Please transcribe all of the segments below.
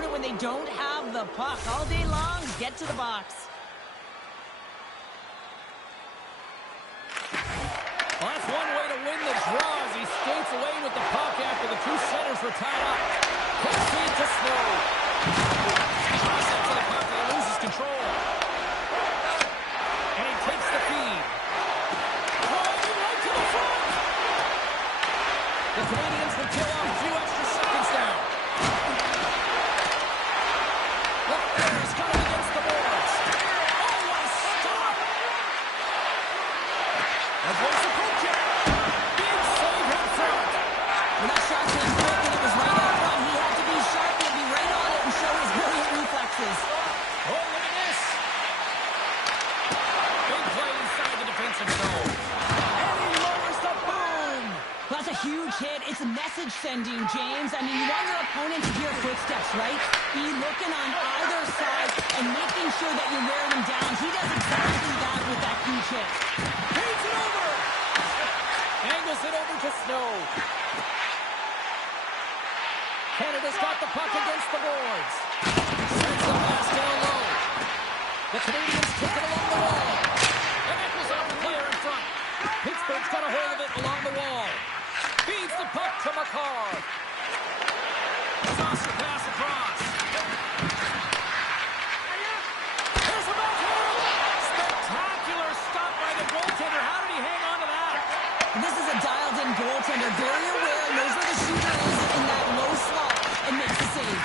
opponent when they don't have the puck. All day long, get to the box. Well, that's one way to win the draw as he skates away with the puck after the two centers were tied up. Quick feed to Snow. Toss it to the puck and he loses control. And he takes the feed. Driving right to the front. The Canadians will kill off a few extra seconds now. Look, there's coming against the boards. Oh, what a stop! That's what's the poke check. Big save in front. When that shot came quick and it was right out front, he had to be sharp and be right on it and show his brilliant reflexes. Oh, look at this. Big play inside the defensive zone. And he lowers the boom. That's a huge hit. It's a message sending, James. I mean, you want your opponent to hear footsteps, right? Be looking on either side and making sure that you're wearing them down. He does exactly that with that huge hit. Paints it over. Angles it over to Snow. Canada's got the puck against the boards. Sends the pass down low. The Canadians take it along the wall. And that goes off the player in front. Pittsburgh's got a hold of it along the wall. Feeds the puck to McCarr. Saucer pass across. There's a backhand. Spectacular stop by the goaltender. How did he hang on to that? This is a dialed-in goaltender. Very aware, knows where the shooter is in that low slot and makes the save.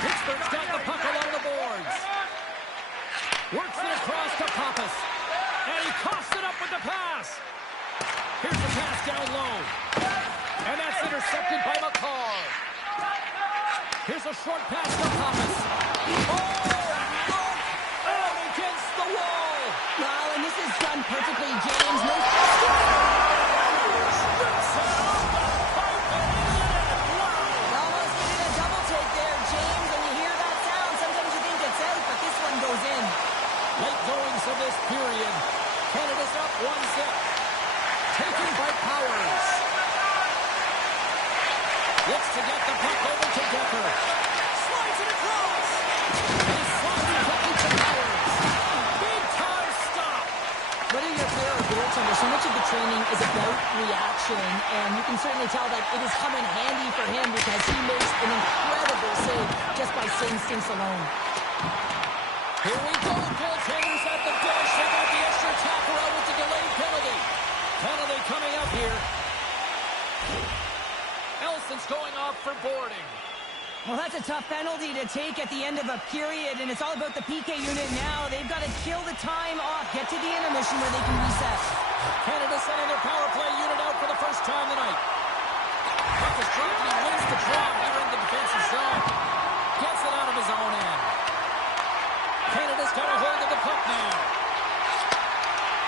Pittsburgh's got the puck along the boards. Works it across to Pappas. And he coughs it up with the pass. Here's the pass down low. And that's intercepted by McCarr. Here's a short pass to Pappas. Oh, look! Out against the wall. Wow, and this is done perfectly, James. No. Strips it off the pipe and in it. Wow! Almost needed a double take there, James. When you hear that sound, sometimes you think it's out, but this one goes in. Late goings of this period. Canada's up 1-0. Taken by Powers. Looks to get the puck over to Decker. Slides it across. And he slides it back to Powers. Big time stop. Whether you're a player or goaltender, so much of the training is about reaction, and you can certainly tell that it is coming handy for him because he makes an incredible save just by instincts alone. Here we go. Goaltenders at the dish. They got the extra tapper out with the delayed penalty. Penalty coming up here. Elson's going off for boarding. Well, that's a tough penalty to take at the end of a period, and it's all about the PK unit now. They've got to kill the time off, get to the intermission where they can reset. Canada sending their power play unit out for the first time tonight. Puck is dropped and he wins the draw here in the defensive zone. Gets it out of his own end. Canada's got a hold of the puck now.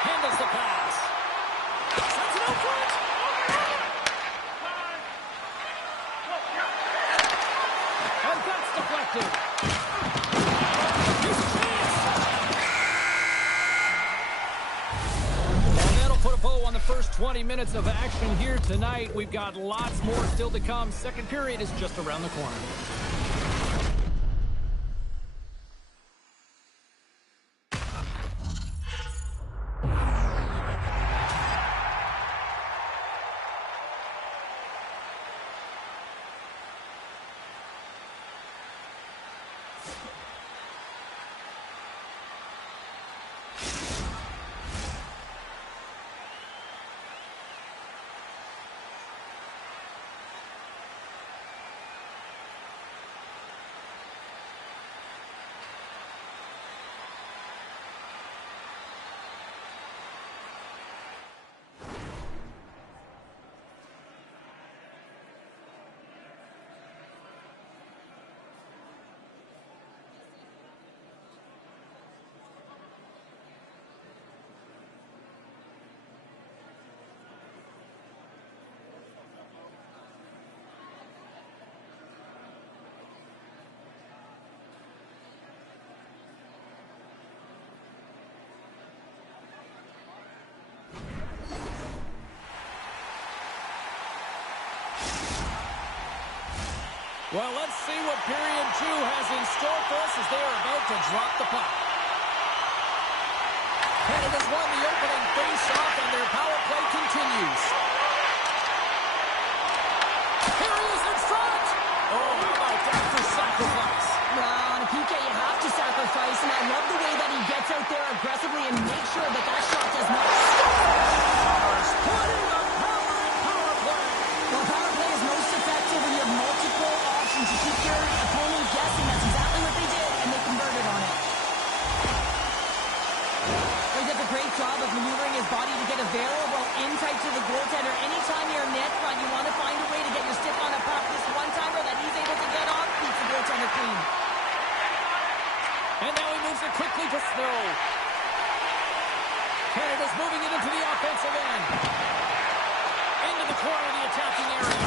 Handles the pass. Sends it out front. And that's deflected. Here's a chance. And that'll put a bow on the first 20 minutes of action here tonight. We've got lots more still to come. Second period is just around the corner. Well, let's see what period 2 has in store for us as they are about to drop the puck. Canada's won the opening face-off, and their power play continues. Here he is in front! Oh, how about that for sacrifice? Well, on a PK, you have to sacrifice, and I love the way that he gets out there aggressively and makes sure that that shot does not Stars putting the power in power play. Well, power play is most effective when you have multiple options to keep your opponent guessing. That's exactly what they did, and they converted on it. He does a great job of maneuvering his body to get available in tight to the goaltender. Anytime you're net front, you want to find a way to get your stick on a puck. This one-timer that he's able to get off keeps the goaltender clean. And now he moves it quickly to Snow. Canada's moving it into the offensive end. Into the corner of the attacking area.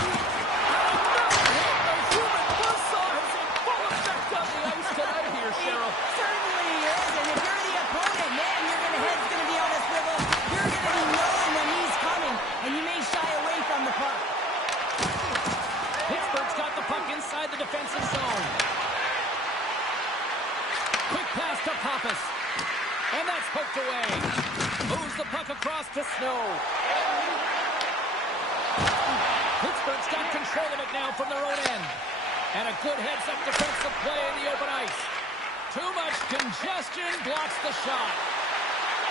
The human buzzsaw is in full effect on the ice tonight here, Cheryl. It certainly is, and if you're the opponent, man, your head's going to be on a swivel. You're going to be knowing when he's coming, and you may shy away from the puck. Pittsburgh's got the puck inside the defensive zone. Quick pass to Pappas. And that's poked away. Moves the puck across to Snow. Pittsburgh's got control of it now from their own end. And a good heads-up defensive play in the open ice. Too much congestion blocks the shot.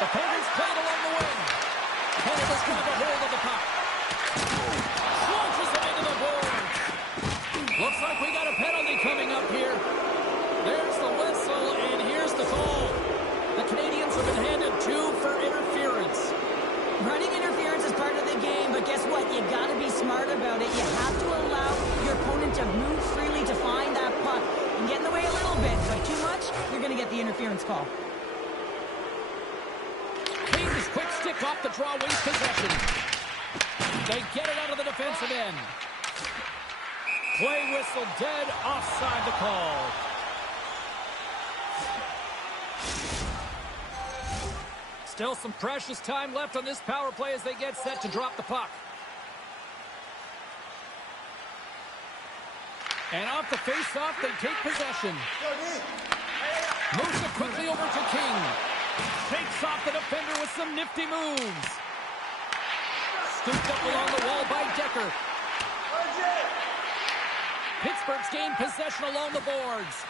The Penguins played along the wing. Canada's got a hold of the puck. Launches it into the boards. Looks like we got a penalty coming up here. There's the whistle, and here's the call. The Canadians have been handed 2 for interference. Running interference is part of the game, but guess what? You got to be smart about it. You have to allow your opponent to move freely to find that puck and get in the way a little bit, but too much, you're going to get the interference call. Kane's quick stick off the draw, wins possession. They get it out of the defensive end. Play whistle dead, offside the call. Still some precious time left on this power play as they get set to drop the puck. And off the face-off, they take possession. Moves it quickly over to King. Takes off the defender with some nifty moves. Scooped up along the wall by Decker. Pittsburgh's gained possession along the boards.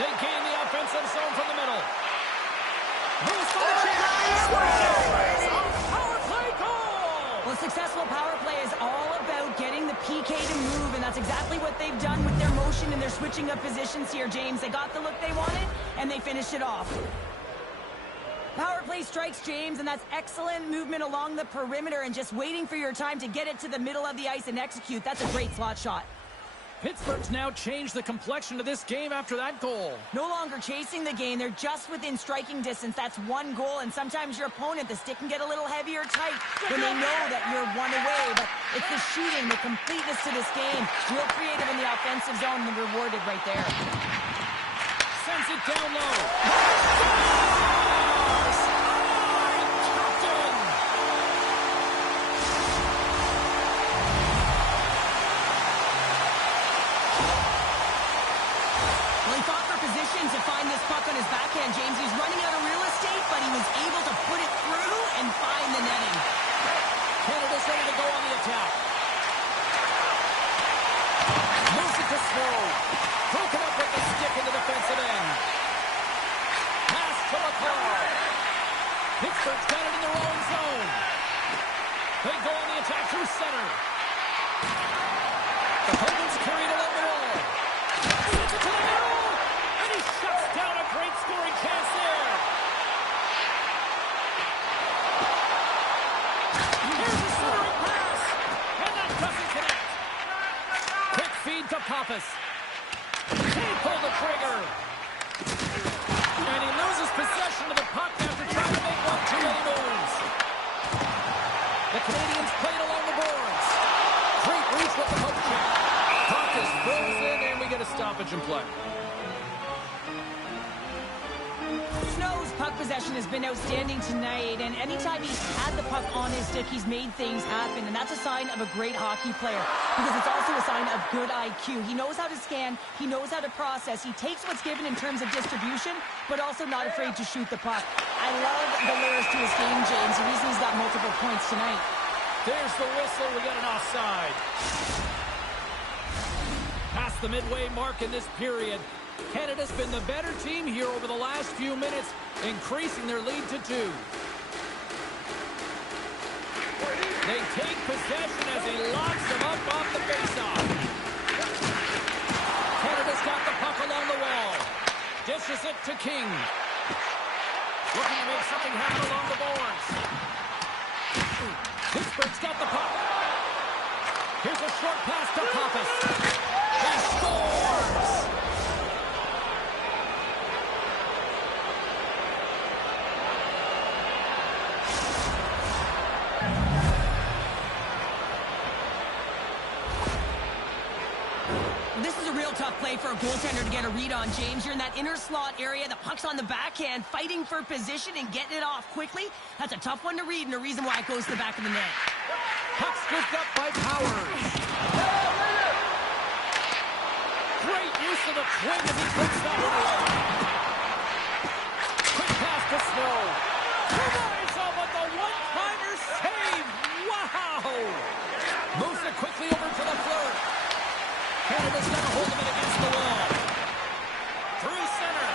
They gain the offensive zone from the middle. Moves for the chance. Power play goal! Well, a successful power play is all about getting the PK to move, and that's exactly what they've done with their motion and their switching of positions here, James. They got the look they wanted, and they finished it off. Power play strikes, James, and that's excellent movement along the perimeter and just waiting for your time to get it to the middle of the ice and execute. That's a great slot shot. Pittsburgh's now changed the complexion of this game after that goal. No longer chasing the game. They're just within striking distance. That's one goal, and sometimes your opponent, the stick can get a little heavier tight when they know that you're one away. But it's the shooting, the completeness to this game. Real creative in the offensive zone and rewarded right there. Sends it down low. To find this puck on his backhand, James. He's running out of real estate, but he was able to put it through and find the netting. Canada's ready to go on the attack. Moves it to Snow. Broken up with the stick in the defensive end. Pass to McCall. Pittsburgh's got it in their own zone. They go on the attack through center. The Penguins carried along the wall. Sends it to the middle. He shuts down a great scoring chance there. Here's a centering pass. And that doesn't connect. Quick feed to Pappas. He pulled the trigger. And he loses possession of the puck after trying to make one too many moves. The Canadians played along the boards. Great reach with the poke check. Puck is frozen and we get a stoppage in play. Snow's puck possession has been outstanding tonight, and anytime he's had the puck on his stick, he's made things happen, and that's a sign of a great hockey player, because it's also a sign of good IQ. He knows how to scan, he knows how to process, he takes what's given in terms of distribution, but also not afraid to shoot the puck. I love the layers to his game, James. The reason he's got multiple points tonight. There's the whistle. We got an offside. Past the midway mark in this period. Canada's been the better team here over the last few minutes, increasing their lead to 2. They take possession as he locks them up off the faceoff. Canada's got the puck along the wall. Dishes it to King. Looking to make something happen along the boards. Pittsburgh's got the puck. Here's a short pass to Pappas. He scores! This is a real tough play for a goaltender to get a read on, James. You're in that inner slot area. The puck's on the backhand, fighting for position and getting it off quickly. That's a tough one to read, and a reason why it goes to the back of the net. Puck scooped up by Powers. Great use of the twin as he puts that one away. Quick pass to Snow. Provides him with the one-timer save. Wow! Moves it quickly over to the flirt. Canada's got a hold of it against the wall. Through center.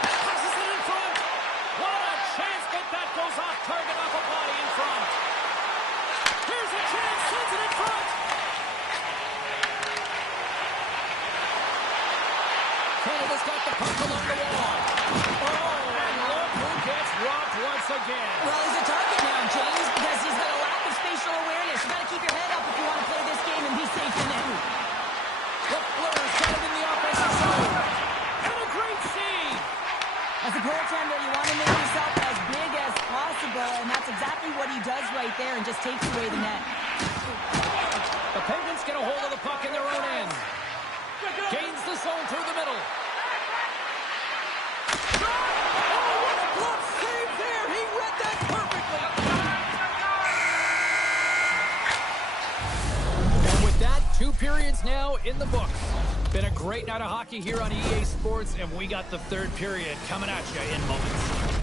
Passes it in front. What a chance, but that goes off target off a body in front. Here's a chance, sends it in front. Canada's got the puck along the wall. Oh, and look who gets robbed once again. Well, he's a target now, James, because he's got a lack of spatial awareness. You got to keep your head up if you want to play this game and be safe in it. The Flyers got him in the offensive zone. And a great save. As a goaltender, you want to make yourself as big as possible, and that's exactly what he does right there and just takes away the net. The Penguins get a hold of the puck in their own end. Gains the zone through the middle. Oh, what a glove save there! He read that perfectly! And with that, 2 periods now in the books. Been a great night of hockey here on EA Sports, and we got the 3rd period coming at you in moments.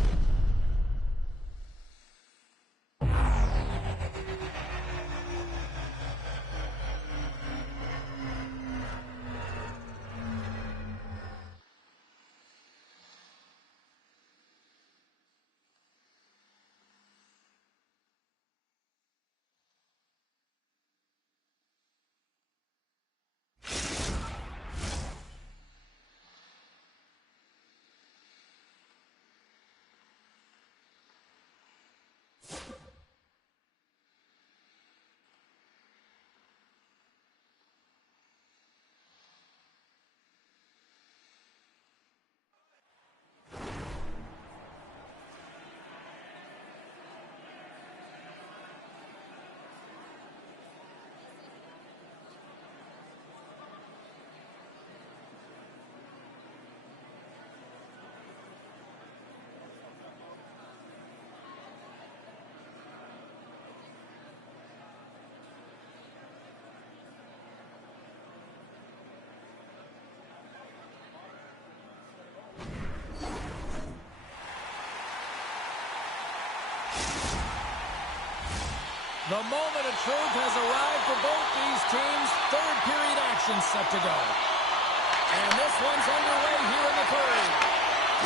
The moment of truth has arrived for both these teams. 3rd period action set to go. And this one's underway here in the 3rd.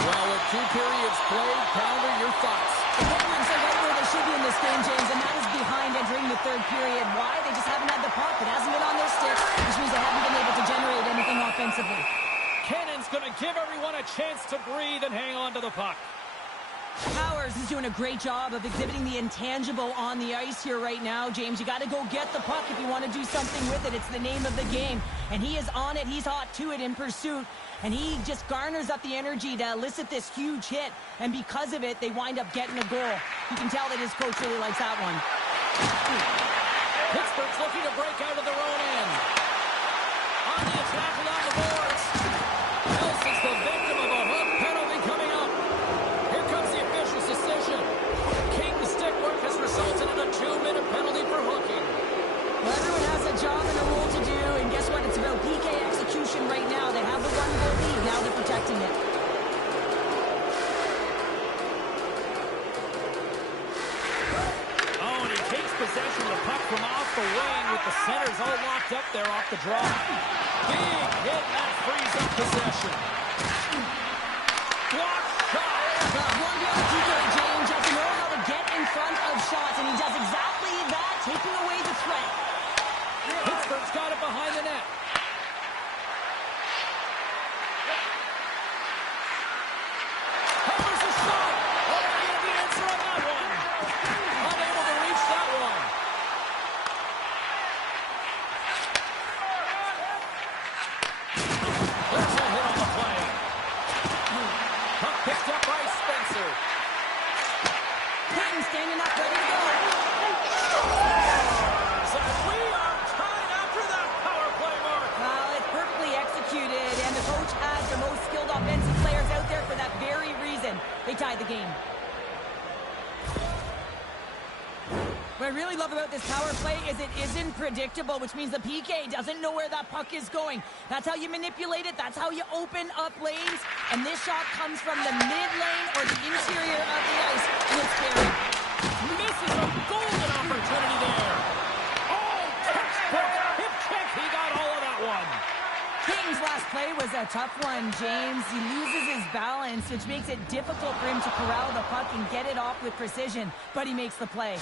Well, with 2 periods played, Pounder, your thoughts? The Penguins are right where they should be in this game, James, and that is behind entering the 3rd period. Why? They just haven't had the puck. It hasn't been on their stick, which means they haven't been able to generate anything offensively. Cannon's going to give everyone a chance to breathe and hang on to the puck. Powers is doing a great job of exhibiting the intangible on the ice here right now, James. You got to go get the puck if you want to do something with it. It's the name of the game. And he is on it. He's hot to it in pursuit. And he just garners up the energy to elicit this huge hit. And because of it, they wind up getting a goal. You can tell that his coach really likes that one. Pittsburgh's looking to break out of their own end. On the attack along the boards. Else is the victim of locked up there off the draw. Big hit, that frees up possession. Block shot. One down to TJ James has to know how to get in front of shots, and he does exactly that, taking away the threat. Pittsburgh's got it behind the net. Hammers a shot. Already had the answer on that one. Unable to reach that one. There's a hit on the play. Puck picked up by Spencer. King standing up, ready to go. As we are tied after that power play mark. Well, it's perfectly executed, and the coach has the most skilled offensive players out there for that very reason. They tied the game. What I really love about this power play is it isn't predictable, which means the PK doesn't know where that puck is going. That's how you manipulate it. That's how you open up lanes. And this shot comes from the mid lane or the interior of the ice, and it's scary. Misses a golden opportunity there. Oh, textbook hip check. He got all of that one. King's last play was a tough one, James. He loses his balance, which makes it difficult for him to corral the puck and get it off with precision, but he makes the play.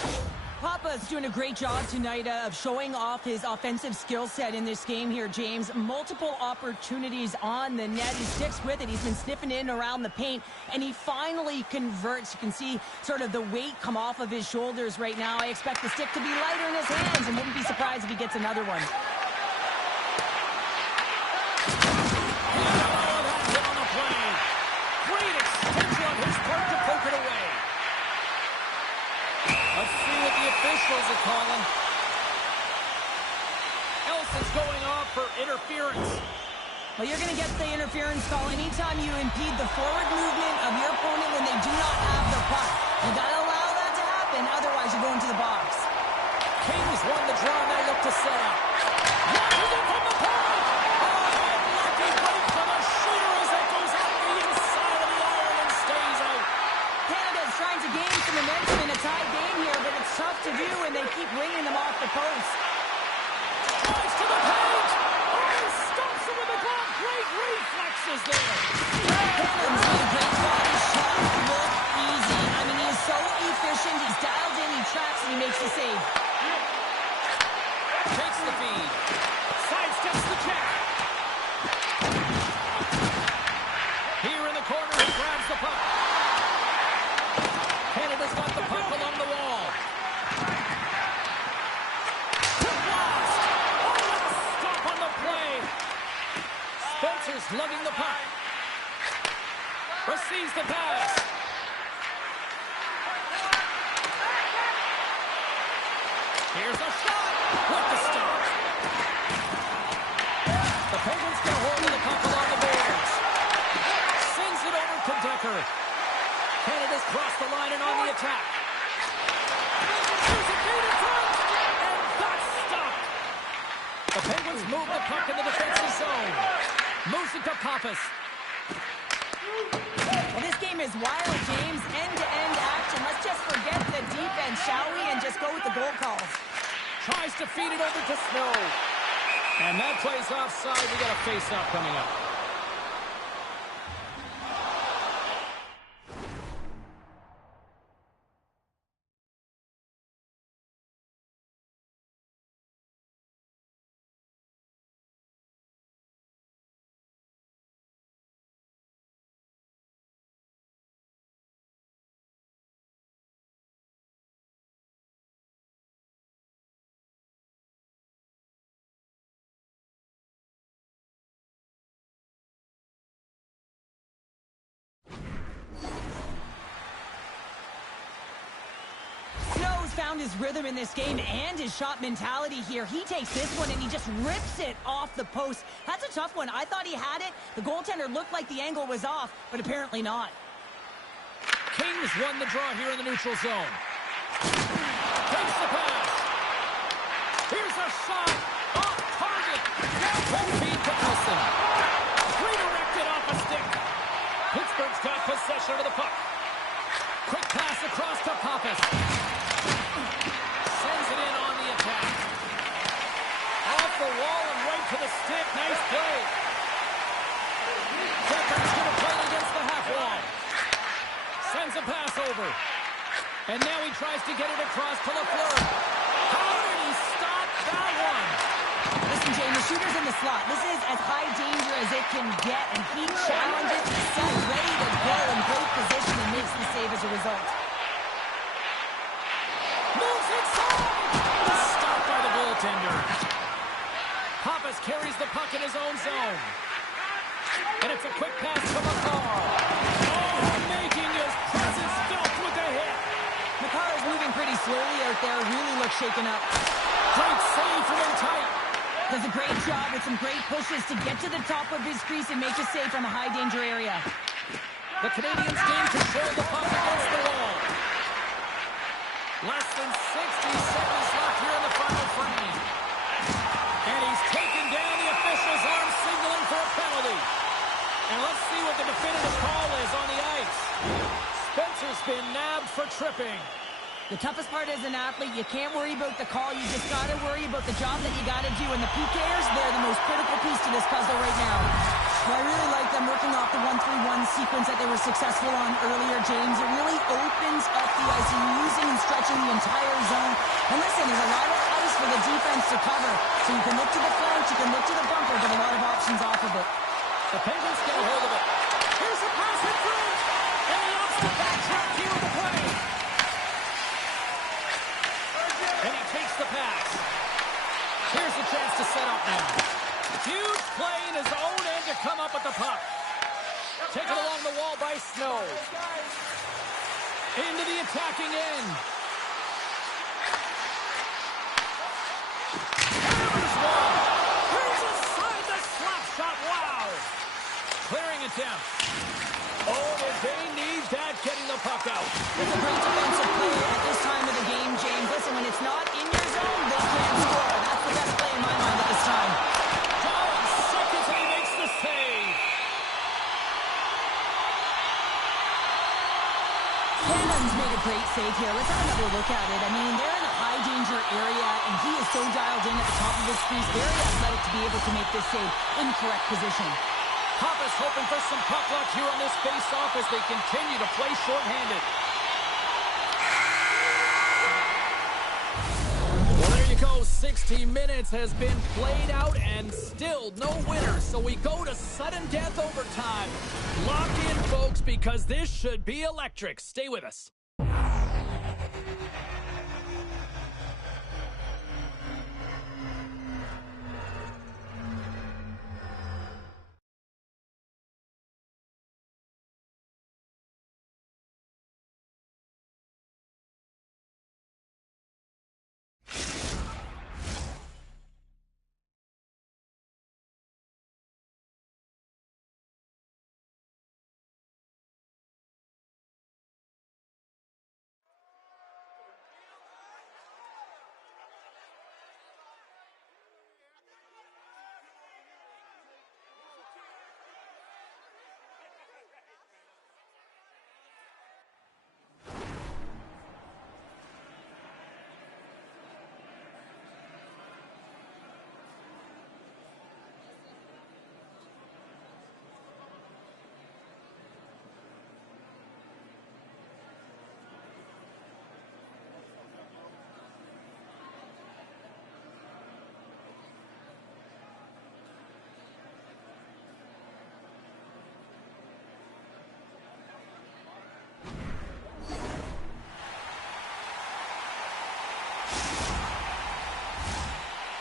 Papa's doing a great job tonight of showing off his offensive skill set in this game here, James. Multiple opportunities on the net. He sticks with it. He's been sniffing in around the paint, and he finally converts. You can see sort of the weight come off of his shoulders right now. I expect the stick to be lighter in his hands, and wouldn't be surprised if he gets another one. Great extension on his part to poke it away. Let's see what the officials are calling. Elson's going off for interference. Well, you're going to get the interference call anytime you impede the forward movement of your opponent when they do not have the puck. You got to allow that to happen, otherwise you're going to the box. Kings won the draw, and they look to set up. Launches it from the point! Oh, lucky break from a shooter as it goes out the inside of the iron and stays out. Canada's trying to gain some momentum in a tie game here, but it's tough to do when they keep ringing them off the post. Tries to the paint! Oh, stops it with a glove. Great reflexes there. Cannon's got a great shot. His shot look easy. I mean, he is so efficient. He's dialed in, he tracks, and he makes the save. Takes the feed. Sidesteps the check. Here in the corner, he grabs the puck. Canada's got the puck along the wall. Quick blast. Oh, stop on the play. Spencer's lugging the puck. Receives the pass. Here's a shot with the stop. The Penguins get a hold of the puck along the boards. Sends it over to Decker. Canada's crossed the line and on the attack. Here's a feed in front, and that's stopped. The Penguins move the puck in the defensive zone. Moves it to Pappas. Well, this game is wild, James. End-to-end action. Let's just forget the defense, shall we, and just go with the goal calls. Tries to feed it over to Snow. And that plays offside. We got a face-off coming up. Found his rhythm in this game and his shot mentality here. He takes this one and he just rips it off the post. That's a tough one. I thought he had it. The goaltender looked like the angle was off, but apparently not. Kings won the draw here in the neutral zone. Takes the pass. Here's a shot off target. Quick feed to Wilson. Redirected off a stick. Pittsburgh's got possession of the puck. Quick pass across to Pappas. Sends it in on the attack. Off the the wall and right to the stick. Nice play. Jeffers going to play against the half wall. Sends a pass over. And now he tries to get it across to LaFleur. How did he stop that one? Listen, James, the shooter's in the slot. This is as high danger as it can get, and he challenges the set, ready to go in great position, and makes the save as a result. Moves inside! Stopped by the goaltender. Pappas carries the puck in his own zone. And it's a quick pass to McCarr. Oh, making his presence felt with a hit. McCarr is moving pretty slowly out there, really looks shaken up. Great save from him tight. Does a great job with some great pushes to get to the top of his crease and make a save from a high-danger area. The Canadians gain control of the puck against the wall. Less than 60 seconds left here in the final frame. And he's taken down the official's arm, signaling for a penalty. And let's see what the definitive call is on the ice. Spencer's been nabbed for tripping. The toughest part as an athlete, you can't worry about the call. You just got to worry about the job that you got to do. And the PKers, they're the most critical piece to this puzzle right now. Well, I really like them working off the 1-3-1 sequence that they were successful on earlier, James. It really opens up the ice. You're using and stretching the entire zone. And listen, there's a lot of ice for the defense to cover. So you can look to the flank, you can look to the bunker, but a lot of options off of it. The Penguins get a hold of it. Here's the pass in front. And he opts to backtrack here with the play. And he takes the pass. Here's the chance to set up now. Huge play in his own end to come up with the puck. Taken along the wall by Snow. Into the attacking end. There's one. Here's a side the slap shot. Wow. Clearing attempt. Oh, did they need that getting the puck out? It's a great defensive play at this time of the game, James. Listen, when it's not in your zone, they can't score. That's the best play in my mind at this time. 5 seconds and he makes the save. Cannon's made a great save here. Let's have another look at it. I mean, they're in a high-danger area, and he is so dialed in at the top of his crease. Very athletic to be able to make this save in correct position. Pappas hoping for some puck luck here on this face-off as they continue to play shorthanded. Well, there you go. 60 minutes has been played out and still no winner. So we go to sudden death overtime. Lock in, folks, because this should be electric. Stay with us.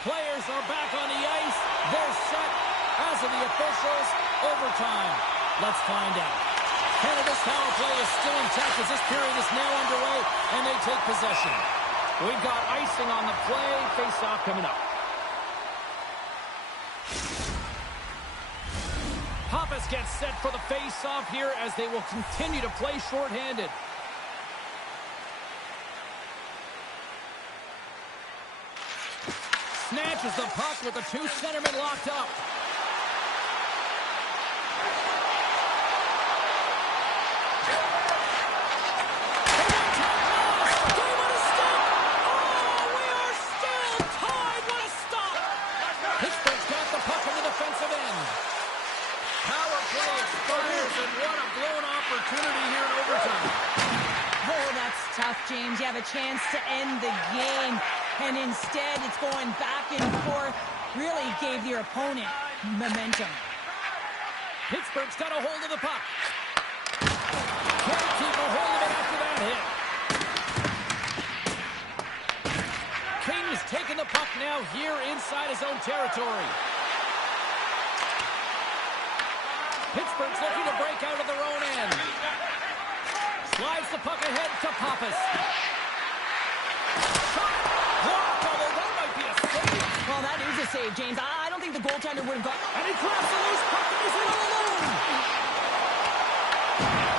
Players are back on the ice. They're set. As of the officials, overtime. Let's find out. Canada's power play is still intact as this period is now underway, and they take possession. We've got icing on the play. Face-off coming up. Pappas gets set for the face-off here as they will continue to play shorthanded. Snatches the puck with the 2 centermen locked up. opportunity here in overtime. Oh, that's tough, James. You have a chance to end the game, and instead it's going back and forth. Really gave your opponent momentum. Pittsburgh's got a hold of the puck. Can't keep a hold of it after that hit. King's taking the puck now here inside his own territory. Pittsburgh's looking to break out of their own end. Slides the puck ahead to Pappas. Shot! Blocked, although that might be a save. Well, that is a save, James. I don't think the goaltender would have got... And he grabs the loose puck and he's in all alone.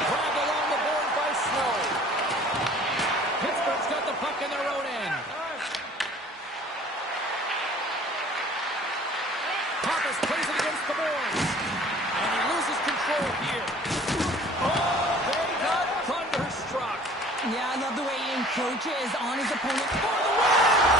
Grabbed along the board by Snow. Pittsburgh's got the puck in their own end. Pappas plays it against the boards. And he loses control here. Oh, they got thunderstruck. Yeah, I love the way he encroaches on his opponent for the win!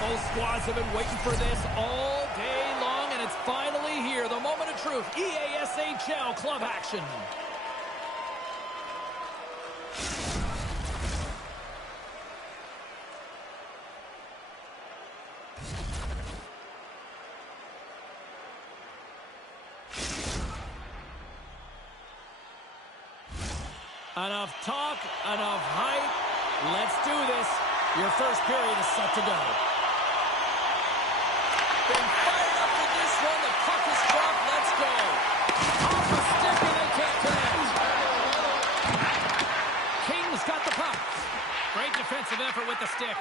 Both squads have been waiting for this all day long, and it's finally here. The moment of truth. EASHL club action. Enough talk, enough hype. Let's do this. Your first period is set to go. Been fired up for this one. The puck is dropped. Let's go. Off a stick and they can't connect. King's got the puck. Great defensive effort with the stick.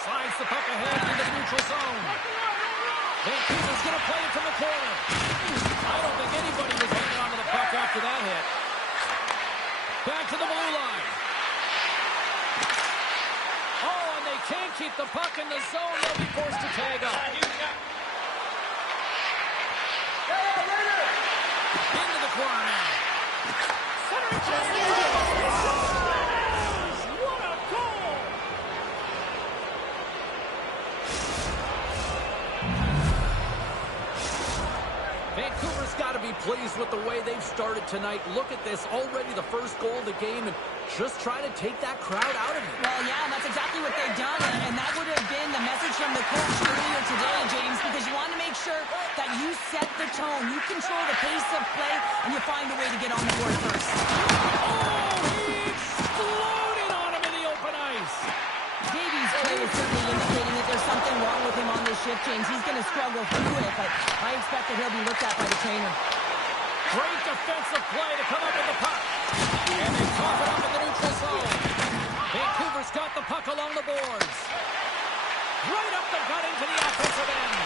Slides the puck ahead into the neutral zone. Vancouver's going to play it from the corner. I don't think anybody was hanging onto the puck after that hit. Back to the blue line. Oh, and they can't keep the puck in the zone. They'll be forced to tag up. Into the corner now. What a goal! Vancouver's got to be pleased with the way they've started tonight. Look at this, already the first goal of the game, and just trying to take that crowd out of it. Well, yeah, that's exactly what they've done, and that would have been the message from the coach earlier today, James, because you want to make sure that you set the tone, you control the pace of play, and you find a way to get on the board first. Oh, he exploded on him in the open ice. Davies' play is certainly indicating that there's something wrong with him on this shift, James. He's going to struggle through it, but I expect that he'll be looked at by the trainer. Great defensive play to come up with the puck. And they cough it up in the neutral zone. Vancouver's got the puck along the boards. Right up the gut into the offensive end.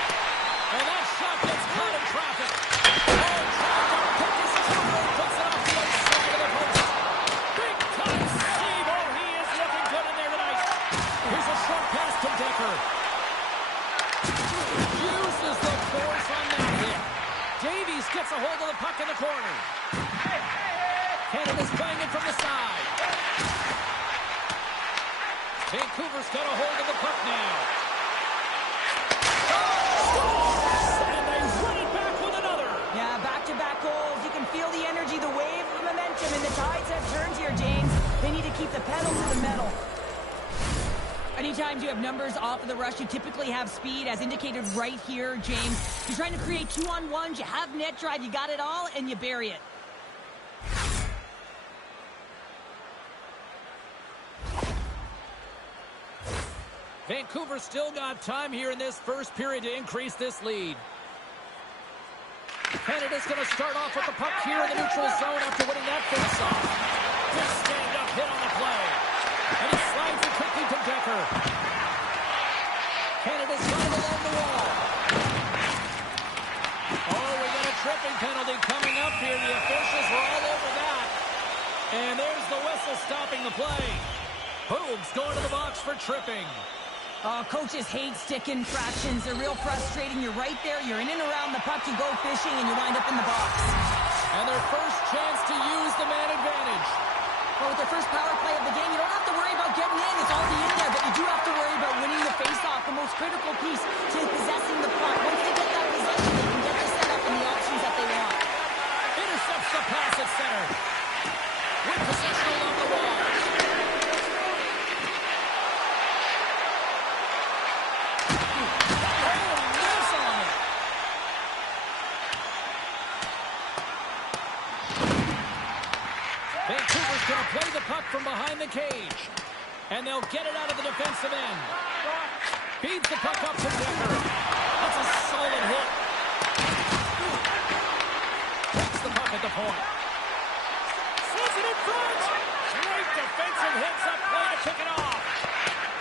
And that shot gets caught in traffic. Oh, traffic. Puck is through. Puts it off the outside of the post. Big time Steve. Oh, he is looking good in there tonight. Here's a short pass to Decker. Uses the force on that hit. Davies gets a hold of the puck in the corner. Canada's playing it from the side. Vancouver's got a hold of the puck now. And they run it back with another. Yeah, back-to-back goals. You can feel the energy, the wave of momentum, and the tides have turned here, James. They need to keep the pedal to the metal. Anytime you have numbers off of the rush, you typically have speed, as indicated right here, James. You're trying to create two-on-ones, you have net drive, you got it all, and you bury it. Vancouver still got time here in this first period to increase this lead. Canada's going to start off with the puck here in the neutral zone after winning that face-off. Good stand-up hit on the play. Decker. Canada's got him along the wall. Oh, we got a tripping penalty coming up here. The officials were all over that. And there's the whistle stopping the play. Boog's going to the box for tripping. Coaches hate stick infractions. They're real frustrating. You're right there. You're in and around the puck. You go fishing, and you wind up in the box. And their first chance to use the man advantage. Well, with their first power play of the game, you don't have to worry about getting in. It's already in there. But you do have to worry about winning the faceoff, the most critical piece to possessing the puck. Once they get that possession, they can get the setup and the options that they want. Intercepts the pass at center. With possession along the wall. Vancouver's going to play the puck from behind the cage. And they'll get it out of the defensive end. Feeds the puck up to Decker. That's a solid hit. Takes the puck at the point. Sends it in front. Great defensive hits up play to pick it off.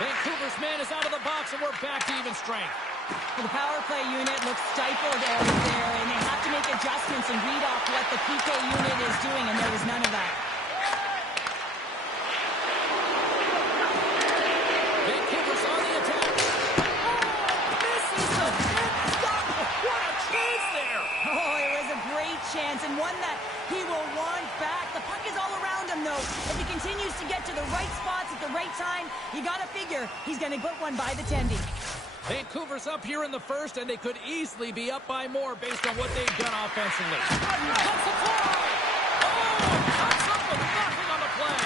Vancouver's man is out of the box, and we're back to even strength. Well, the power play unit looks stifled out there, and they have to make adjustments and read off what the PK unit is doing, and there was none of that. Vancouver's on the attack. Oh, misses the fifth stop. What a chance there. Oh, it was a great chance, and one that he will want back. The puck is all around him, though. If he continues to get to the right spots at the right time, you got to figure he's going to put one by the tendy. Vancouver's up here in the first, and they could easily be up by more based on what they've done offensively. Cuts the fly! Oh, cuts up with nothing on the play.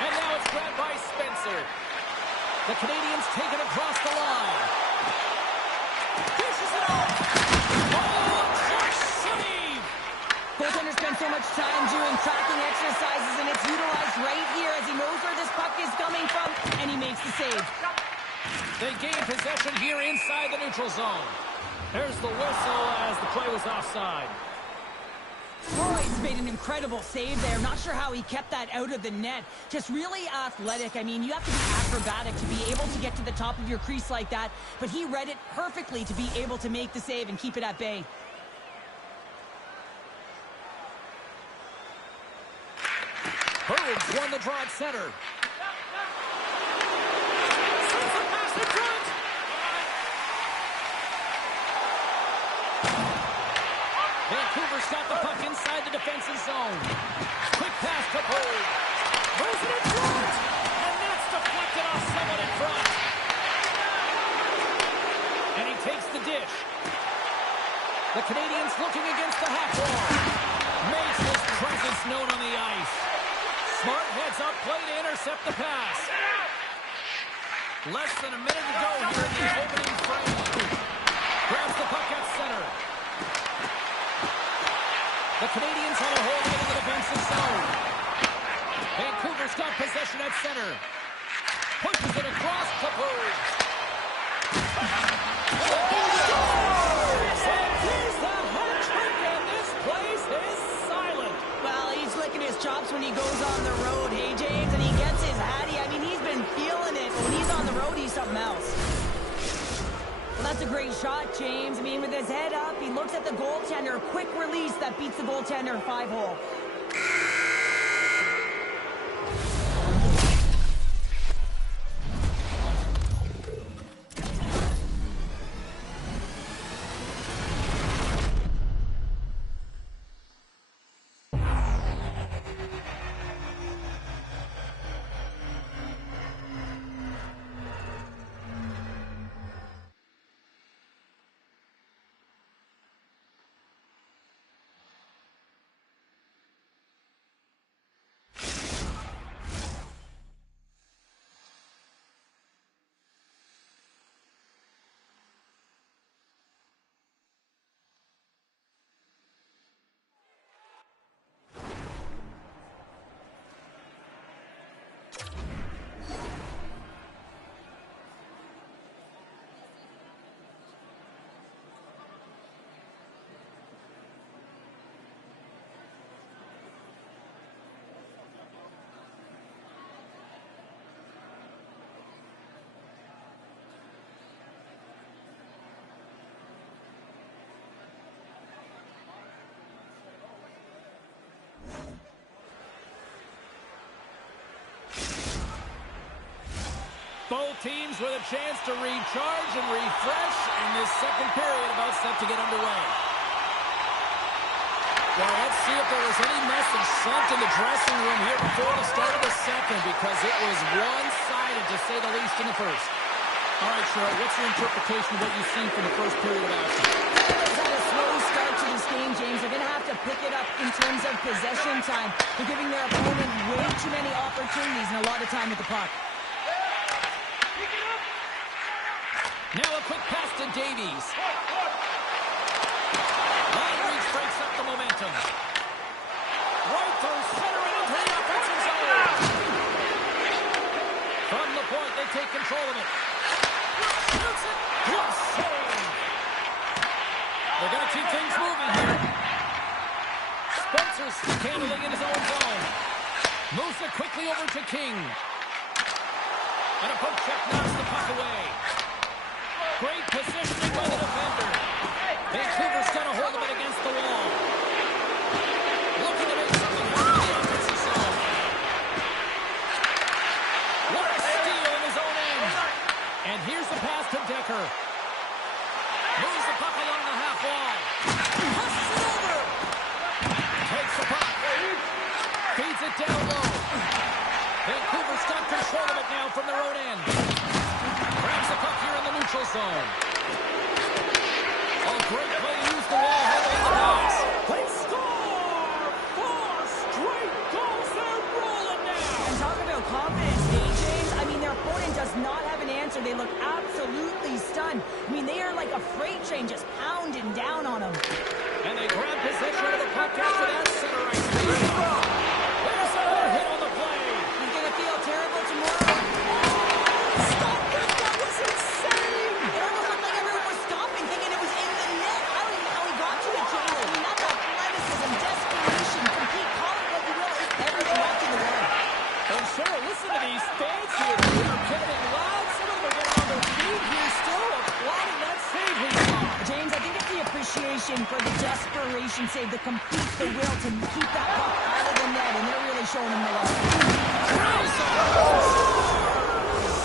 And now it's grabbed by Spencer. The Canadians take it across the line. Dishes it off. Oh, clutch save! Goaltender spends so much time doing tracking exercises, and it's utilized right here as he knows where this puck is coming from, and he makes the save. They gain possession here inside the neutral zone. There's the whistle as the play was offside. Freud's made an incredible save there. Not sure how he kept that out of the net. Just really athletic. I mean, you have to be acrobatic to be able to get to the top of your crease like that. But he read it perfectly to be able to make the save and keep it at bay. Berg's won the draw at center. Vancouver's got the puck inside the defensive zone. Quick pass to Berg. Moves it in front. And that's deflected off someone in front. And he takes the dish. The Canadians looking against the half wall. Makes his presence known on the ice. Smart heads up play to intercept the pass. Less than a minute to go here in the opening frame. Grabs the puck at center. The Canadians had a hold of it in the defensive zone. Vancouver's got possession at center. Pushes it across to Berg. And here's the hat trick, and this place is silent. Well, he's licking his chops when he goes on the road, hey, James? And he gets his hattie. I mean, he's been feeling it. When he's on the road, he's something else. Well, that's a great shot, James. I mean, with his head up, he looks at the goaltender. Quick release that beats the goaltender 5-hole. Both teams with a chance to recharge and refresh, and this second period about set to get underway. Well, let's see if there was any message sent in the dressing room here before the start of the second, because it was one-sided, to say the least, in the first. All right, Cheryl, what's your interpretation of what you've seen from the first period of action? It's had a slow start to this game, James. They're going to have to pick it up in terms of possession time. They're giving their opponent way too many opportunities and a lot of time with the puck. Now a quick pass to Davies. Line reach breaks up the momentum. Right through center and into the offensive zone. From the point, they take control of it. Shoots it. Good save. They're going to keep things moving here. Spencer's handling in his own zone. Moves it quickly over to King. And a poke check knocks the puck away. Great positioning by the defender. Vancouver's got a hold of it against the wall. Looking to make something happen in the offensive zone. What a steal in his own end. And here's the pass to Decker. Moves the puck along the half wall. Passes it over. Takes the puck. Feeds it down low. Vancouver's got control of it now from their own end. Grabs the puck here in the neutral zone. Oh, great play to use the wall handling the pass. They score! 4 straight goals. They're rolling now. And talk about confidence, James. I mean, their opponent does not have an answer. They look absolutely stunned. I mean, they are like a freight train just pounding down on them. And they grab possession of the puck after that center ice. There's another hit on the play. He's going to feel terrible tomorrow. Stop that! That was insane! It almost looked like everyone was stopping, thinking it was in the net. I don't even know how he got to it, James. I mean, that's athleticism, desperation, compete, call it what you will. It's everything watching the world. And Cheryl, listen to these fans here. They're getting loud. Some of them are getting on their feet here still, applauding that save we saw. James, I think it's the appreciation for the desperation save, the complete, the will to keep that puck out of the net, and they're really showing him the love.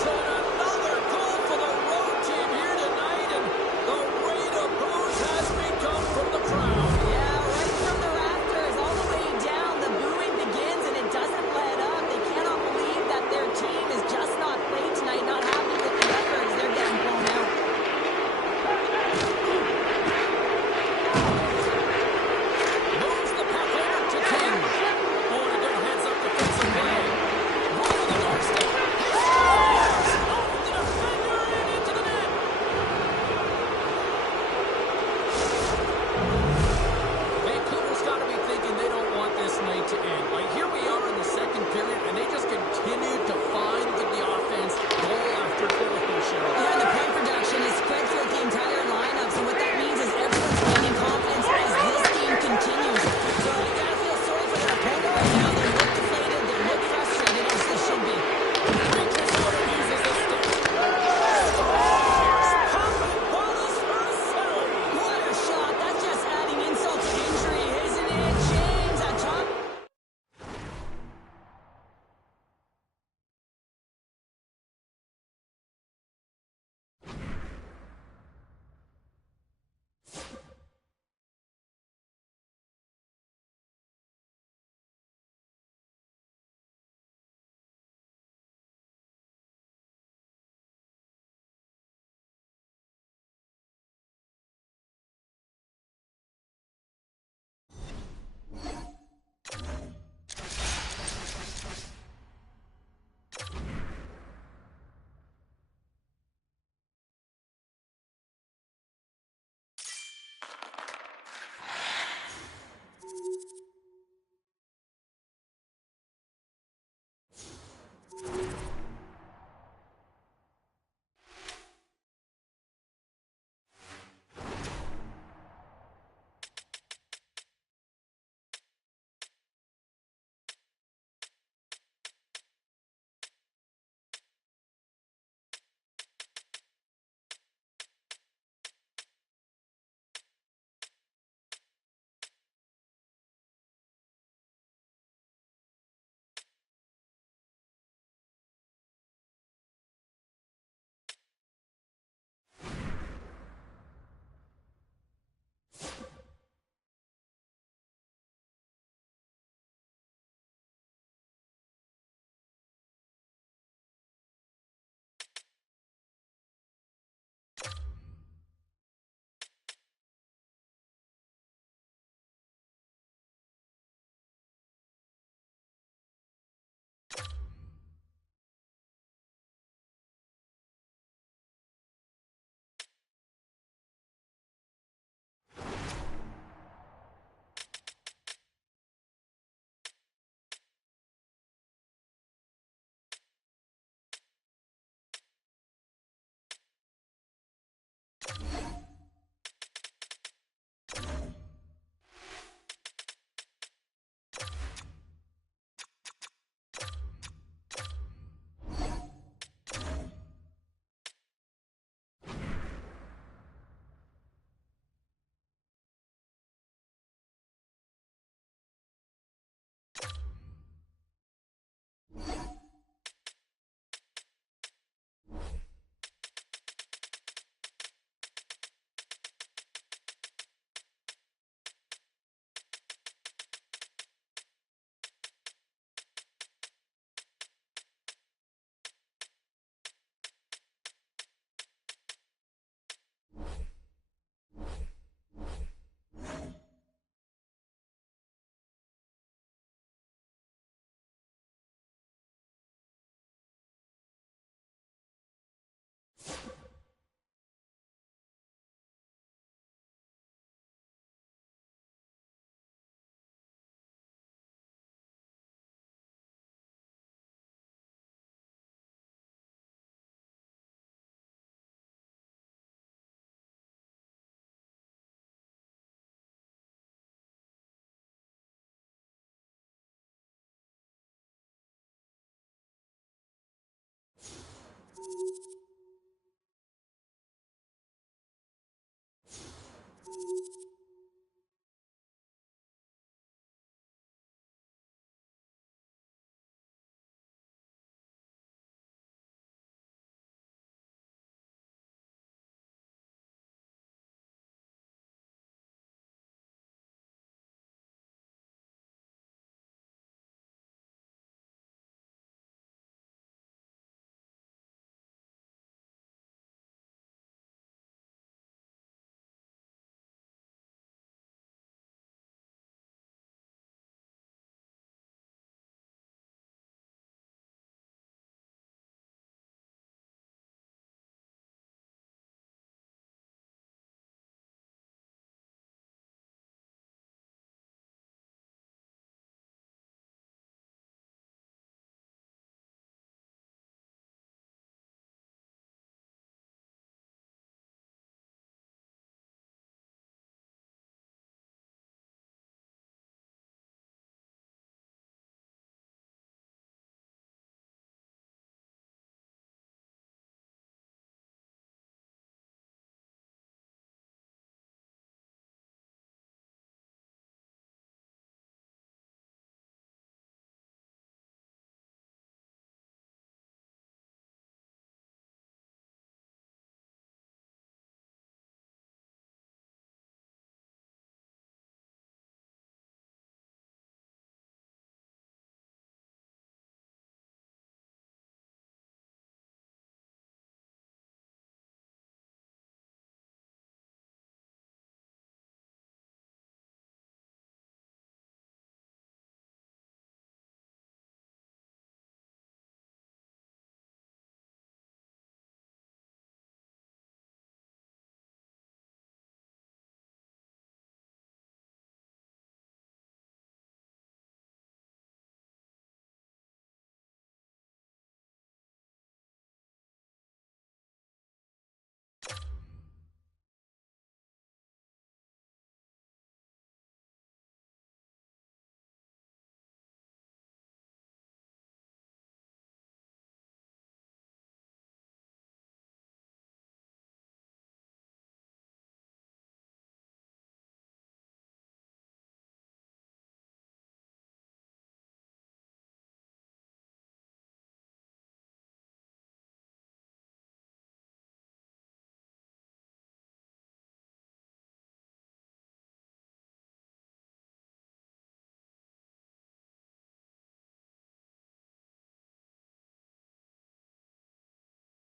Set another goal for the road team here tonight, and the rate of boos has begun from the crowd. Yeah, right from the rafters, all the way down, the booing begins, and it doesn't let up. They cannot believe that their team is just not played tonight, not happy with the effort as they're getting blown out. Moves the puck over to King. Oh, and a good heads-up defensive play. Right on the doorstep.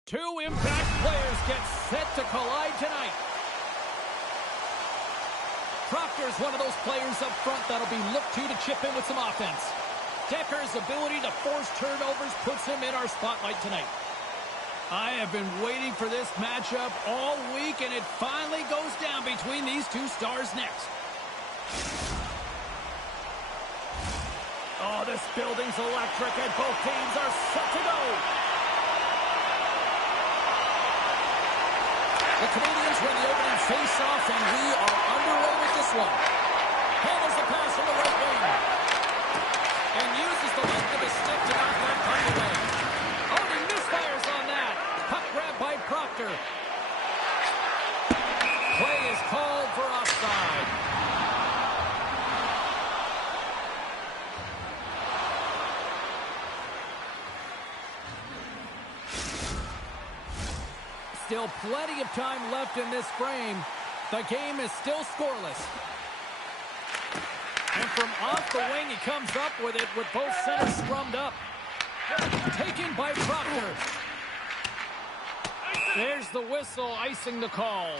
Two impact players get set to collide tonight. Proctor's one of those players up front that'll be looked to chip in with some offense. Decker's ability to force turnovers puts him in our spotlight tonight. I have been waiting for this matchup all week, and it finally goes down between these two stars next. Oh, this building's electric, and both teams are set to go. The Canadians win the opening face-off, and we are underway with this one. Handles the pass from the right wing. And uses the length of his stick to knock that puck away. Oh, he misfires on that. Puck grabbed by Proctor. Play is called for offside. Still plenty of time left in this frame. The game is still scoreless. And from off the wing, he comes up with it with both centers scrummed up. Taken by Proctor. There's the whistle, icing the call.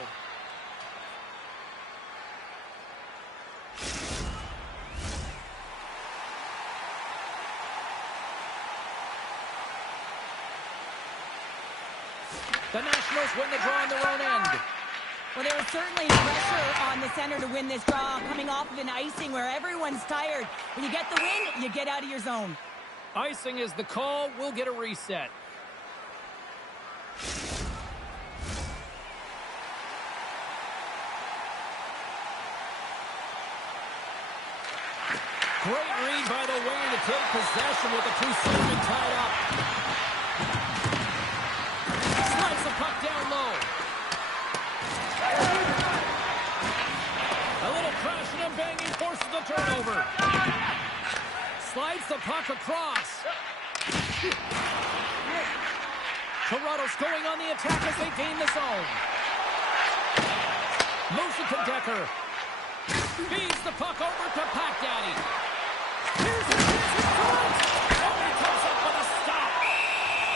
The Nationals win the draw on their own end. Well, there was certainly pressure on the center to win this draw, coming off of an icing where everyone's tired. When you get the win, you get out of your zone. Icing is the call. We'll get a reset. Great read by the wing to take possession with the two centermen tied up. puck down low. A little crashing and banging forces the turnover. Slides the puck across. Toronto's going on the attack as they gain the zone. Moves it to Decker. Feeds the puck over to Pack Daddy. Here's the chance in front. Oh, he comes up with a stop.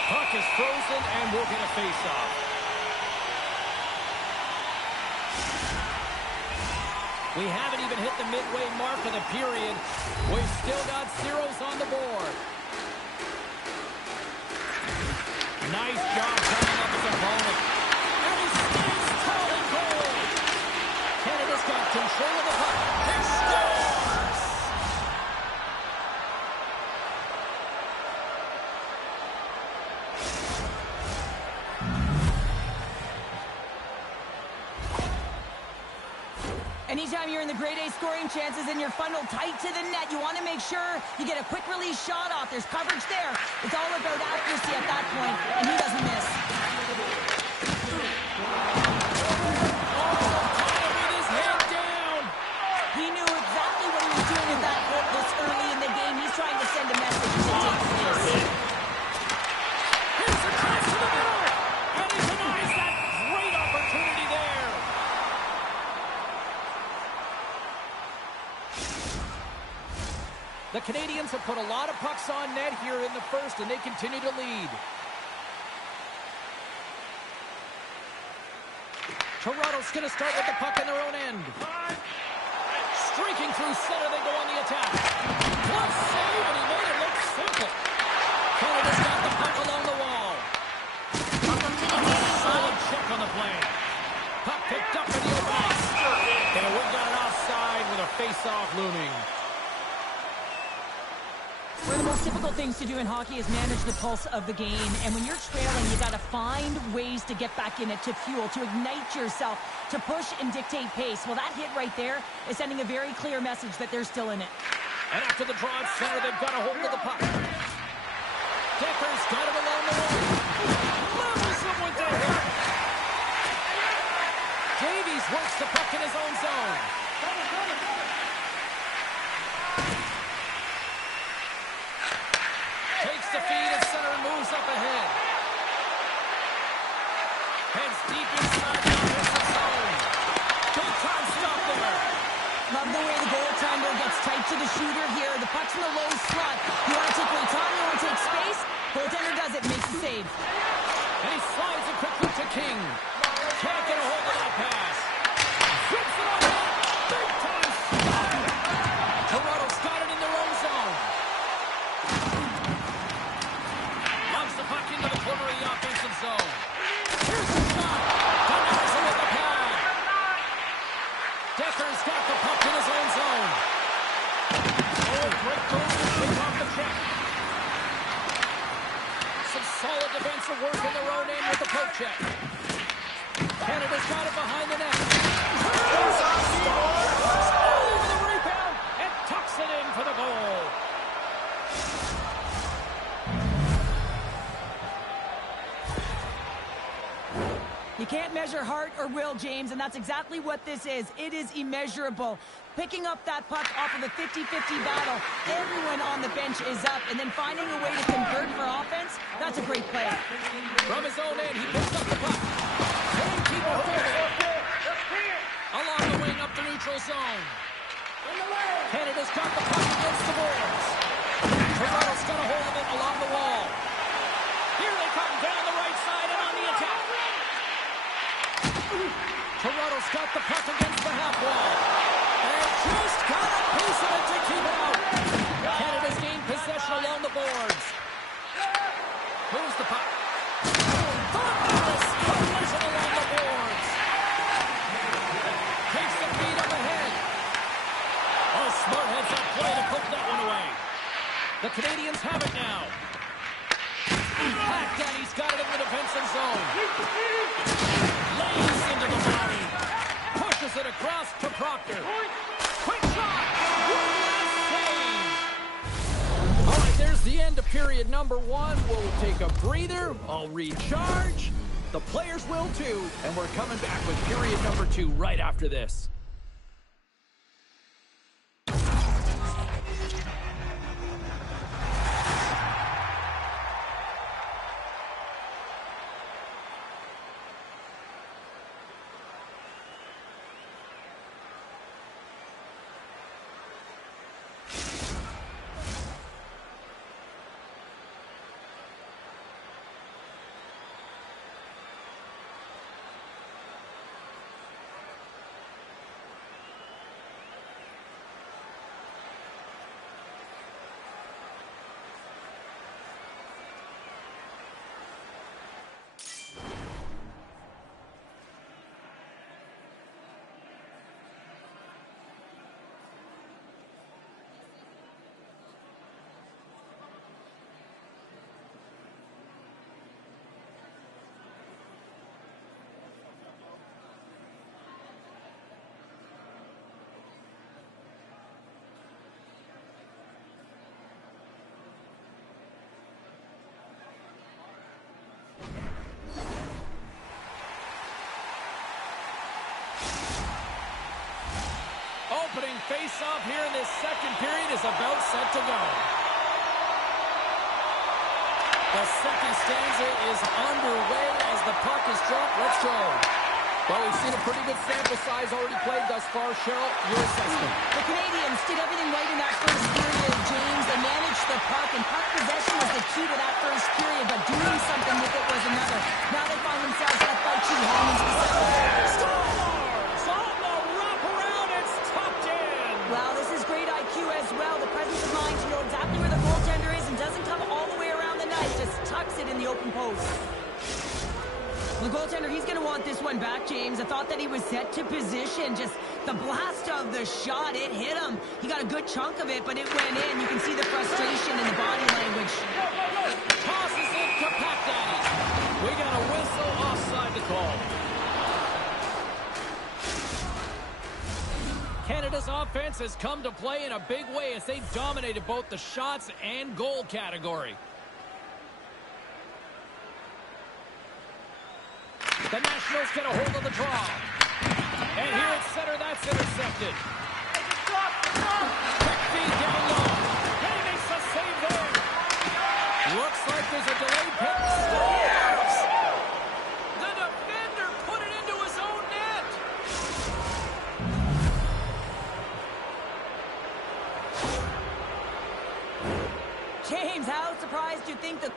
Puck is frozen and we'll get a face-off. We haven't even hit the midway mark of the period. We've still got zeros on the board. Nice job coming up his opponent. And he stays tall and cold. Canada's got control of the puck. He scores! Anytime you're in the grade A scoring chances and you're funneled tight to the net, you want to make sure you get a quick release shot off. There's coverage there. It's all about accuracy at that point, and he doesn't miss. With his head down. He knew exactly what he was doing at that point this early in the game. He's trying to send a message to take place. Here's a chance to the middle. And he denies that great opportunity there. The Canadians have put a lot of pucks on net here in the first, and they continue to lead. Toronto's going to start with the puck in their own end. Streaking through center, they go on the attack. Glove save, and he made it look simple. Canada's got the puck along the wall. Solid check on the play. Puck picked up in the open ice. And it would got an offside with a face-off looming. One of the most difficult things to do in hockey is manage the pulse of the game. And when you're trailing, you got to find ways to get back in it, to fuel, to ignite yourself, to push and dictate pace. Well, that hit right there is sending a very clear message that they're still in it. And after the draw at center, they've got a hold of the puck. Decker's got it along the wall. Levels him with the hit. Davies works the puck in his own zone. Takes the feed at center and moves up ahead. Heads deep inside the offensive zone. Big time stop there. Love the way the goaltender gets tight to the shooter here. The puck's in the low slot. You want to take away time, you want to take space. Goaltender does it, makes the save. And he slides it quickly to King. Can't get a hold of that pass. Flips it on net. Big time stop. Toronto's got it in their own zone. Loves the puck into the corner of the offensive zone. Here's the shot. Denies him with the pad. Decker's got the puck in his own zone. Oh, great goal to pick off the check. Some solid defensive work in their own end with the poke check. Canada's got it behind the net. Over the rebound and tucks it in for the goal. You can't measure heart or will, James, and that's exactly what this is. It is immeasurable. Picking up that puck off of a 50-50 battle, everyone on the bench is up, and then finding a way to convert for offense, that's a great play. From his own end, he picks up the puck. Can't keep it holding. Along the wing up the neutral zone. Canada's got the puck against the boards. Toronto's got a hold of it along the wall. Here they come down the right side and on the attack. Toronto's got the puck against the half wall. And just got a piece of it to keep it out. Canada's gained possession along the boards. Moves the puck. Thunderous collision along the boards. Takes the feed up ahead. Oh, smart heads up play to put that one away. The Canadians have it now. Pack Daddy's got it in the defensive zone. Lays into the body. Pushes it across to Proctor. Quick shot! Save! All right, there's the end of period number one. We'll take a breather. I'll recharge. The players will too, and we're coming back with period number 2 right after this. Opening face-off here in this second period is about set to go. The second stanza is underway as the puck is dropped. Let's go. Well, we've seen a pretty good sample size already played thus far. Cheryl, your assessment. The Canadians did everything right in that first period, James. They managed the puck, and puck possession was the key to that first period, but doing something with it was another. Now they find themselves left by 2 heading into the second. Well, this is great IQ as well. The presence of mind to know exactly where the goaltender is and doesn't come all the way around the net. Just tucks it in the open post. The goaltender, he's going to want this one back, James. I thought that he was set to position. Just the blast of the shot, it hit him. He got a good chunk of it, but it went in. You can see the frustration in the body language. Tosses it to Packdaddy. We got a whistle offside to call. Canada's offense has come to play in a big way as they dominated both the shots and goal category. The Nationals get a hold of the draw. And here at center, that's intercepted. Quick feed down low. And he makes a save there. Looks like there's a delayed pick. Scores! The defender put it into his own net. James, how surprised do you think the...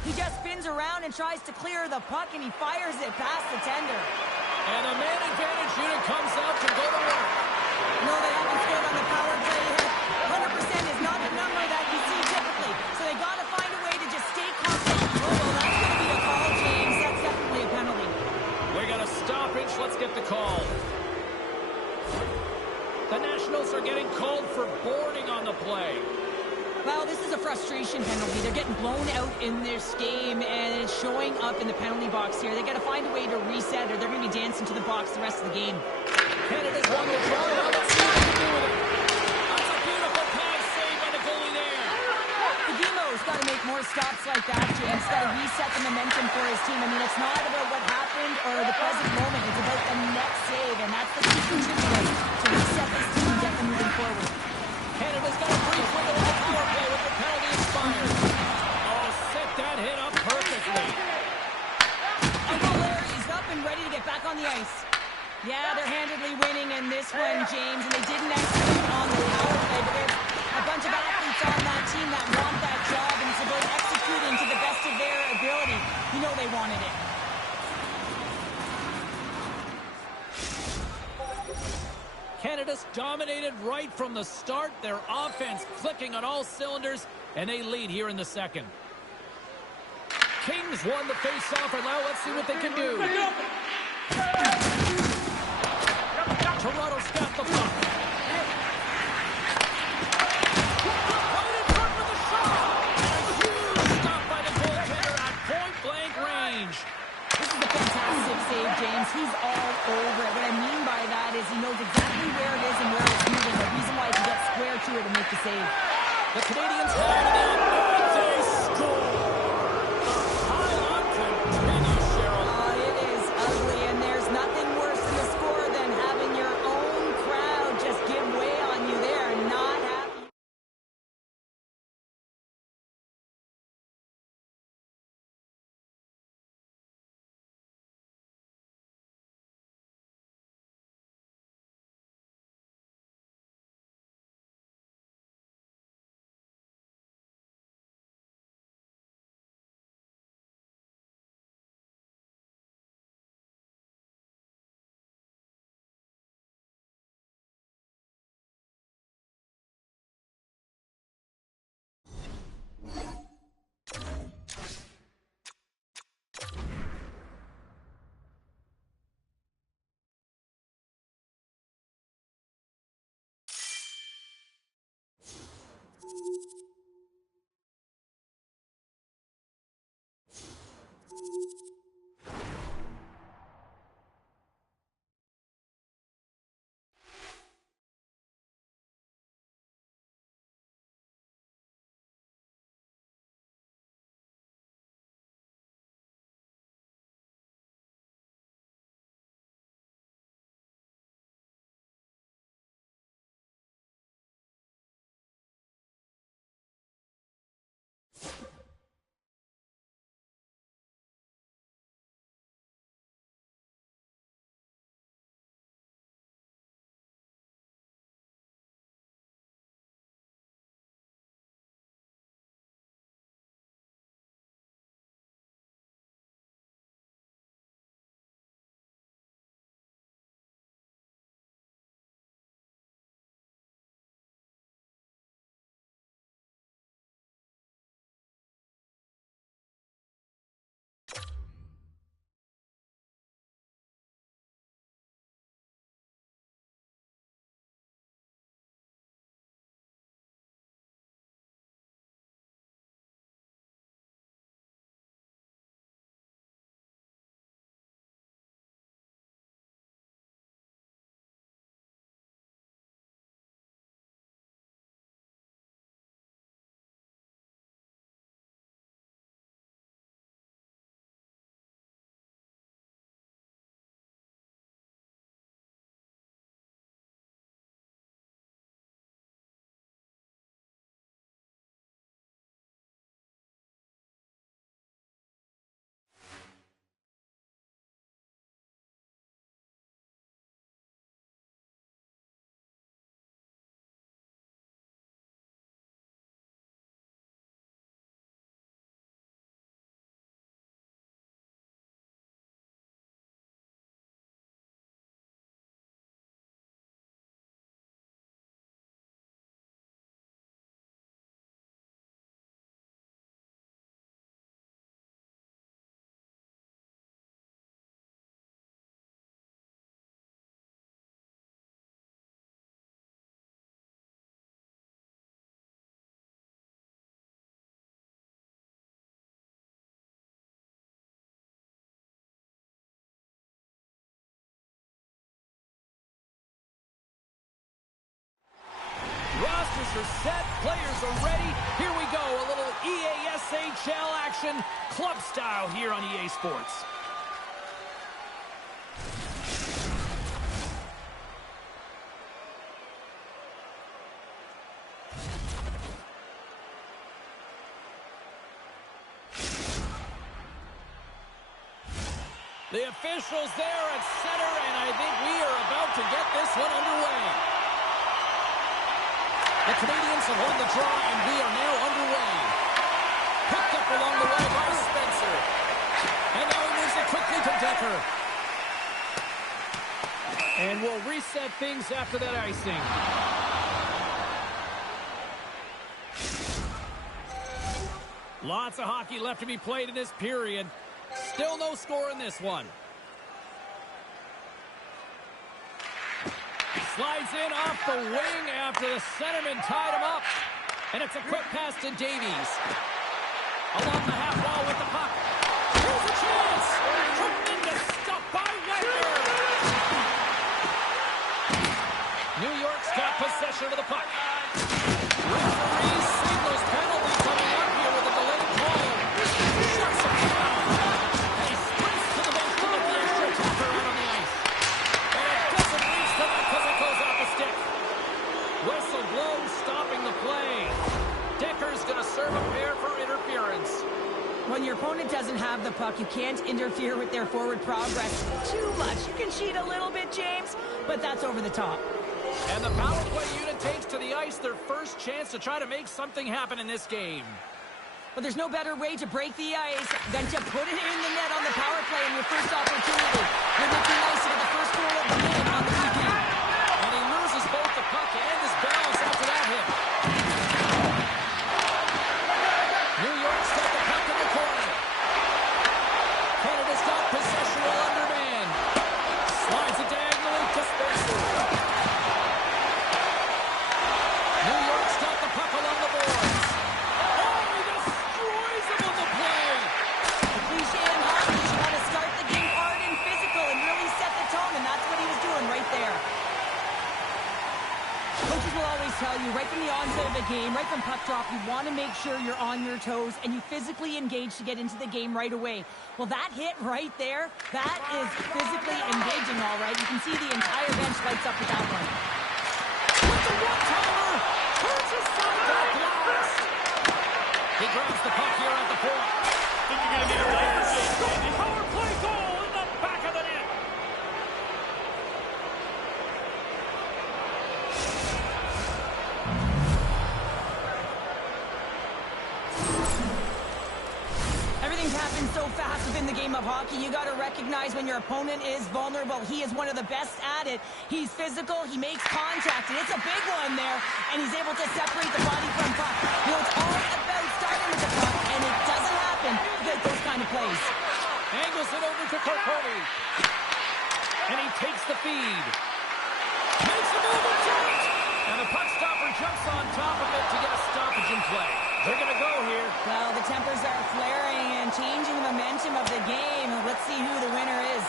He just spins around and tries to clear the puck, and he fires it past the tender. And a man advantage unit comes out to go to work. No, they haven't scored on the power play yet. 100% is not a number that you see typically. So they got to find a way to just stay confident. Oh, well, that's going to be a call, James. That's definitely a penalty. We got a stoppage. Let's get the call. The Nationals are getting called for boarding on the play. Well, this is a frustration penalty. They're getting blown out in this game, and it's showing up in the penalty box here. They got to find a way to reset, or they're going to be dancing to the box the rest of the game. Canada's won the draw. Let's see what they do with it. That's a beautiful pass save by the goalie there. Aguilo's got to make more stops like that, James. Got to reset the momentum for his team. I mean, it's not about what happened or the present moment. It's about the next save, and that's the key contributor to reset this team and get them moving forward. Canada's got a brief wiggle on the power play with the penalty expired. Oh, set that hit up perfectly. Uncle Larry's up and ready to get back on the ice. Yeah, they're handedly winning in this one, James, and they didn't execute on the power play, but there's a bunch of athletes on that team that want that job, and it's about executing to the best of their ability. You know they wanted it. Canada's dominated right from the start. Their offense clicking on all cylinders, and they lead here in the second. Kings won the face-off, and now let's see what they can do. Toronto's got the puck. Right in front for the shot. And a huge stop by the goaltender at point-blank range. This is a fantastic save, James. He's all over it. What I mean by that is he knows exactly where it is and where it's moving. The reason why he can get square to it and make the save. The Canadians have it in, and they score. The pile-on continues, Cheryl. It is ugly, and there's nothing worse in the score than having your own crowd just give way on you. They are not happy. Rosters are set. Players are ready. Here we go. A little EASHL action, club style here on EA Sports. The officials there at center, and I think we are about to get this one underway. The Canadians have won the draw, and we are now underway. Picked up along the way by Spencer. And now he moves it quickly to Decker. And we'll reset things after that icing. Lots of hockey left to be played in this period. Still no score in this one. Slides in off the wing after the centerman tied him up. And it's a quick pass to Davies. Along the half wall with the puck. Here's a chance! Tremendous stop by Wagner! New York's got possession of the puck. Referees see those penalties coming up here with a delayed call. Shuts him down. And he sprints to the bench to get the extra attacker out on the ice. And it doesn't reach to that because it goes off the stick. Whistle blows, stopping the play. Decker's going to serve a pair for interference. When your opponent doesn't have the puck, you can't interfere with their forward progress too much. You can cheat a little bit, James, but that's over the top. And the power play unit takes to the ice their first chance to try to make something happen in this game. But there's no better way to break the ice than to put it in the net on the power play in your first opportunity. You're looking nice to get the first goal of the game on the PP. And he loses both the puck and his balance after that hit. New York's got the puck in the corner. Canada's got possession while underman. Slides it diagonally to Spencer. New York's got the puck along the boards. Oh, he destroys him on the play. The cliche in hockey, you want to start the game hard and physical and really set the tone, and that's what he was doing right there. Coaches will always tell you, right from the onset of the game, right from puck drop, you want to make sure you're on your toes and you physically engage to get into the game right away. Well, that hit right there, that is physically engaging, all right. You can see the entire bench lights up with that one. With the one-timer, turns aside that blast. He grabs the puck here at the point. Think you're going to need a lighter shot. Power play goal in the back of the net. Everything's happened so fast within the game of hockey. You got to recognize when your opponent is vulnerable. He is one of the best at it. He's physical. He makes contact, and it's a big one there. And he's able to separate the body from puck. You know, it's all about starting with the puck, and it doesn't happen against those kind of plays. Angles it over to Corcotti. And he takes the feed. Makes the move and jumps. And the puck stopper jumps on top of it to get a stoppage in play. They're going to go here. Well, the tempers are flaring and changing the momentum of the game. Let's see who the winner is.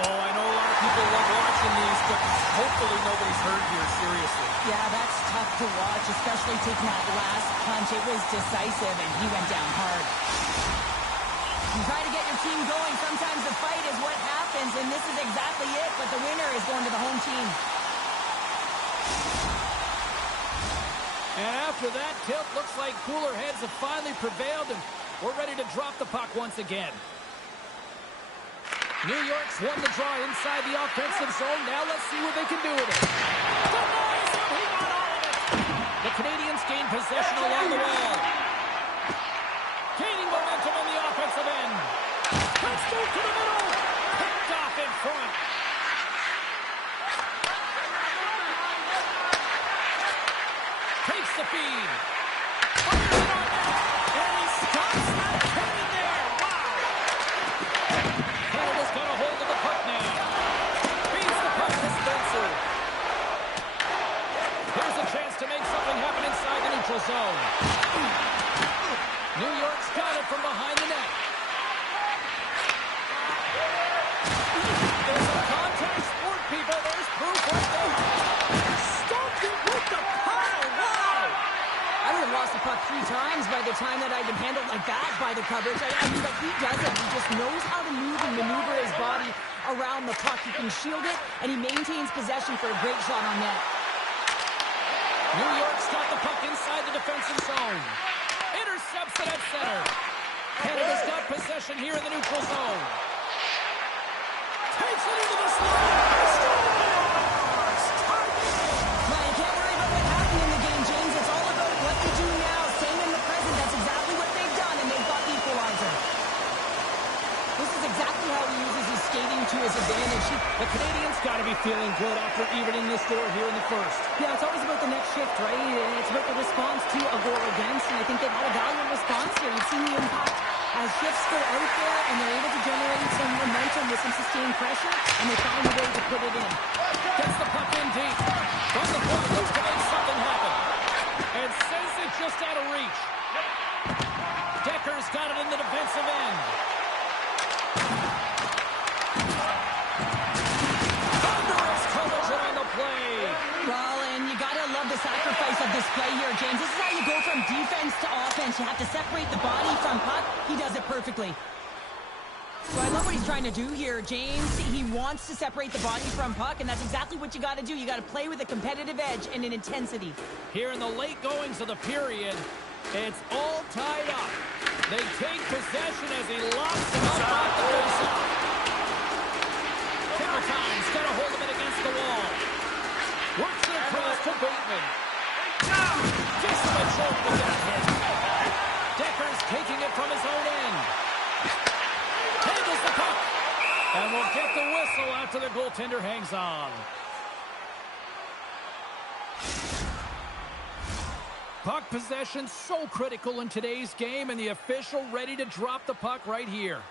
Oh, I know a lot of people love watching these, but hopefully nobody's hurt here, seriously. Yeah, that's tough to watch, especially taking that last punch. It was decisive, and he went down hard. You try to get your team going. Sometimes the fight is what happens, and this is exactly it, but the winner is going to the home team. And after that tilt, looks like cooler heads have finally prevailed, and we're ready to drop the puck once again. New York's won the draw inside the offensive zone. Now let's see what they can do with it. Denies him. He got all of it. The Canadians gain possession along the wall. Gaining momentum on the offensive end. Let's move to the middle. Picked off in front. Takes the feed. Fires it on net. And he stops that cannon there. Wow. Canada's got a hold of the puck now. Feeds the puck to Spencer. Here's a chance to make something happen inside the neutral zone. New York's got it from behind the net. There's a contact sport, people. There's proof right there. Stopped it with the pile. Wow. I would have lost the puck 3 times by the time that I'd been handled like that by the coverage. I mean, but he doesn't. He just knows how to move and maneuver his body around the puck. He can shield it, and he maintains possession for a great shot on net. New York's got the puck inside the defensive zone. Intercepts it at center. Canada's got possession here in the neutral zone. Takes it into the slot. Well, you can't worry about what happened in the game, James. It's all about what you do feeling good after evening the score here in the first. Yeah, it's always about the next shift, right? And it's about the response to a goal against, and I think they've had a valiant response here. You've seen the impact as shifts go out there, and they're able to generate some momentum with some sustained pressure, and they find a way to put it in. Gets the puck in deep. From the point, looks to make something happen. And sends it just out of reach. Decker's got it in the defensive end. Thunderous collision on the play. Well, and you got to love the sacrifice of this play here, James. This is how you go from defense to offense. You have to separate the body from puck. He does it perfectly. So I love what he's trying to do here, James. He wants to separate the body from puck, and that's exactly what you got to do. You got to play with a competitive edge and an intensity. Here in the late goings of the period, it's all tied up. They take possession as he locks him up off the faceoff. Timbertime's got a hold of it against the wall. Works it across to Bateman. Just a choke with that hit. Decker's taking it from his own end. Handles the puck. And we'll get the whistle after the goaltender hangs on. Puck possession so critical in today's game, and the official ready to drop the puck right here.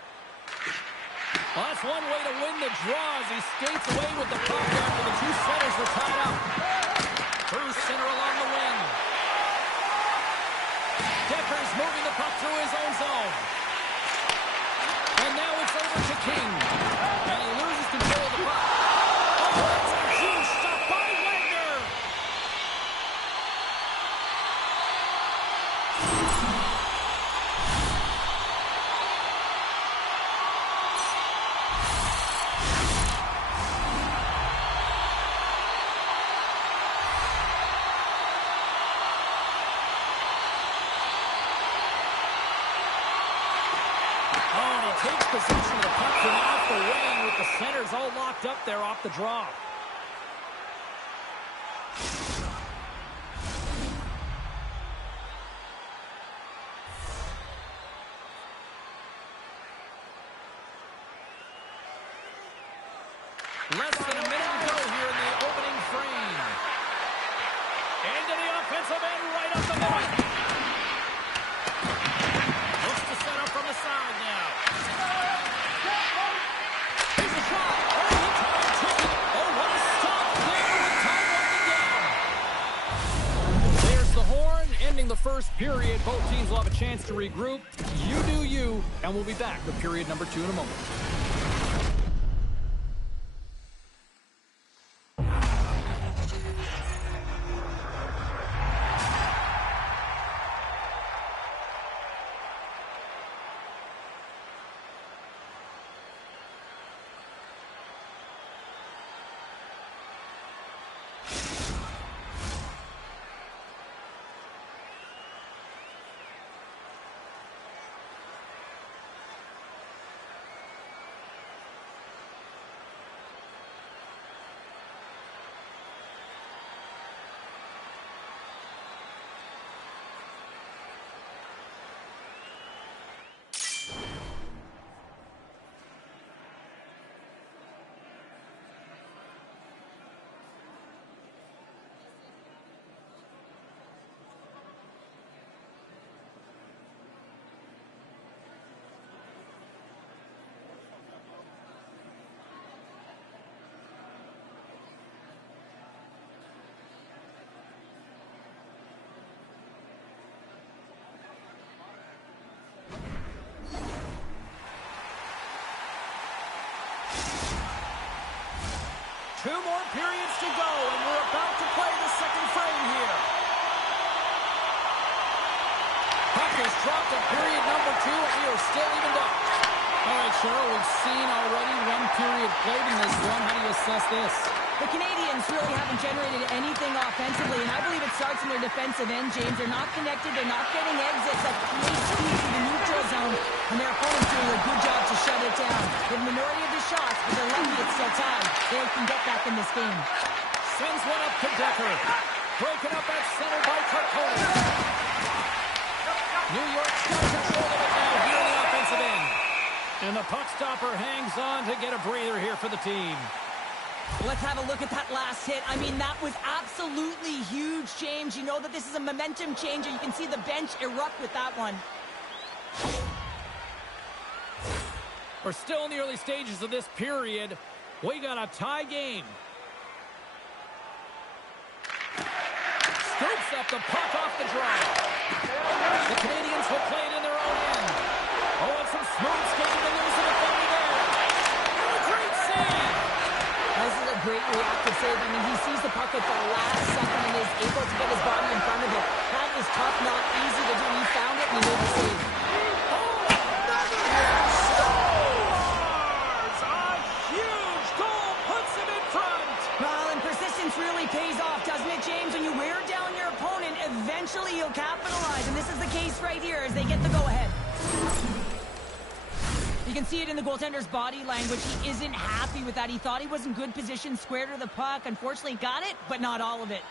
Well, that's one way to win the draw as he skates away with the puck after the two centers were tied up. Through center along the wing. Decker's moving the puck through his own zone. And now it's over to King. And he loses control of the puck. Oh, that's a huge stop by Wagner. Takes possession of the puck from off the wing with the centers all locked up there off the draw. Less than a minute to go here in the opening frame. Into the offensive end right up the middle. Looks to set up from the side now. The first period, both teams will have a chance to regroup. You do you, and we'll be back with period number 2 in a moment. Two more periods to go, and we're about to play the second frame here. Puck is dropped in period number 2, and we are still evened up. All right, Cheryl, we've seen already one period played in this one. How do you assess this? The Canadians really haven't generated anything offensively, and I believe it starts in their defensive end, James. They're not connected. They're not getting exits that create speed in the neutral zone, and their opponent's doing a good job to shut it down. The minority of the shots, but they're lucky it's still tied. They can get back in this game. Sends one up to Decker. Broken up at center by Tarkona. New York's got control of it now here in the offensive end. And the puck stopper hangs on to get a breather here for the team. Let's have a look at that last hit. I mean, that was absolutely huge, James. You know that this is a momentum changer. You can see the bench erupt with that one. We're still in the early stages of this period. We got a tie game. Scoops up the puck off the draw. The Canadians will play it in their own end. Oh, and some smooth skating to lose the defender there. Oh, a great save. This is a great reactive save. I mean, he sees the puck at the last second and is able to get his body in front of it. That is tough, not easy to do. He found it and he made the save. Really pays off, doesn't it, James? When you wear down your opponent, eventually you'll capitalize, and this is the case right here as they get the go-ahead. You can see it in the goaltender's body language. He isn't happy with that. He thought he was in good position, square to the puck. Unfortunately, got it, but not all of it.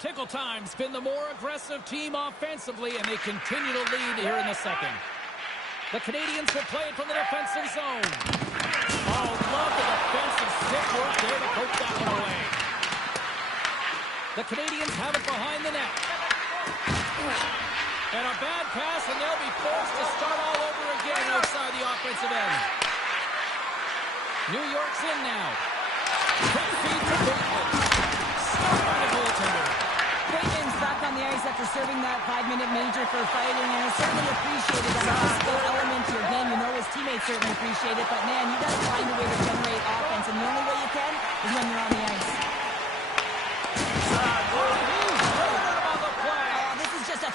Tickle Time's been the more aggressive team offensively, and they continue to lead here in the second. The Canadians will play it from the defensive zone. Oh, love the defensive stick work there to poke that one away. The Canadians have it behind the net. And a bad pass, and they'll be forced to start all over again outside the offensive end. New York's in now. Quick feed to Bateman. Stopped by the goaltender. Bateman's back on the ice after serving that 5-minute major for fighting, and it's certainly appreciated that physical element to your game. You know his teammates certainly appreciate it, but man, you got to find a way to generate offense, and the only way you can is when you're on the ice.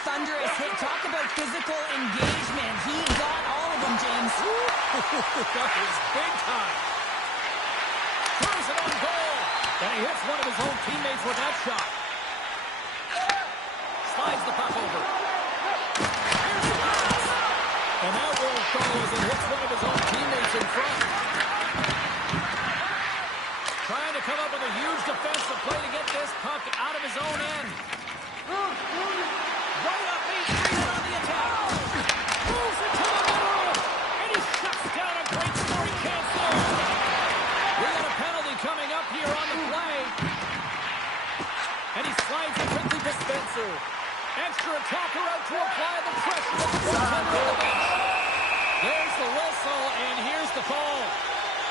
Thunderous hit. Talk about physical engagement. He got all of them, James. That was big time. Throws it on goal. And he hits one of his own teammates with that shot. Slides the puck over. Here's the pass. And that won't go as it hits one of his own teammates in front. Trying to come up with a huge defensive play to get this puck out of his own end. Right up Main Street on the attack. Moves it to the middle. And he shuts down a great scoring chance there. We got a penalty coming up here on the play. And he slides it quickly to Spencer. Extra attacker out to apply the pressure with the goaltender on the bench. There's the whistle, and here's the call.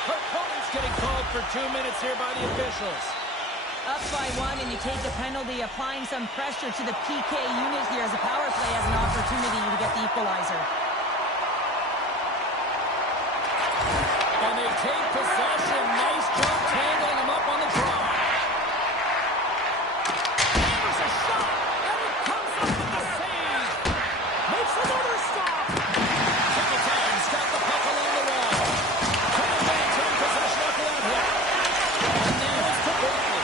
Her opponent's getting called for 2 minutes here by the officials. Up by 1, and you take the penalty, applying some pressure to the PK unit here as the power play has an opportunity to get the equalizer. And they take possession. Nice job tangling him up on the draw. Hammers a shot, and it comes up with the save. Makes another stop. Tickle Time's got the puck along the wall. Trying to maintain possession after that hit. And now it's to Bateman.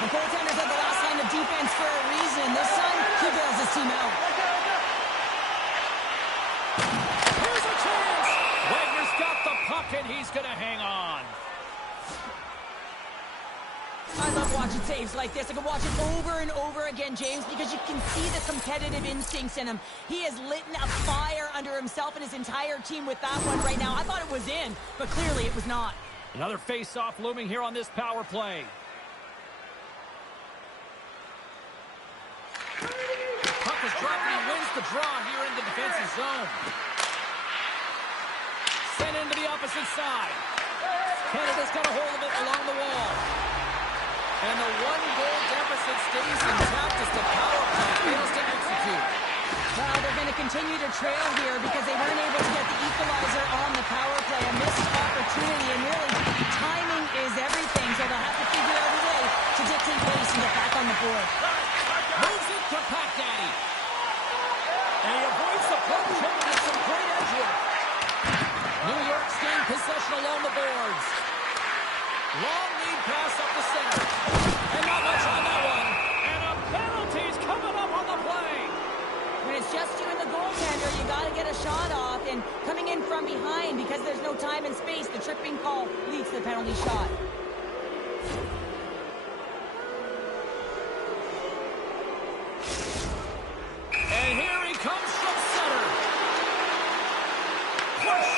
The goaltender's at the last line of defense for a reason. This time, he bails his team out. Here's a chance. Wagner's got the puck, and he's going to hang on. I love watching saves like this. I can watch it over and over again, James, because you can see the competitive instincts in him. He has lit a fire under himself and his entire team with that one right now. I thought it was in, but clearly it was not. Another face-off looming here on this power play. Puck is dropped and he wins the draw here in the defensive zone. Sent into the opposite side. Canada's got a hold of it along the wall. And the one-goal deficit stays intact as the power play fails to execute. Well, they're going to continue to trail here because they weren't able to get the equalizer on the power play. A missed opportunity, and really, timing is everything, so they'll have to figure out a way to dictate pace and get back on the board. Moves it to Pat Daddy. And he avoids the puck check with some great edge work. New York's gained possession along the boards. Long lead pass up the center. And not much on that one. And a penalty's coming up on the play. When it's just you and the goaltender, you got to get a shot off. And coming in from behind, because there's no time and space, the tripping call leads to the penalty shot. And here he comes from center. Push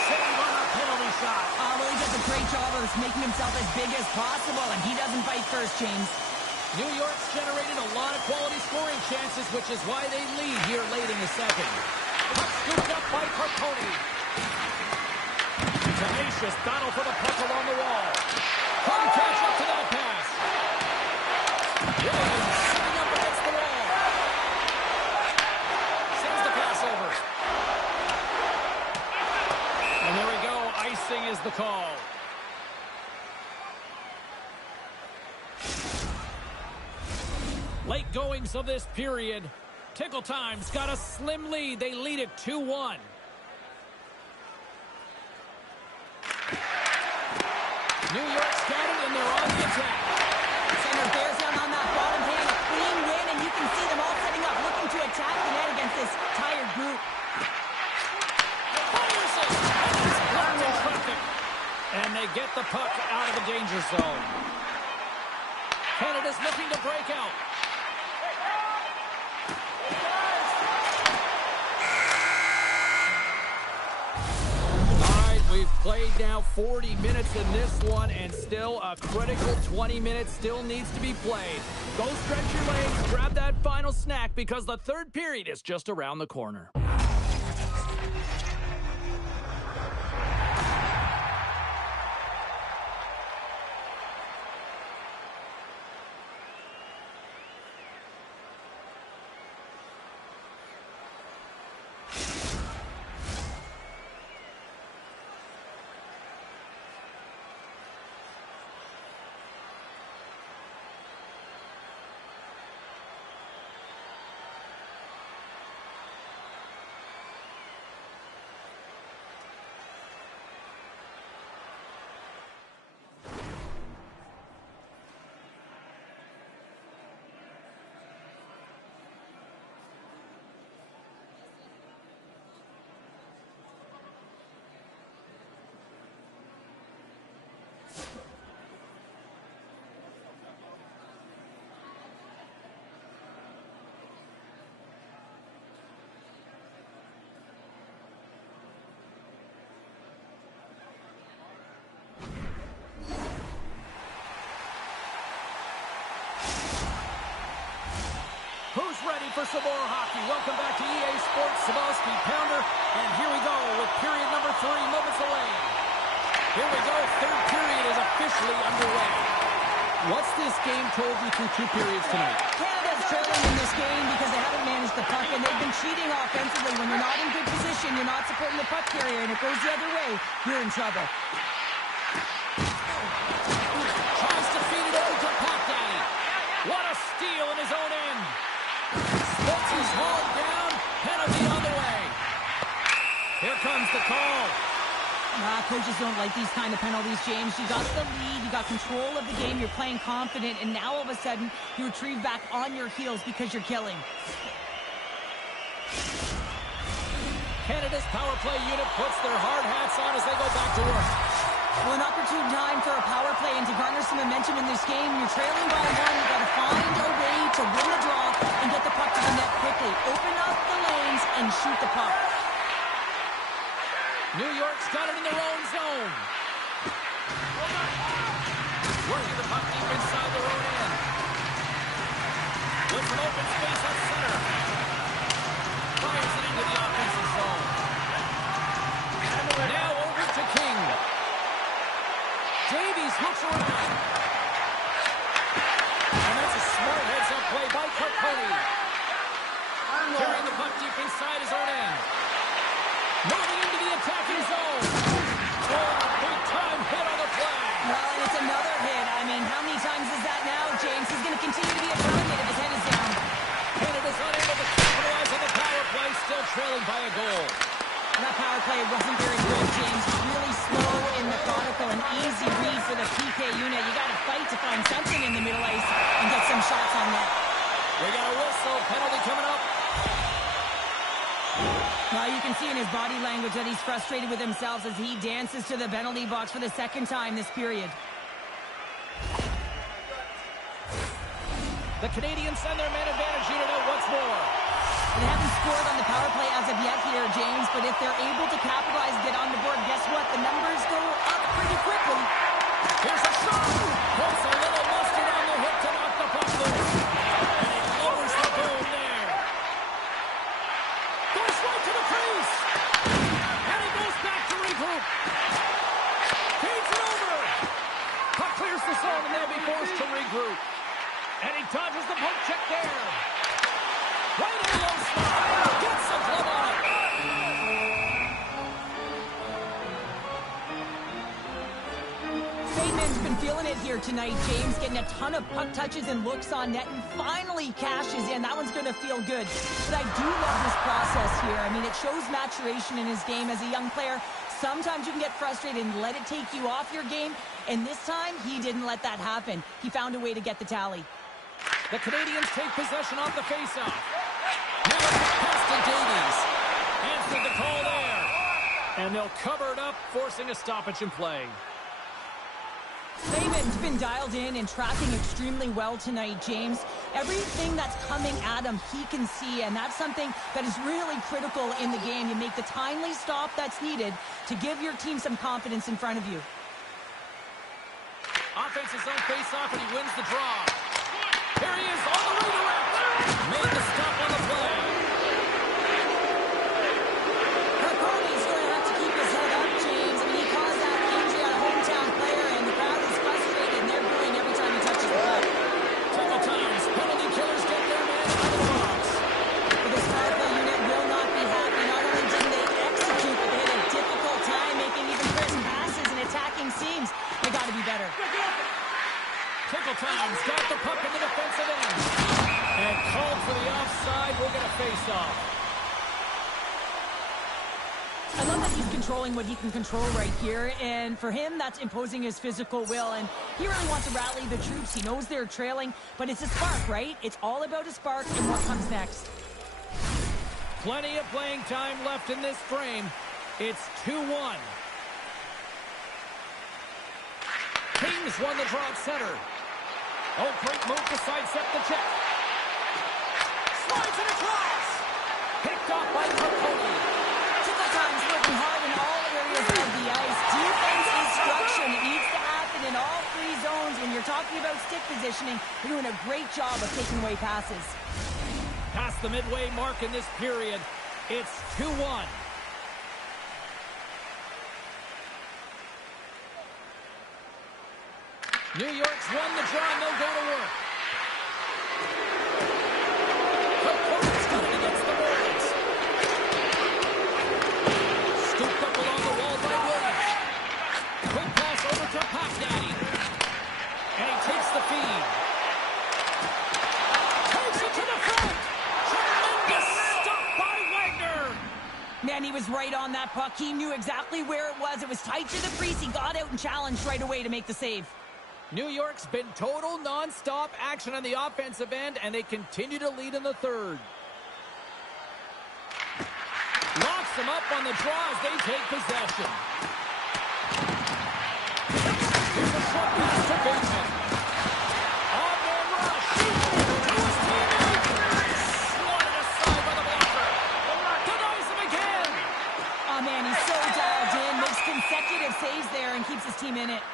great job of making himself as big as possible, and he doesn't fight first, James. New York's generated a lot of quality scoring chances, which is why they lead here late in the second. Puck scooped up by Carponi. Tenacious battle for the puck along the wall. Couldn't catch up to that pass. Williams sitting up against the wall. Sends the pass over. And there we go. Icing is the call. Late goings of this period. Tickle Time's got a slim lead. They lead it 2-1. New York's got it, and they're on the attack. Center bears down on that bottom hand. A clean win, and you can see them all setting up, looking to attack the net against this tired group. Fires it! And it's blocked in traffic. And they get the puck out of the danger zone. Canada's looking to break out. We've played now 40 minutes in this one, and still a critical 20 minutes still needs to be played. Go stretch your legs, grab that final snack, because the third period is just around the corner. Who's ready for some more hockey? Welcome back to EA Sports Sabalski Pounder. And here we go with period number 3 moments away. Here we go. Third period is officially underway. What's this game told you through 2 periods tonight? Canada's trailing in this game because they haven't managed the puck, and they've been cheating offensively. When you're not in good position, you're not supporting the puck carrier, and it goes the other way, you're in trouble. Tries to feed it over to Packdaddy. What a steal in his own end. Spits his hauled down. Penalty on the way. Here comes the call. Coaches don't like these kind of penalties, James. You got the lead, you got control of the game, you're playing confident, and now all of a sudden you retrieve back on your heels because you're killing. Canada's power play unit puts their hard hats on as they go back to work. Well, an opportune time for a power play and to garner some momentum in this game. You're trailing by 1. You've got to find a way to win the draw and get the puck to the net quickly. Open up the lanes and shoot the puck. New York's got it in their own zone. Working the puck deep inside their own end. With some open space at center. Fires it into the offensive zone. Now over to King. Davies hooks around. And that's a smart heads-up play by Carponi. Carrying the puck deep inside his own end. Moving into the attacking zone. Oh, big-time hit on the play. Well, and it's another hit. I mean, how many times is that now, James? He's going to continue to be a target if his head is down. Canada's unable to capitalize on the power play, still trailing by a goal. That power play wasn't very good, James. Really slow and methodical. An easy read for the PK unit. You got to fight to find something in the middle ice and get some shots on net. We got a whistle. Penalty coming up. Well, you can see in his body language that he's frustrated with himself as he dances to the penalty box for the second time this period. The Canadians send their man advantage unit out once more. They haven't scored on the power play as of yet here, James, but if they're able to capitalize and get on the board, guess what? The numbers go up pretty quickly. zone, and they'll be forced to regroup. And he dodges the poke check there. Right in the low slide. Gets the glove on it. Bateman's been feeling it here tonight, James, getting a ton of puck touches and looks on net, and finally cashes in. That one's going to feel good. But I do love this process here. I mean, it shows maturation in his game as a young player. Sometimes you can get frustrated and let it take you off your game, and this time, he didn't let that happen. He found a way to get the tally. The Canadians take possession off the faceoff. Now it's pass to Davies. Answered the call there. And they'll cover it up, forcing a stoppage in play. Bateman's been dialed in and tracking extremely well tonight, James. Everything that's coming at him, he can see, and that's something that is really critical in the game. You make the timely stop that's needed to give your team some confidence in front of you. Offense's own face-off, and he wins the draw. Here he is on the redirect. Made the stop on the play. He's going to have to keep his head up, James. I mean, he caused that injury on a hometown player, and the crowd is frustrated, and they're booing every time he touches the puck. Couple times, penalty killers get their man out of the box. But this power play unit will not be happy. Not only didn't they execute, but they had a difficult time making even crisp passes and attacking seams. They got to be better. Time's got the puck in the defensive end. And called for the offside. We'll get a face-off. I love that he's controlling what he can control right here. And for him, that's imposing his physical will. And he really wants to rally the troops. He knows they're trailing, but it's a spark, right? It's all about a spark and what comes next. Plenty of playing time left in this frame. It's 2-1. Kings won the draw at center. Oh, great move to sidestep the check. Slides it across. Picked off by Cody. Times working hard in all areas of the ice. Defense instruction needs to happen in all three zones. When you're talking about stick positioning, you're doing a great job of taking away passes. Past the midway mark in this period, it's 2-1. New York's won the draw, and they'll go to work. The Hornets got it against the boards. Scooped up along the wall by Williams. Quick pass over to Pack Daddy. And he takes the feed. Takes it to the front. Tremendous stop by Wagner. Man, he was right on that puck. He knew exactly where it was. It was tight to the crease. He got out and challenged right away to make the save. New York's been total non-stop action on the offensive end, and they continue to lead in the third. Locks them up on the draw as they take possession. Here's a short pass to Bateman. On-man rush. To his teammate. Swatted aside by the blocker. Denies him again. Oh, man, he's so dialed in. Makes consecutive saves there and keeps his team in it.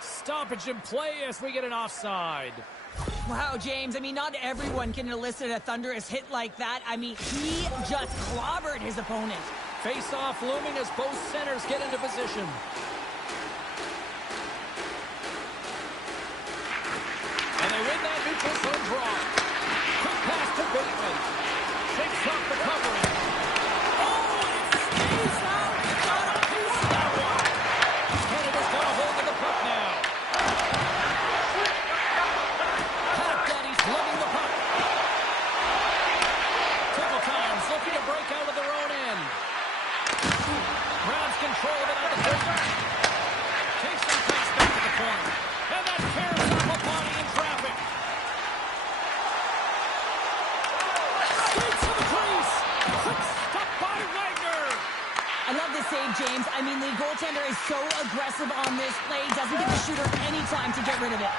Stoppage in play as we get an offside. Wow, James, I mean, not everyone can elicit a thunderous hit like that. I mean, he just clobbered his opponent. Face-off looming as both centers get into position. And they win that neutral zone draw. Quick pass to Bateman. Shakes off the covering. Oh, it stays out. Got a piece of that one. Canada's got a hold of the puck now. Loving the puck. Triple times looking to break out of their own end. Grabs control of it out the corner. Takes some pass back to the corner. And that tears off a body in traffic. Skates to the crease. Quick stop by Wagner. I love this save, James. I mean, the goaltender is so aggressive on this play. Doesn't give the shooter any time to get rid of it.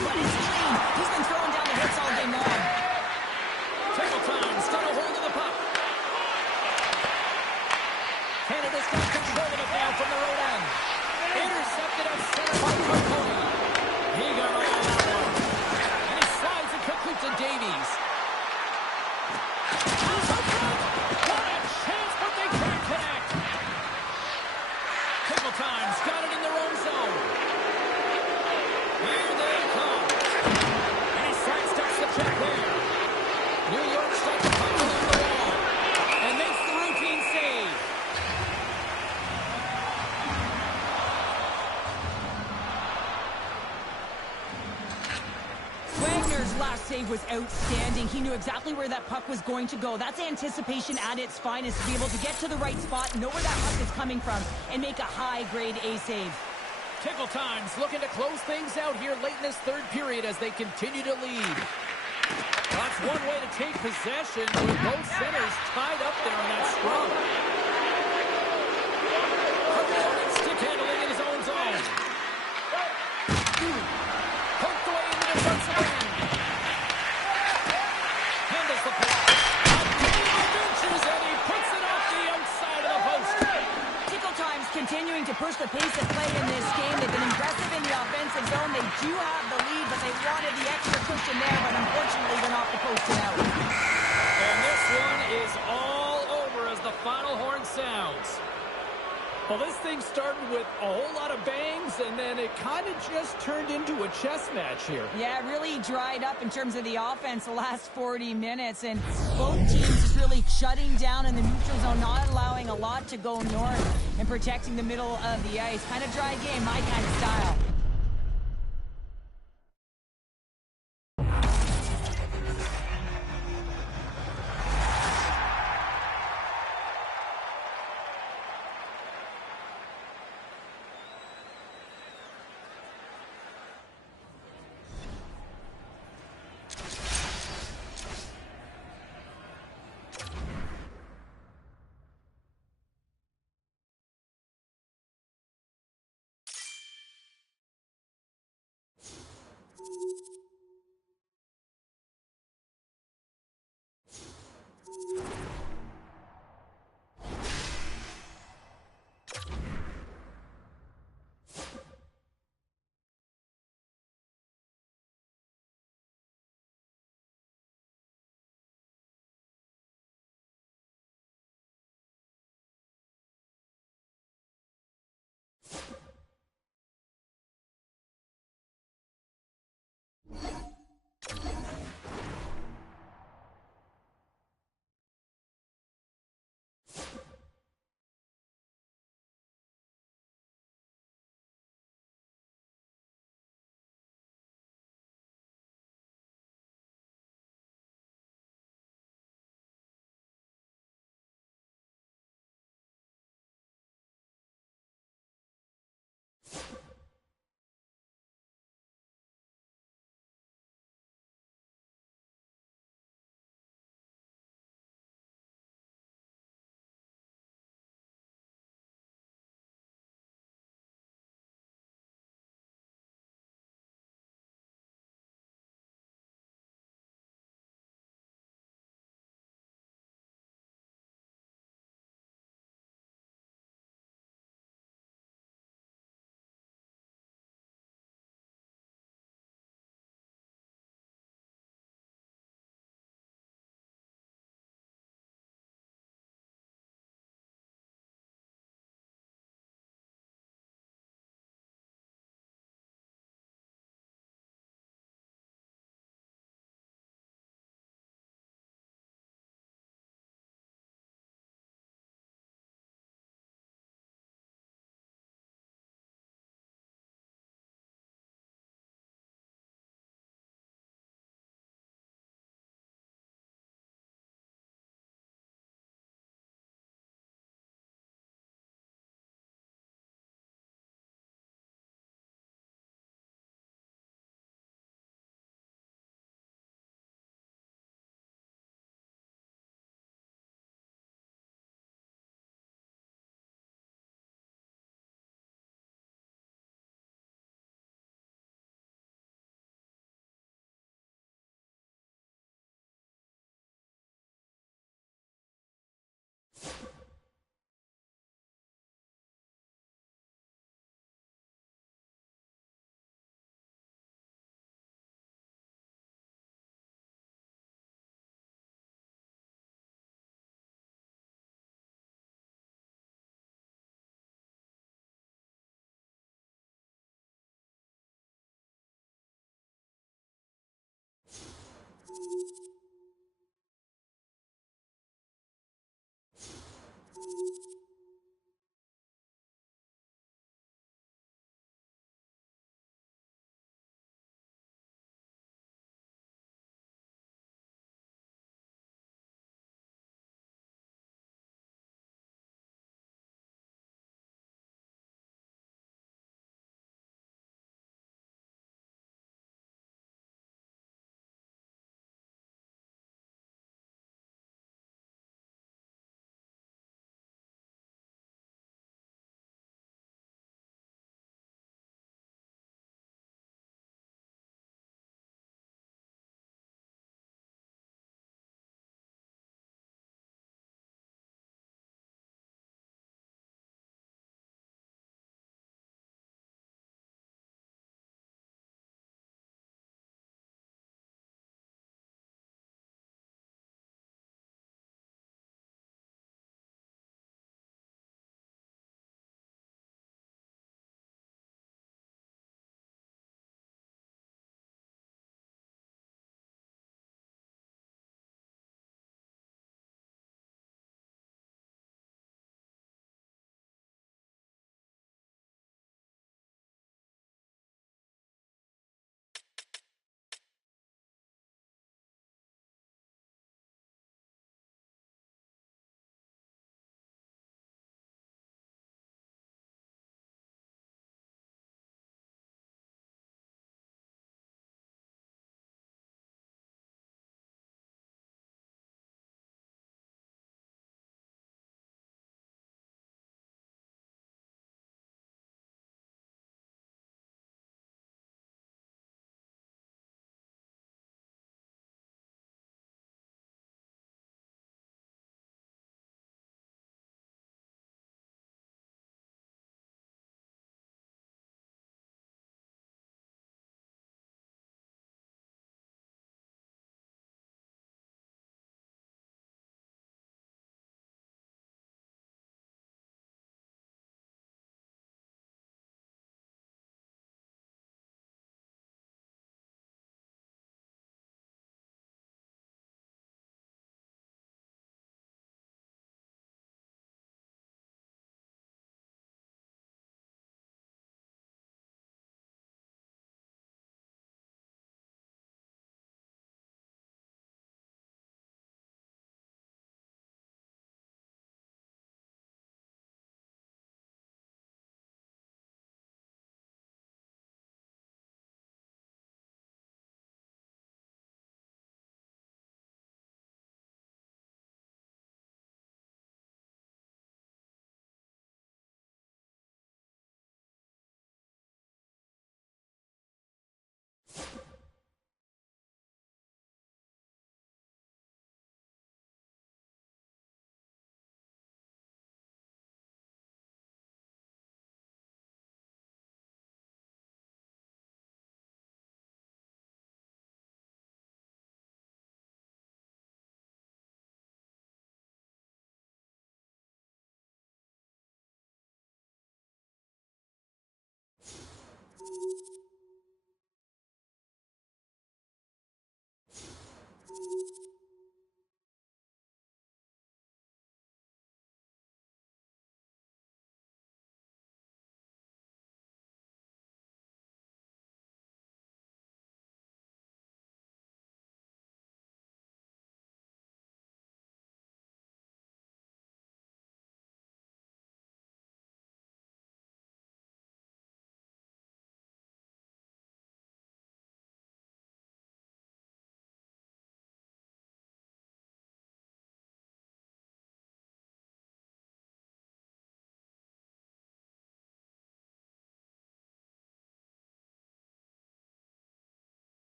But it's clean. He's been throwing down the hits all game long. Triple times, got a hold of the puck. Canada's got control of it now from the road end. Intercepted at center by Cody. He got all that one. And he slides it quickly to Davies. Miller's last save was outstanding. He knew exactly where that puck was going to go. That's anticipation at its finest, to be able to get to the right spot, know where that puck is coming from, and make a high-grade A save. Tickle Time's looking to close things out here late in this third period as they continue to lead. That's one way to take possession with both centers tied up there in that scrum. Stick handling in his own zone. Poked away in the defensive end. Handles the puck. And he puts it off the outside of the post. Tickle Time's continuing to push the pace of play in this game. They've been aggressive in the offensive zone. They do have the lead, but they wanted the extra cushion there, but unfortunately went off the post and out. And this one is all over as the final horn sounds. Well, this thing started with a whole lot of bangs, and then it kind of just turned into a chess match here. Yeah, it really dried up in terms of the offense the last 40 minutes, and both teams just really shutting down in the neutral zone, not allowing a lot to go north and protecting the middle of the ice. Kind of dry game, my kind of style.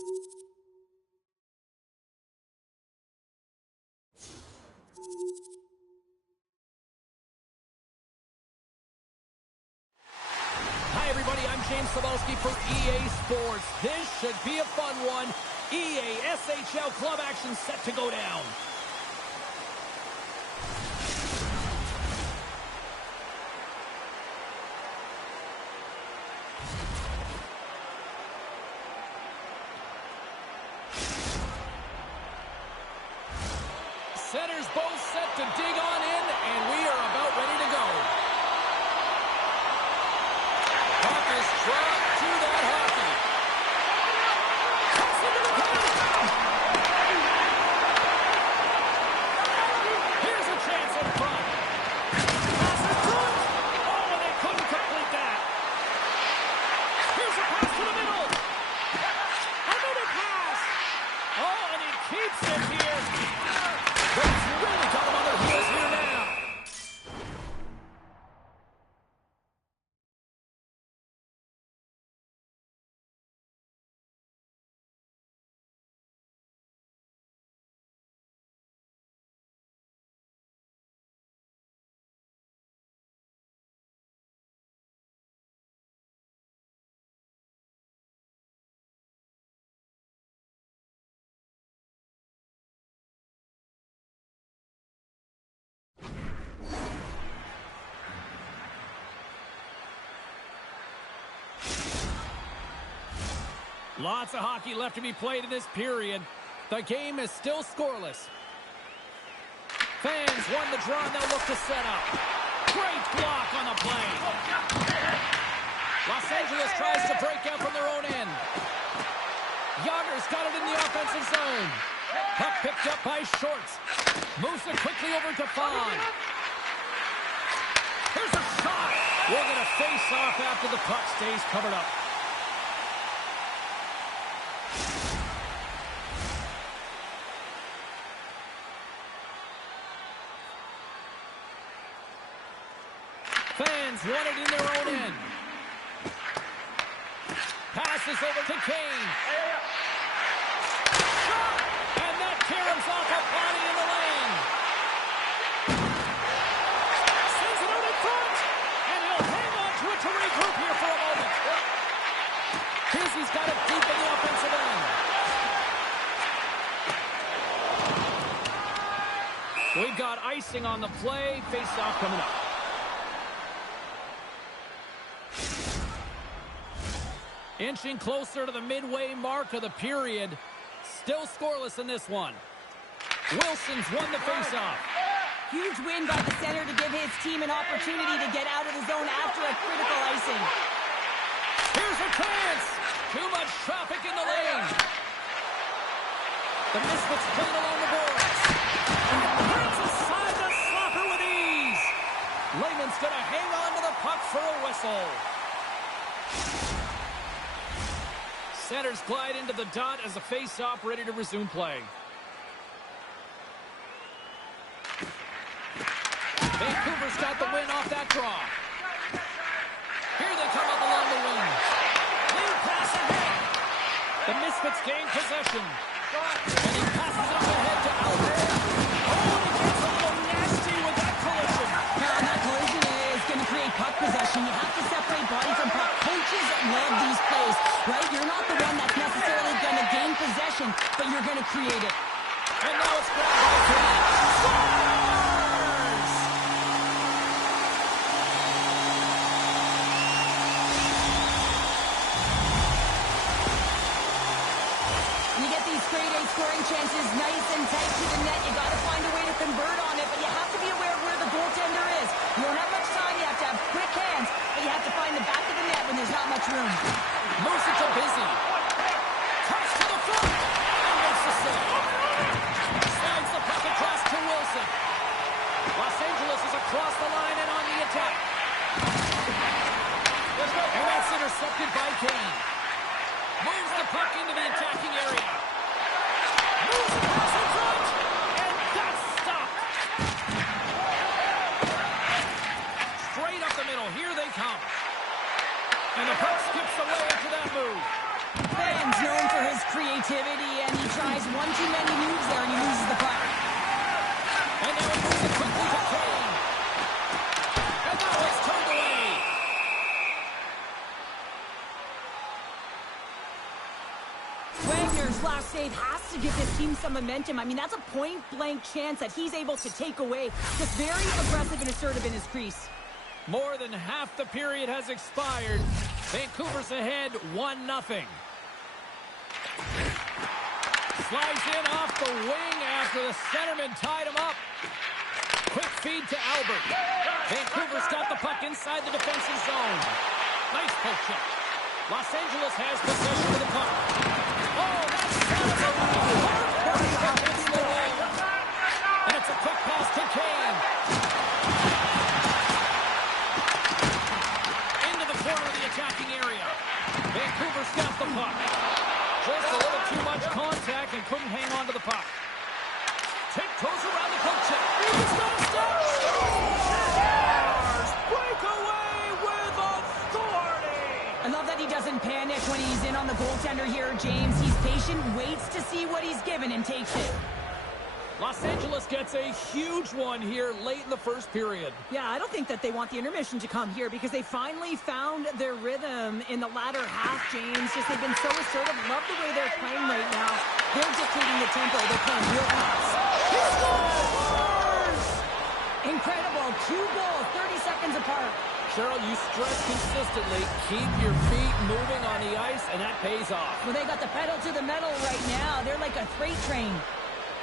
Hi, everybody. I'm James Cebulski for EA Sports. This should be a fun one. EA SHL club action set to go down. Centers both set to dig on in, and we are about ready to go. Puck is dropped to that hockey. Toss into the corner. Here's a chance in front. Passes through it. Oh, and they couldn't complete that. Here's a pass to the middle. Another pass. Oh, and he keeps it here. But it's really got them on their heels here now. Lots of hockey left to be played in this period. The game is still scoreless. Fans won the draw and they'll look to set up. Great block on the play. Los Angeles tries to break out from their own end. Yager's got it in the offensive zone. Puck picked up by Shorts. Moves it quickly over to Fawn. Here's a shot. We're going to face off after the puck stays covered up. Fans want it in their own end. Passes over to Kane. Shot! And that caroms off a body in the lane. Sends it out in front. And he'll hang on to it to regroup here for a moment. He's got it deep in the offensive end. We've got icing on the play. Face-off coming up. Inching closer to the midway mark of the period. Still scoreless in this one. Wilson's won the faceoff. Huge win by the center to give his team an opportunity to get out of the zone after a critical icing. Here's a chance. Too much traffic in the lane. The Misfits playing along the boards. Brings aside the slapper with ease. Lehman's going to hang on to the puck for a whistle. Centers glide into the dot as the face-off ready to resume play. Vancouver's got the win off that draw. Here they come up along the wing. Lead pass ahead. The Misfits gain possession. And he passes it up ahead to Albert. Oh, he gets a little nasty with that collision. That collision is going to create puck possession. You have to separate body from puck. Coaches love these plays, right? You're not the one that's necessarily going to gain possession, but you're going to create it. And now it's grabbed by Kane. Scores! You get these grade A scoring chances nice and tight to the net. You got to find a way to convert on it, but you have to be aware of where the goaltender is. You don't have much time. You have to have quick hands, but you have to find the back of the net when there's not much room. Moves it to Busy. Touch to the front. And makes the save. Slides the puck across to Wilson. Los Angeles is across the line and on the attack. And that's intercepted by Kane. Moves the puck into the attacking area. Moves across in front. And that's stopped. Straight up the middle. Here they come. And the puck skips away after that move. Fans known for his creativity, and he tries one too many moves there, and he loses the puck. And now he moves it quickly to Kane. And that was turned away. Wagner's last save has to give this team some momentum. I mean, that's a point-blank chance that he's able to take away. Just very aggressive and assertive in his crease. More than half the period has expired. Vancouver's ahead 1-0. Slides in off the wing after the centerman tied him up. Quick feed to Albert. Vancouver's got the puck inside the defensive zone. Nice poke check. Los Angeles has possession of the puck. Oh, that's and it's a quick pass to Kane. Into the corner of the attacking area. Vancouver's got the puck. Just a little too much contact and couldn't hang on to the puck. Tiptoes around the poke check. He's going to stop. Breakaway with authority. I love that he doesn't panic when he's in on the goaltender here, James. He's patient, waits to see what he's given, and takes it. Los Angeles gets a huge one here late in the first period. Yeah, I don't think that they want the intermission to come here because they finally found their rhythm in the latter half, James. Just they've been so assertive. Love the way they're playing right now. They're dictating the tempo. They're playing real fast. He scores! Incredible. 2 goals, 30 seconds apart. Cheryl, you stress consistently, keep your feet moving on the ice, and that pays off. Well, they got the pedal to the metal right now. They're like a freight train.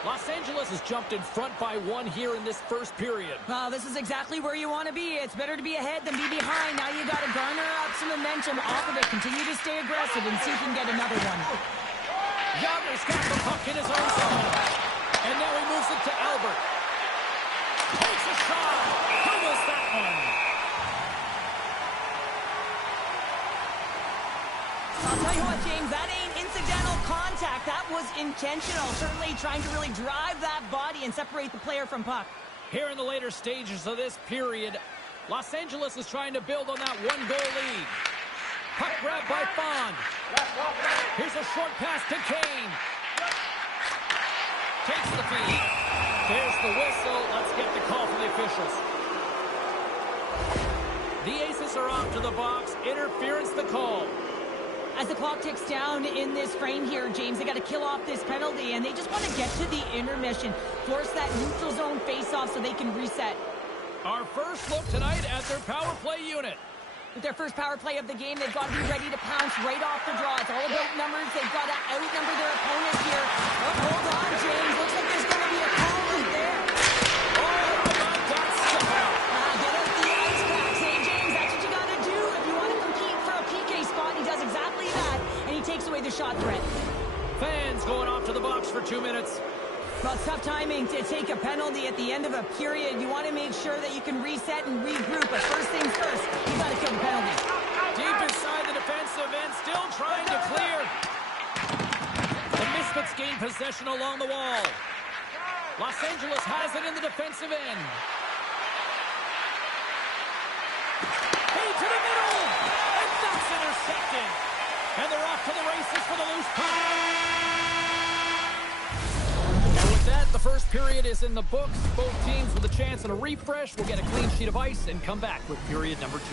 Los Angeles has jumped in front by 1 here in this first period. Well, this is exactly where you want to be. It's better to be ahead than be behind. Now you got to garner up some momentum off of it. Continue to stay aggressive and see if you can get another one. Yager's got the puck in his own zone. And now he moves it to Albert. Takes a shot. Who was that one? I'll tell you what, James, that ain't incidental contact. That was intentional. Certainly trying to really drive that body and separate the player from puck. Here in the later stages of this period, Los Angeles is trying to build on that 1-goal lead. Puck grab by Fond. Here's a short pass to Kane. Takes the feed. There's the whistle. Let's get the call from the officials. The Aces are off to the box. Interference the call. As the clock ticks down in this frame here, James, they got to kill off this penalty, and they just want to get to the intermission, force that neutral zone face-off so they can reset. Our first look tonight at their power play unit. With their first power play of the game, they've got to be ready to pounce right off the draw. It's all about numbers. They've got to outnumber their opponent here. Oh, hold on, James. Looks like there's going to be a call right there. Get out the ice packs, hey, James. That's what you got to do if you want to compete for a PK spot. He does exactly that, and he takes away the shot threat. Fans going off to the box for 2 minutes. Well, it's tough timing to take a penalty at the end of a period. You want to make sure that you can reset and regroup. But first things first, you got to kill the penalty. Deep inside the defensive end, still trying to clear. The Misfits gain possession along the wall. Los Angeles has it in the defensive end. Hey, to the middle! And that's intercepted. And they're off to the races for the loose puck. And with that, the first period is in the books. Both teams with a chance at a refresh will get a clean sheet of ice and come back with period number 2.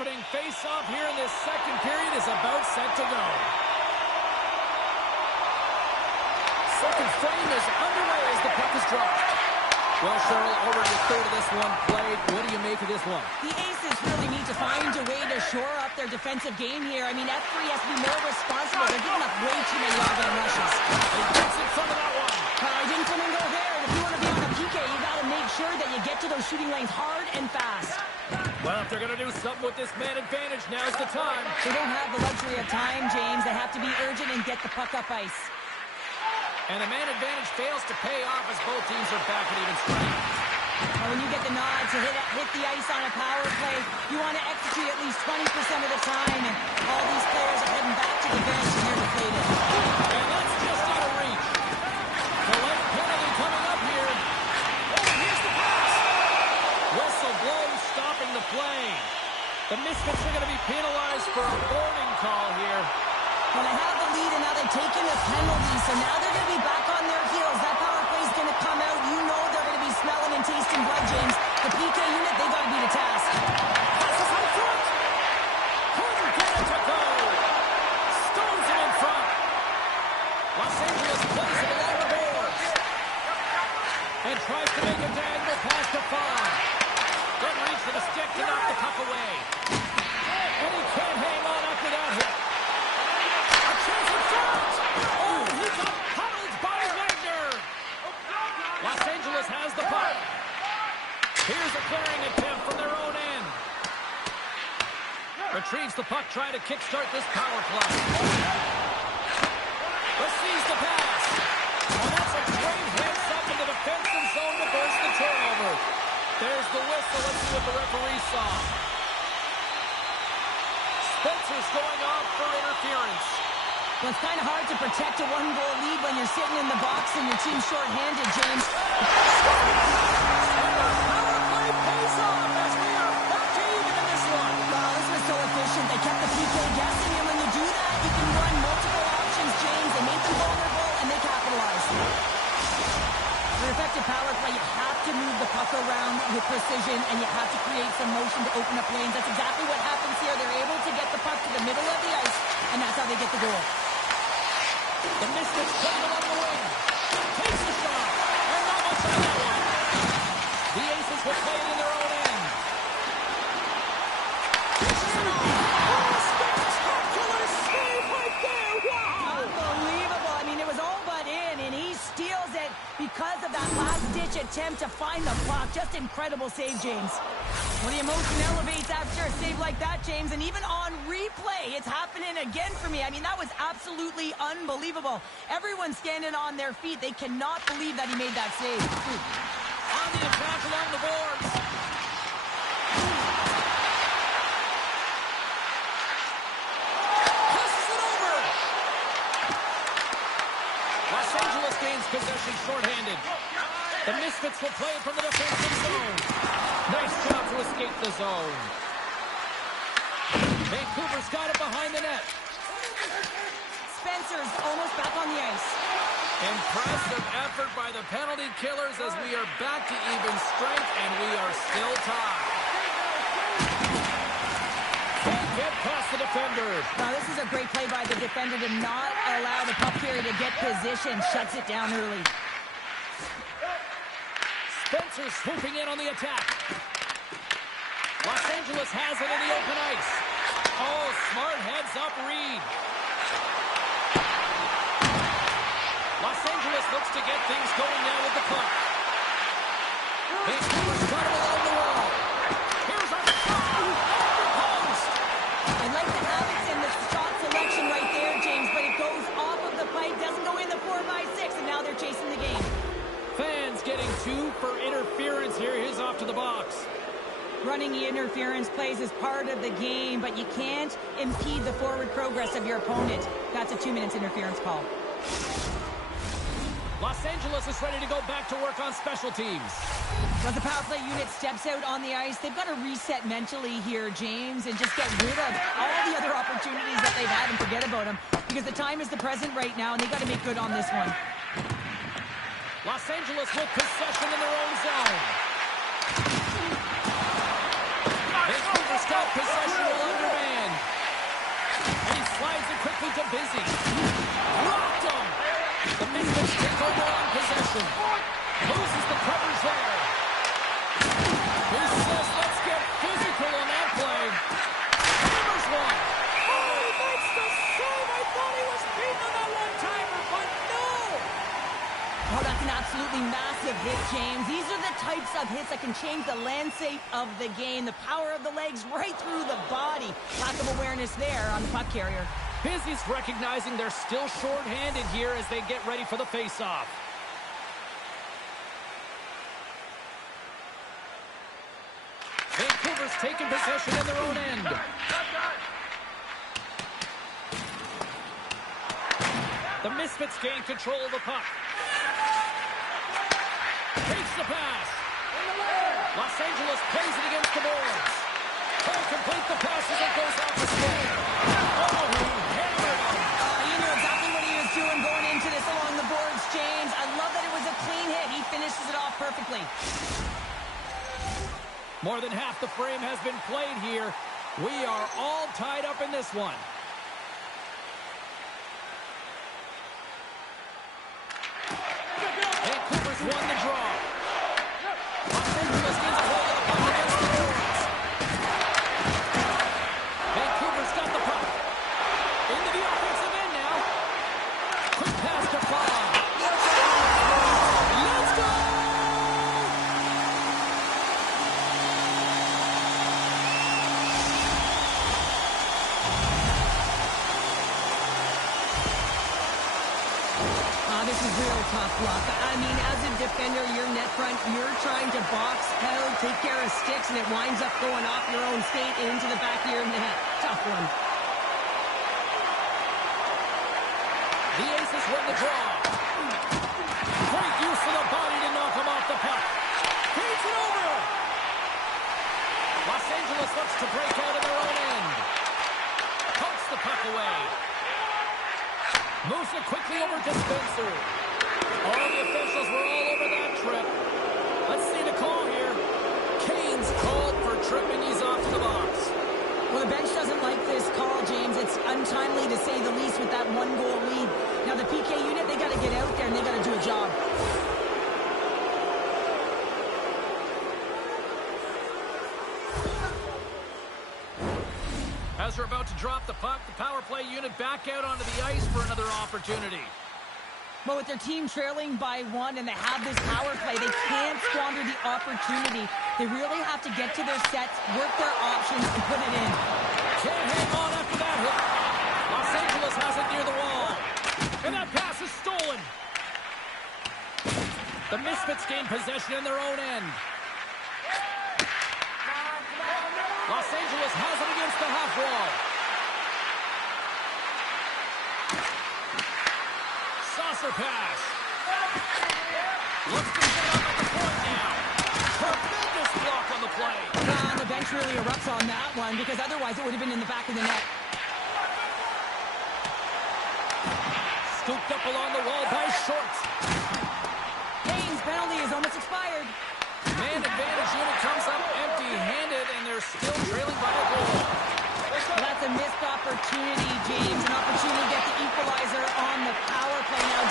opening face-off here in this second period is about set to go. Second frame is underway as the puck is dropped. Well, Cheryl, already a third of this one played. What do you make of this one? The Aces really need to find a way to shore up their defensive game here. I mean, F3 has to be more responsible. They're giving up way too many log-in rushes. He gets in front of that one. I didn't come and go there. And if you want to be on a PK, you got to make sure that you get to those shooting lanes hard and fast. Well, if they're going to do something with this man advantage, now's the time. They don't have the luxury of time, James. They have to be urgent and get the puck up ice. And the man advantage fails to pay off as both teams are back at even strength. When you get the nod to hit the ice on a power play, you want to execute at least 20% of the time, and all these players are heading back to the bench, and they're deflated. And that's just out of reach. The late penalty coming up here. Oh, here's the pass. Whistle blows, stopping the play. The Misfits are going to be penalized for a warning call here. Well, they have the lead, and now they've taken this penalty, so now they're going to be back on their heels. That power play is going to come out. You know they're going to be smelling and tasting blood, James. The PK unit, they got to beat a task. Passes out front. Couldn't get it to go. Stones it in front. Los Angeles plays it along the boards. And tries to make a diagonal pass to Fong. Doesn't reach for the stick to knock the puck away. And he can't hang on after that hit. Oh, he got pummeled by Wagner. Los Angeles has the puck. Here's a clearing attempt from their own end. Retrieves the puck, trying to kickstart this power play. Receives the pass. Oh, that's a great heads-up in the defensive zone to force the turnover. There's the whistle. Let's see what the referee saw. Spencer's going off for interference. Well, it's kind of hard to protect a one-goal lead when you're sitting in the box and your team's short-handed, James. And the power play pays off as we are back to even in this one. Wow, this was so efficient. They kept the PK guessing, and when you do that, you can run multiple options, James. They made them vulnerable, and they capitalized. For effective power play, you have to move the puck around with precision, and you have to create some motion to open up lanes. That's exactly what happens here. They're able to get the puck to the middle of the ice, and that's how they get the goal. The Misfits put it along the wing. Takes the shot. And not much on that one. The Aces will play it in their own end. Spectacular save right there. Wow. Unbelievable. I mean, it was all but in, and he steals it because of that last-ditch attempt to find the puck. Just incredible save, James. When the emotion elevates after a save like that, James, and even on replay, it's happening again for me. I mean, that was absolutely unbelievable. Everyone's standing on their feet. They cannot believe that he made that save. On the attack along the boards. Passes it over. Los Angeles gains possession shorthanded. The Misfits will play it from the defensive zone. Nice job to escape the zone. Vancouver's got it behind the net. Spencer's almost back on the ice. Impressive effort by the penalty killers as we are back to even strength, and we are still tied. Can't get past the defender. Now, this is a great play by the defender to not allow the puck carrier to get position. Shuts it down early. Spencer swooping in on the attack. Los Angeles has it in the open ice. Oh, smart heads-up read. Los Angeles looks to get things going now with the puck. Vancouver's got it along the wall. Here's a shot. Off the post. I like the habits in the shot selection right there, James, but it goes off of the pipe, doesn't go in the 4x6, and now they're chasing the game. Fans getting 2 for interference here. He's off to the box. Running interference plays is part of the game, but you can't impede the forward progress of your opponent. That's a 2 minutes interference call. Los Angeles is ready to go back to work on special teams. As the power play unit steps out on the ice, they've got to reset mentally here, James, and just get rid of all the other opportunities that they've had and forget about them, because the time is the present right now, and they've got to make good on this one. Los Angeles with possession in their own zone. Vancouver's got possession to Busy. Rocked him. The Misfits take over on possession. Loses the coverage there. He says, let's get physical on that play. Hammers one. Oh, he makes the save. I thought he was beaten on that one-timer, but no. Oh, that's an absolutely massive hit, James. These are the types of hits that can change the landscape of the game. The power of the legs right through the body. Lack of awareness there on the puck carrier. Busy's recognizing they're still short-handed here as they get ready for the face-off. Vancouver's taking possession in their own end. The Misfits gain control of the puck. Takes the pass. Los Angeles plays it against the boards. Can't complete the pass as it goes off the stick. Oh, he hammered him. You knew exactly what he was doing going into this along the boards, James. I love that it was a clean hit. He finishes it off perfectly. More than half the frame has been played here. We are all tied up in this one. Vancouver's won the draw. Los Angeles gets a hold of the puck against the boards. Vancouver's got the puck. Into the offensive end now. Quick pass to Bob. Let's go! This is real tough luck. I mean, as a defender, your net front, you're trying to box out, take care of sticks, and it winds up going off your own skate and into the back of your net. Tough one. The Aces win the draw. Great use of the body to knock him off the puck. Feeds it over. Los Angeles looks to break out of their own end. Pokes the puck away. Moves it quickly over to Spencer. All the officials were all over that trip. Let's see the call here. Kane's called for tripping. He's off to the box. Well, the bench doesn't like this call, James. It's untimely to say the least with that one-goal lead. Now, the PK unit, they got to get out there and they got to do a job. As they're about to drop the puck, the power play unit back out onto the ice for another opportunity. But with their team trailing by one and they have this power play, they can't squander the opportunity. They really have to get to their sets, work their options, and put it in. Can't hang on after that hit. Los Angeles has it near the wall. And that pass is stolen. The Misfits gain possession in their own end. Los Angeles has it against the half wall. Saucer pass. Looks to get up at the point now. Tremendous block on the play. The bench really erupts on that one because otherwise it would have been in the back of the net. Scooped up along the wall by Shorts. Kane's penalty is almost expired. Man advantage unit comes up empty-handed, and they're still trailing by a goal. Well, that's a missed opportunity, James. An opportunity to get the equalizer on the power play now.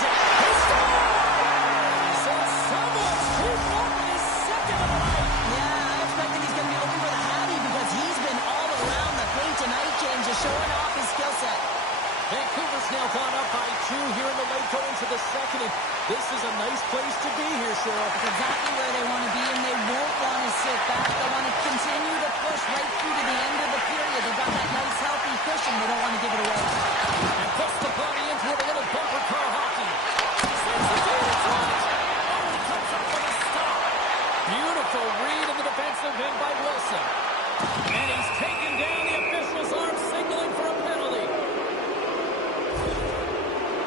So someone's keep walking his second of the night. Yeah, I expect that he's going to be looking for the Hattie because he's been all around the paint tonight, James, just showing off his skill set. Vancouver's now gone up by 2 here in the late going to the second. And this is a nice place to be here, Cheryl. It's exactly where they want to be, and they won't want to sit back. They want to continue to push right through to the end of the period. They've got that nice, healthy cushion. They don't want to give it away. And puts the body into it, a little bumper car hockey. Sends it to the front. Oh, he comes up with a stop. Beautiful read of the defensive end by Wilson. And he's taken down the official's arm, signaling for a penalty.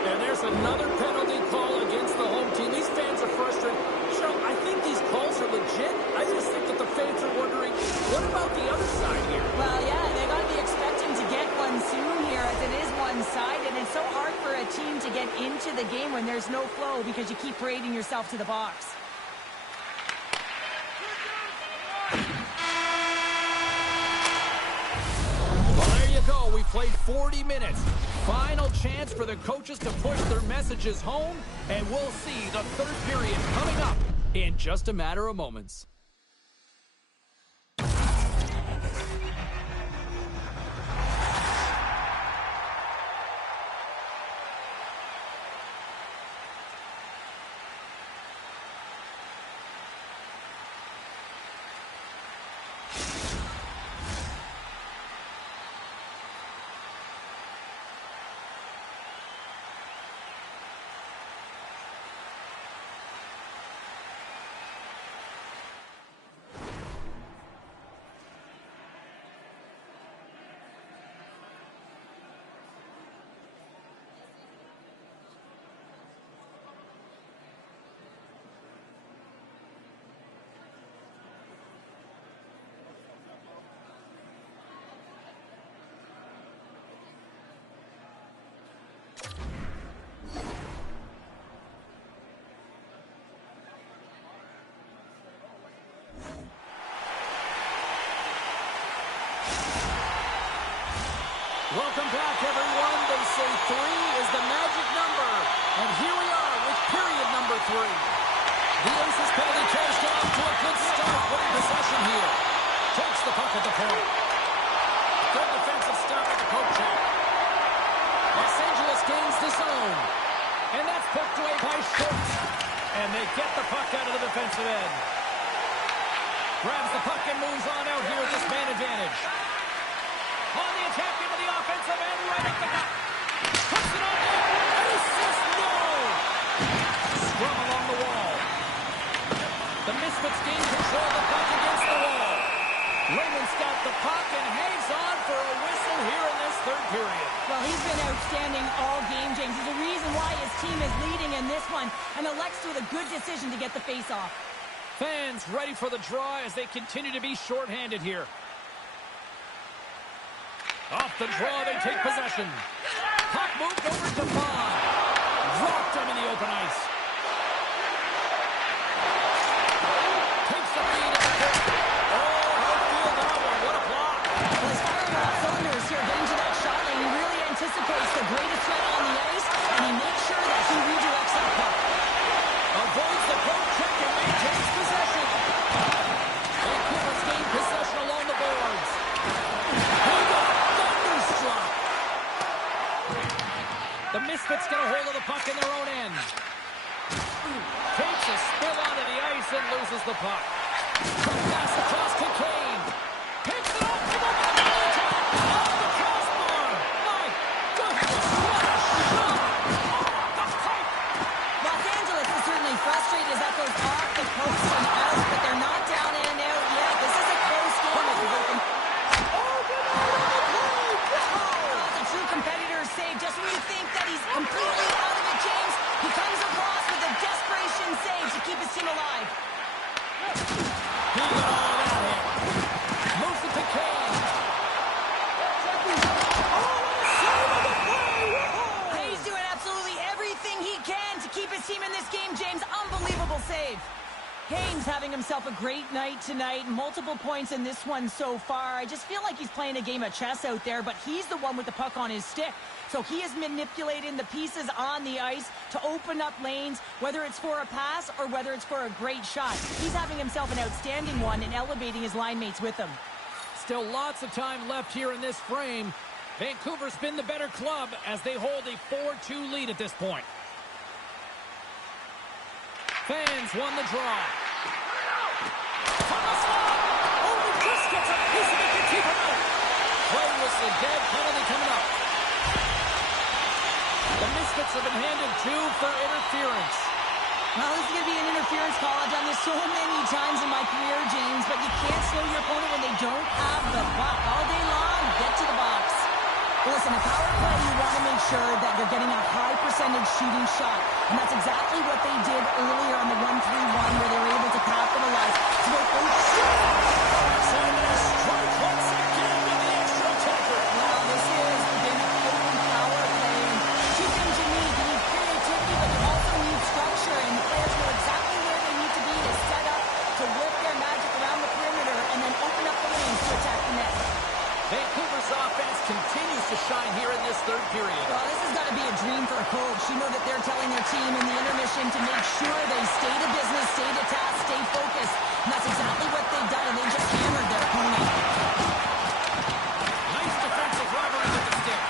And there's another penalty call against the home team. These fans are frustrated. Cheryl, I think these calls are legit. I just think that the fans are wondering, what about the other side here? Well, yeah, they got to be expecting to get one soon here as it is one-sided. It's so hard for a team to get into the game when there's no flow because you keep parading yourself to the box. Well, there you go. We played 40 minutes. Final chance for the coaches to push their messages home, and we'll see the third period coming up in just a matter of moments. Welcome back, everyone. They say 3 is the magic number. And here we are with period number 3. The Aces penalty charged off to a good start winning possession here. Takes the puck at the point. Good defensive stop at the poke check. Los Angeles gains the zone. And that's poked away by Schultz. And they get the puck out of the defensive end. Grabs the puck and moves on out here with this man advantage. On the attack into the offensive end, right at the net. Puts it on there. Assist, no! Scrum along the wall. The Misfits gain control of the puck against the wall. Raymond's got the puck and hangs on for a whistle here in this third period. Well, he's been outstanding all game, James. There's a reason why his team is leading in this one, and elects with a good decision to get the face-off. Fans ready for the draw as they continue to be shorthanded here. Off the draw, they take possession. Puck moved over to Bond. Dropped him in the open ice. Takes the lead at the point. Oh, how feel that one. What a block. Well, he's firing off cylinders here, getting to that shot lane. He really anticipates the greatest threat on the ice, and he makes sure that he redirects that puck. Avoids the poke check and maintains possession. Vancouver's gained possession along the boards. The Misfits get a hold of the puck in their own end. Takes a spill onto the ice and loses the puck. Pass across to Kane. Picks it up to the attack. Off the crossbar. My goodness, what a shot. The pipe. Los Angeles is certainly frustrated as that goes off the post and out, but they're not down and out yet. This is a close game. If you're looking... True competitor save. Just when you think that he's completely out of it, James, he comes across with a desperation save to keep his team alive. He got all that hit. Moves it to Kane. He's doing absolutely everything he can to keep his team in this game, James. Unbelievable save. Kane's having himself a great night tonight. Multiple points in this one so far. I just feel like he's playing a game of chess out there, but he's the one with the puck on his stick. So he is manipulating the pieces on the ice to open up lanes, whether it's for a pass or whether it's for a great shot. He's having himself an outstanding one and elevating his line mates with him. Still lots of time left here in this frame. Vancouver's been the better club as they hold a 4-2 lead at this point. Fans won the draw. From the slot. Only Chris gets a piece of it to keep him out. Play whistle dead. Penalty coming up. The Misfits have been handed 2 for interference. Well, this is going to be an interference call. I've done this so many times in my career, James, but you can't slow your opponent when they don't have the puck. All day long, get to the box. Listen, a power play, you want to make sure that you're getting a high percentage shooting shot. And that's exactly what they did earlier on the 1-3-1 where they were able to capitalize. So strike once again with the extra attacker. Well, this has been a potent power play. Two things you need. You need creativity, but you also need structure. And the players know exactly where they need to be to set up, to work their magic around the perimeter, and then open up the lanes to attack the net. Vancouver's offense continues to to shine here in this third period. Well, this has got to be a dream for a coach. You know that they're telling their team in the intermission to make sure they stay to business, stay to task, stay focused. And that's exactly what they've done, and they just hammered their opponent. Nice defensive robbery with the stick.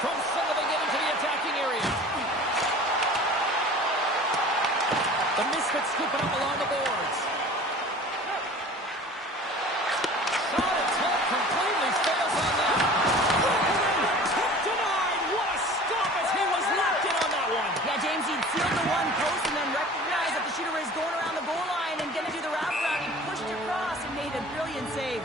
From center they get into the attacking area. The Misfits scoop it up along the boards. Shot attempt completely fails on that. Tip denied. What a stop as he was locked in on that one. Yeah, James, he sealed the one post and then recognized that the shooter was going around the goal line and going to do the wraparound. He pushed across and made a brilliant save.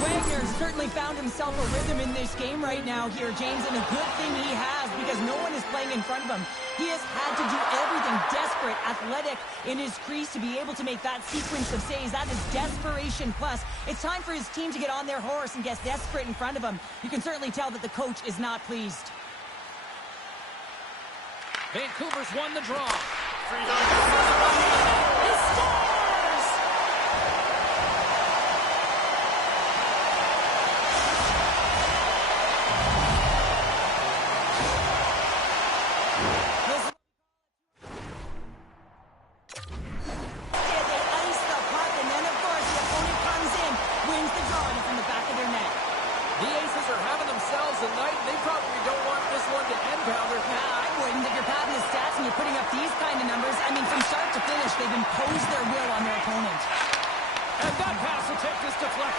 Wagner certainly found himself a rhythm in this game right now here, James, and a good thing he has because no one is playing in front of him. He has had to do everything desperate, athletic in his crease to be able to make that sequence of saves. That is desperation plus. It's time for his team to get on their horse and get desperate in front of him. You can certainly tell that the coach is not pleased. Vancouver's won the draw.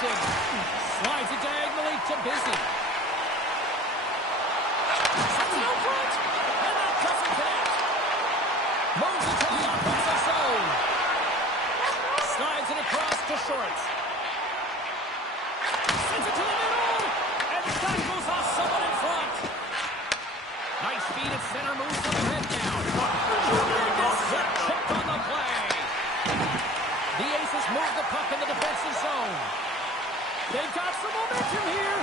Slides it diagonally to Busy. Sends it out front. And that doesn't connect. Moves it to the offensive zone. Slides it across to Shorts. Sends it to the middle. And that goes off someone in front. Nice feed at center. Moves from the head down. Chipped on the play. The Aces move the puck in the defensive zone. They've got some momentum here.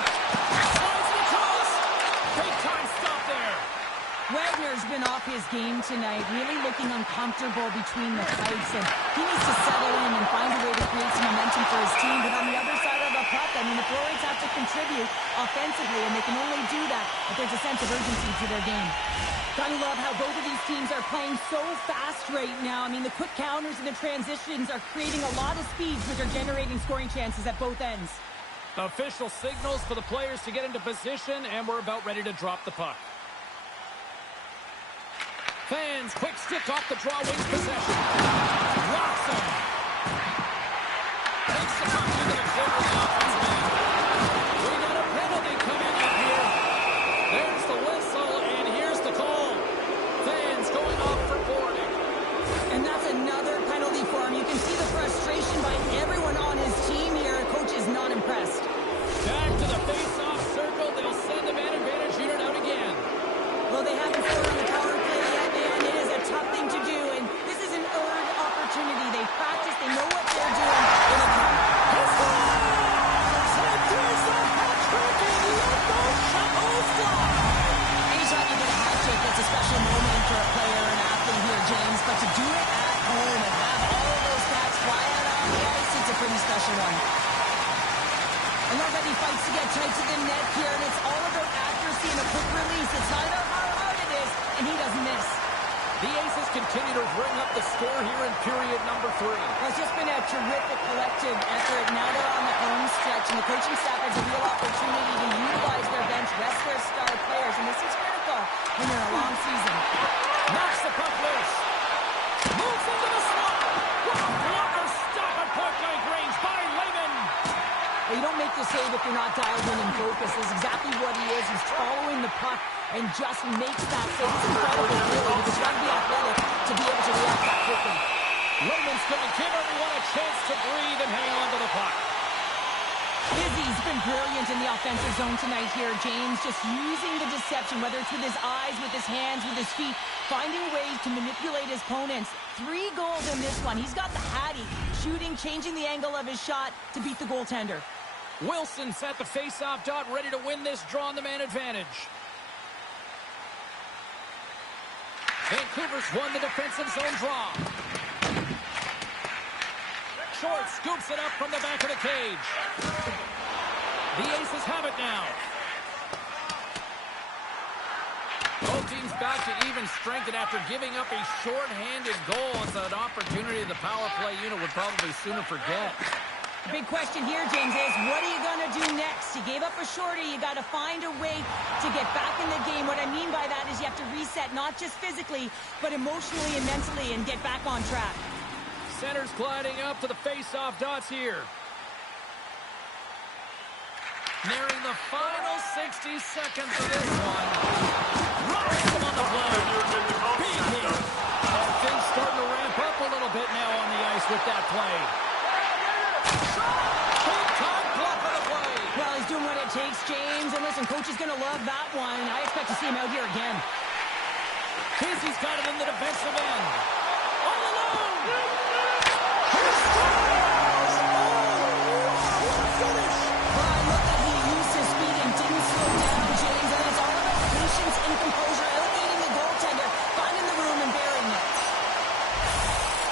Slides it across. Big time stop there. Wagner's been off his game tonight, really looking uncomfortable between the pipes, and he needs to settle in and find a way to create some momentum for his team. But on the other side of the puck, I mean, the Florida have to contribute offensively, and they can only do that if there's a sense of urgency to their game. Gotta love how both of these teams are playing so fast right now. I mean, the quick counters and the transitions are creating a lot of speeds, which are generating scoring chances at both ends. Official signals for the players to get into position, and we're about ready to drop the puck. Fans, quick stick off the draw, wins possession. Rocks him. Takes the puck into the corner of the offensive end. We got a penalty coming up here. There's the whistle, and here's the call. Fans going off for boarding. And that's another penalty for him. You can see the frustration by everyone on his team here. Coach is not impressed. Back to the face-off circle. They'll send the man advantage unit out again. Well, they haven't scored on the power play yet, man. It is a tough thing to do, and this is an earned opportunity. They practice. They know what they're doing. It'll come. He scores! And there's a hat-trick, and let those shuttles fly! Anytime you get a hat-trick, it's a special moment for a player and athlete here, James. But to do it at home and have all of those stats fly out on the ice, it's a pretty special one. I love that he fights to get tight to the net here, and it's all about accuracy and a quick release. It's not about how hard it is, and he doesn't miss. The Aces continue to bring up the score here in period number 3. Well, it's just been a terrific collective effort. Now they're on the home stretch, and the coaching staff has a real opportunity to utilize their bench, rest their star players, and this is critical when you're in a long season. Knocks the puck loose. Moves into the slot. What a blocker stop at point-blank range by Lehman. Well, you don't make the save if you're not dialed in and focused. This is exactly what he is. He's following the puck and just makes that save. It's incredible, really, because you have to be athletic to be able to react that quickly. Lehman's going to give everyone a chance to breathe and hang on to the puck. Izzy's been brilliant in the offensive zone tonight here, James. Just using the deception, whether it's with his eyes, with his hands, with his feet, finding ways to manipulate his opponents. 3 goals in this one. He's got the hattie, shooting, changing the angle of his shot to beat the goaltender. Wilson's at the face-off dot, ready to win this draw on the man advantage. Vancouver's won the defensive zone draw. Short scoops it up from the back of the cage. to even strengthen after giving up a short-handed goal. It's an opportunity the power play unit would probably sooner forget. The big question here, James, is what are you going to do next? You gave up a shorty. You got to find a way to get back in the game. What I mean by that is you have to reset, not just physically, but emotionally and mentally, and get back on track. Center's gliding up to the face-off dots here. Nearing the final 60 seconds of this one. Rocks him on the play. Big hit. And things starting to ramp up a little bit now on the ice with that play. Big time block on the play. Well, he's doing what it takes, James. And listen, coach is going to love that one. I expect to see him out here again. Casey's got it in the defensive end. All alone.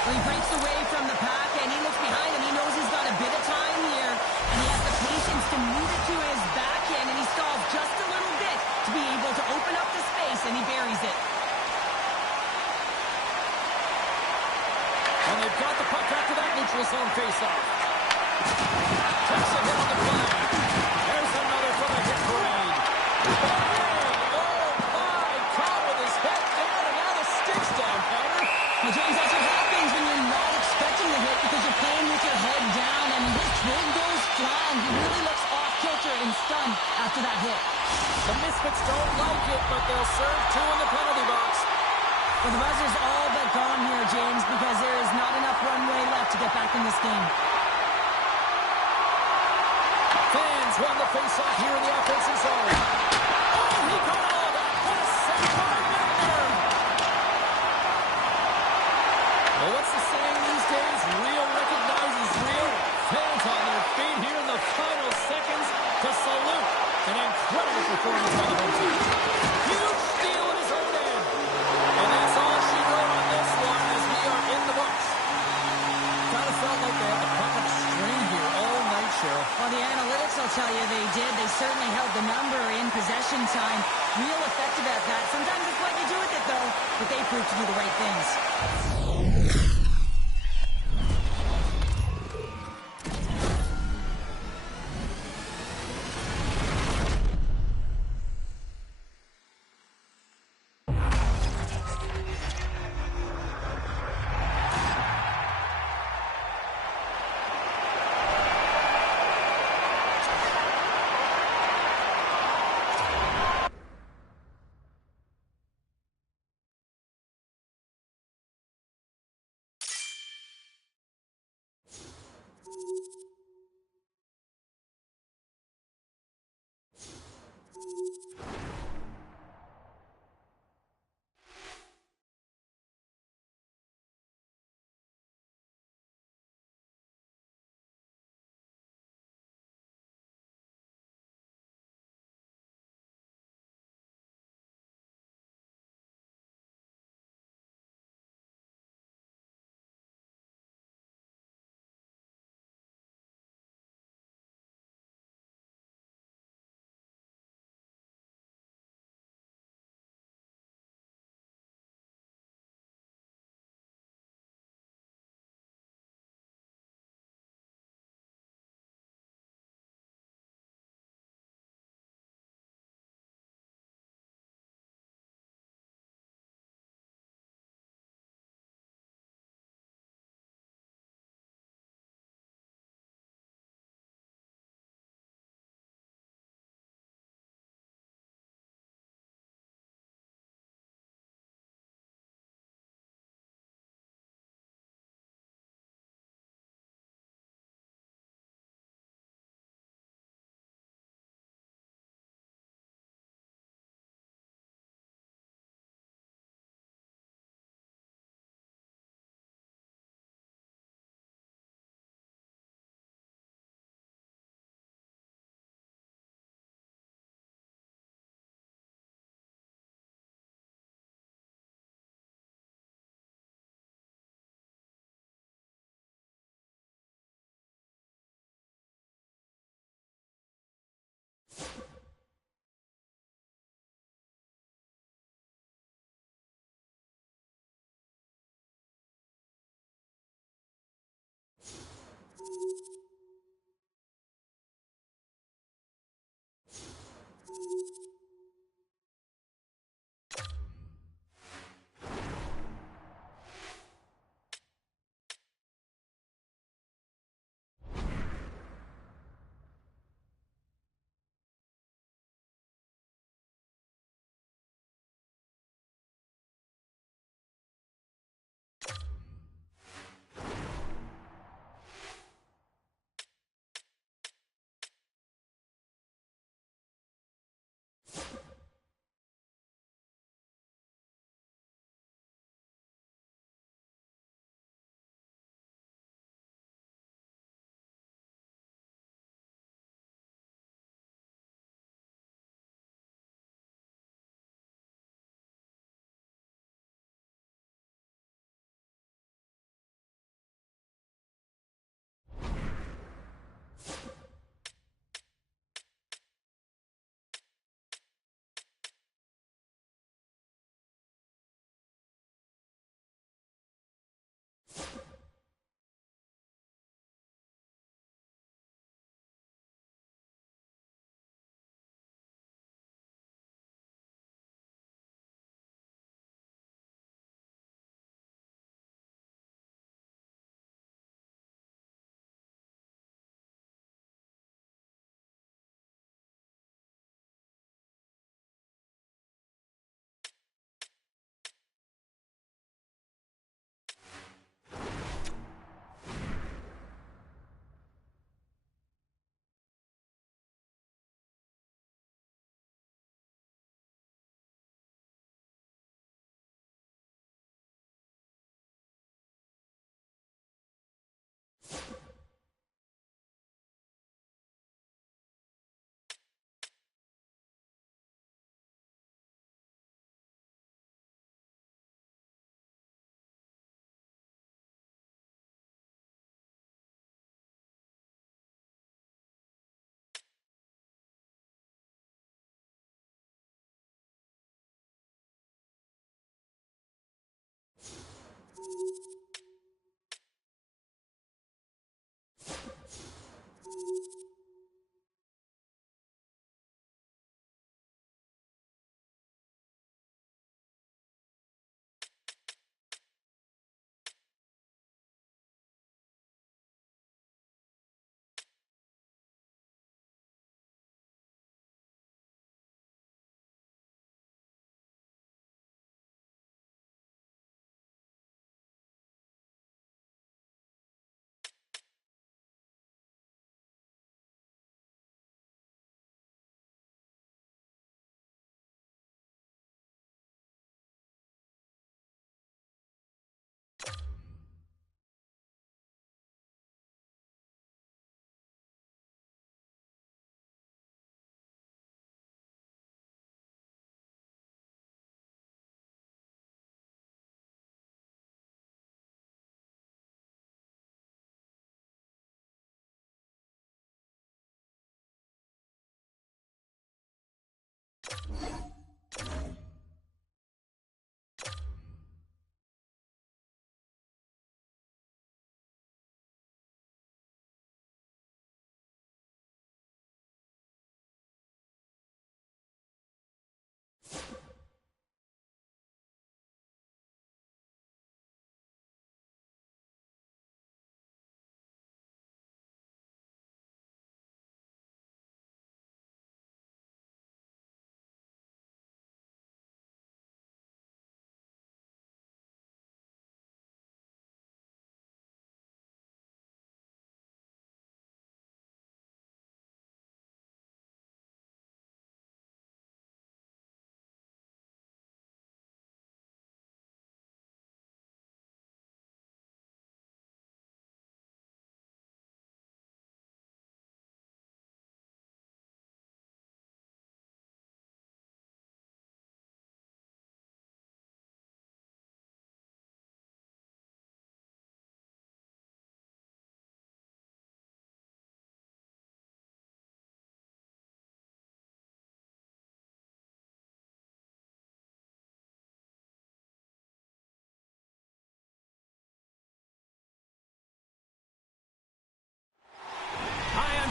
He breaks away from the pack, and he looks behind him. He knows he's got a bit of time here, and he has the patience to move it to his backhand, and he stalls just a little bit to be able to open up the space, and he buries it. And they've got the puck after that neutral zone faceoff. Takes a hit on the play. There's another for the hit parade. Oh, my, caught with his head down, and now the stick's down, Powder. Well, James, that's what happens when you're not expecting the hit because you're playing with your head down, and his twig goes flying. He really looks off-kilter and stunned after that hit. The Misfits don't like it, but they'll serve two in the penalty box. Well, the buzzer's all but gone here, James, because there is not enough runway left to get back in this game. Fans won the face-off here in the offensive zone. Oh, he caught all of that. What a save by Milner. Well, what's the saying these days? Real recognizes real. Fans on their feet here in the final seconds to salute an incredible performance by the home team. Huge steal at his own end. And that's all she wrote on this one as we are in the books. Kind of felt like they had the puck on a string here all night, Cheryl. Well, the analytics will tell you they did. They certainly held the number in possession time. Real effective at that. Sometimes it's what you do with it, though, but they proved to do the right things.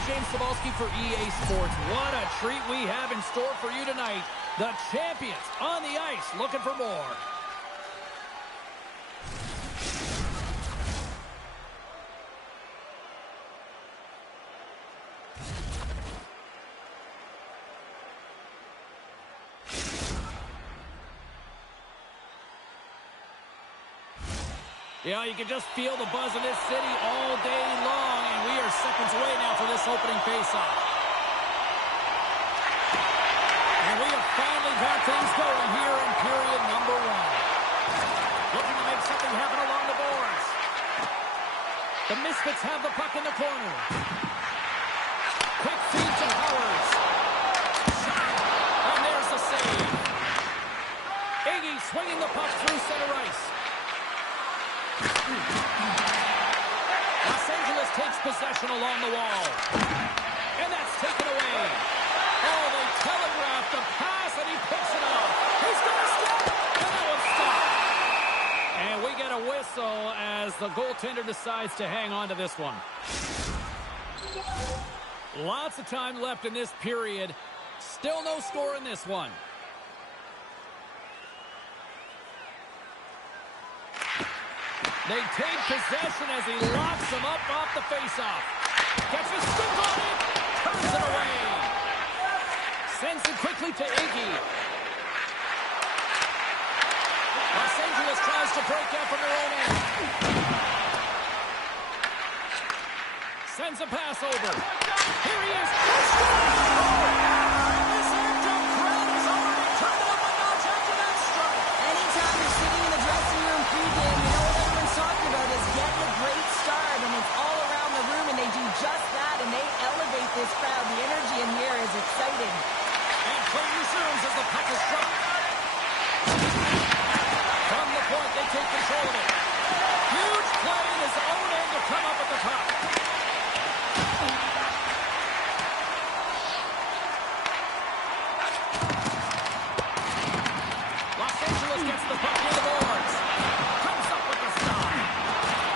James Cebulski for EA Sports. What a treat we have in store for you tonight. The champions on the ice looking for more. Yeah, you can just feel the buzz in this city all day long, and we are seconds away now for this opening faceoff. And we have finally got things going here in period number 1. Looking to make something happen along the boards. The Misfits have the puck in the corner. Quick feed to Powers. Shot! And there's the save. Iggy swinging the puck through center ice. Los Angeles takes possession along the wall. And that's taken away. Oh, they telegraph the pass, and he picks it up. He's going to step, and that one's stopped. And we get a whistle as the goaltender decides to hang on to this one. Lots of time left in this period. Still no score in this one. They take possession as he locks him up off the faceoff. Gets a stick on it. Turns it away. Sends it quickly to Iggy. Los Angeles tries to break out from their own end. Sends a pass over. Here he is. This Anthem crowd is already turned up a notch after that strike. Anytime you're sitting in the dressing room pregame, you know what everyone's talking about is getting a great start, and it's all around the room, and they do just that, and they elevate this crowd. The energy in here is exciting. And play resumes as the puck is dropped. From the point, they take control of it. Huge play in his own end to come up at the top. Los Angeles gets the puck near the boards. Comes up with the stop.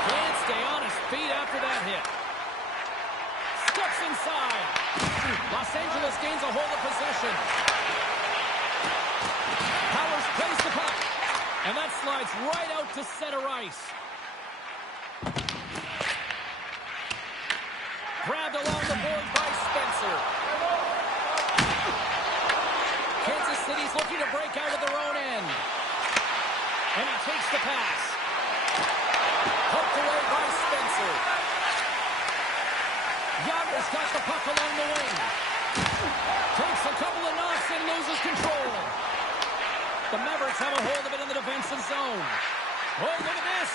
Can't stay on his feet after that hit. Steps inside. Los Angeles gains a hold of possession. Powers plays the puck. And that slides right out to center ice. Grabbed along the board by Spencer. Kansas City's looking to break out of their own end. And he takes the pass. Poked away by Spencer. Yager's got the puck along the wing. Takes a couple of knocks and loses control. The Mavericks have a hold of it in the defensive zone. Oh, look at this.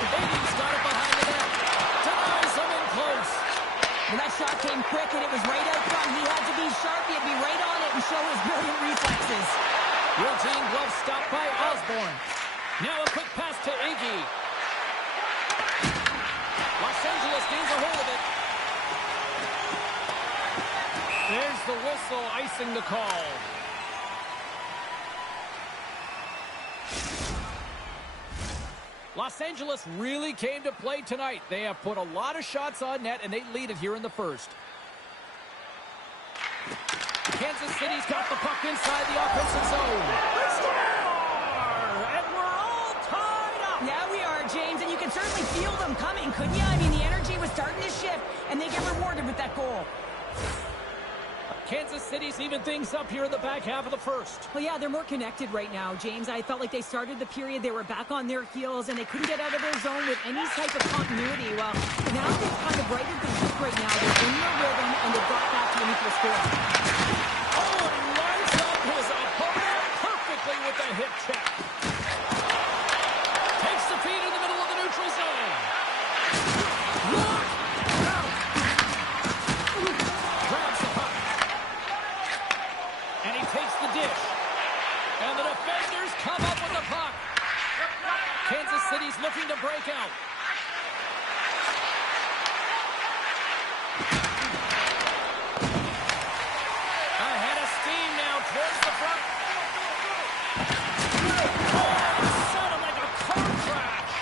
Iggy's got it behind the net. Denies him in close. Well, that shot came quick, and it was right out front. He had to be sharp. He had to be right on it and show his brilliant reflexes. Routine glove stopped by Osborne. Now a quick pass to Iggy. Los Angeles gains a hold of it. There's the whistle icing the call. Los Angeles really came to play tonight. They have put a lot of shots on net, and they lead it here in the first. Kansas City's got the puck inside the offensive zone. And we're all tied up. Yeah, we are, James, and you can certainly feel them coming, couldn't you? I mean, the energy was starting to shift, and they get rewarded with that goal. Kansas City's even things up here in the back half of the first. Well, yeah, they're more connected right now, James. I felt like they started the period, they were back on their heels, and they couldn't get out of their zone with any type of continuity. Well, now they've kind of righted the ship right now. They're in their rhythm, and they've got back to an equal score. Oh, and he lines up his opponent perfectly with the hip check. Takes the feed in the middle of the neutral zone. Look out! Grabs the puck. And he takes the dish. And the defenders come up with the puck. Kansas City's looking to break out. Ahead of steam now towards the front. Oh, it sounded like a car crash.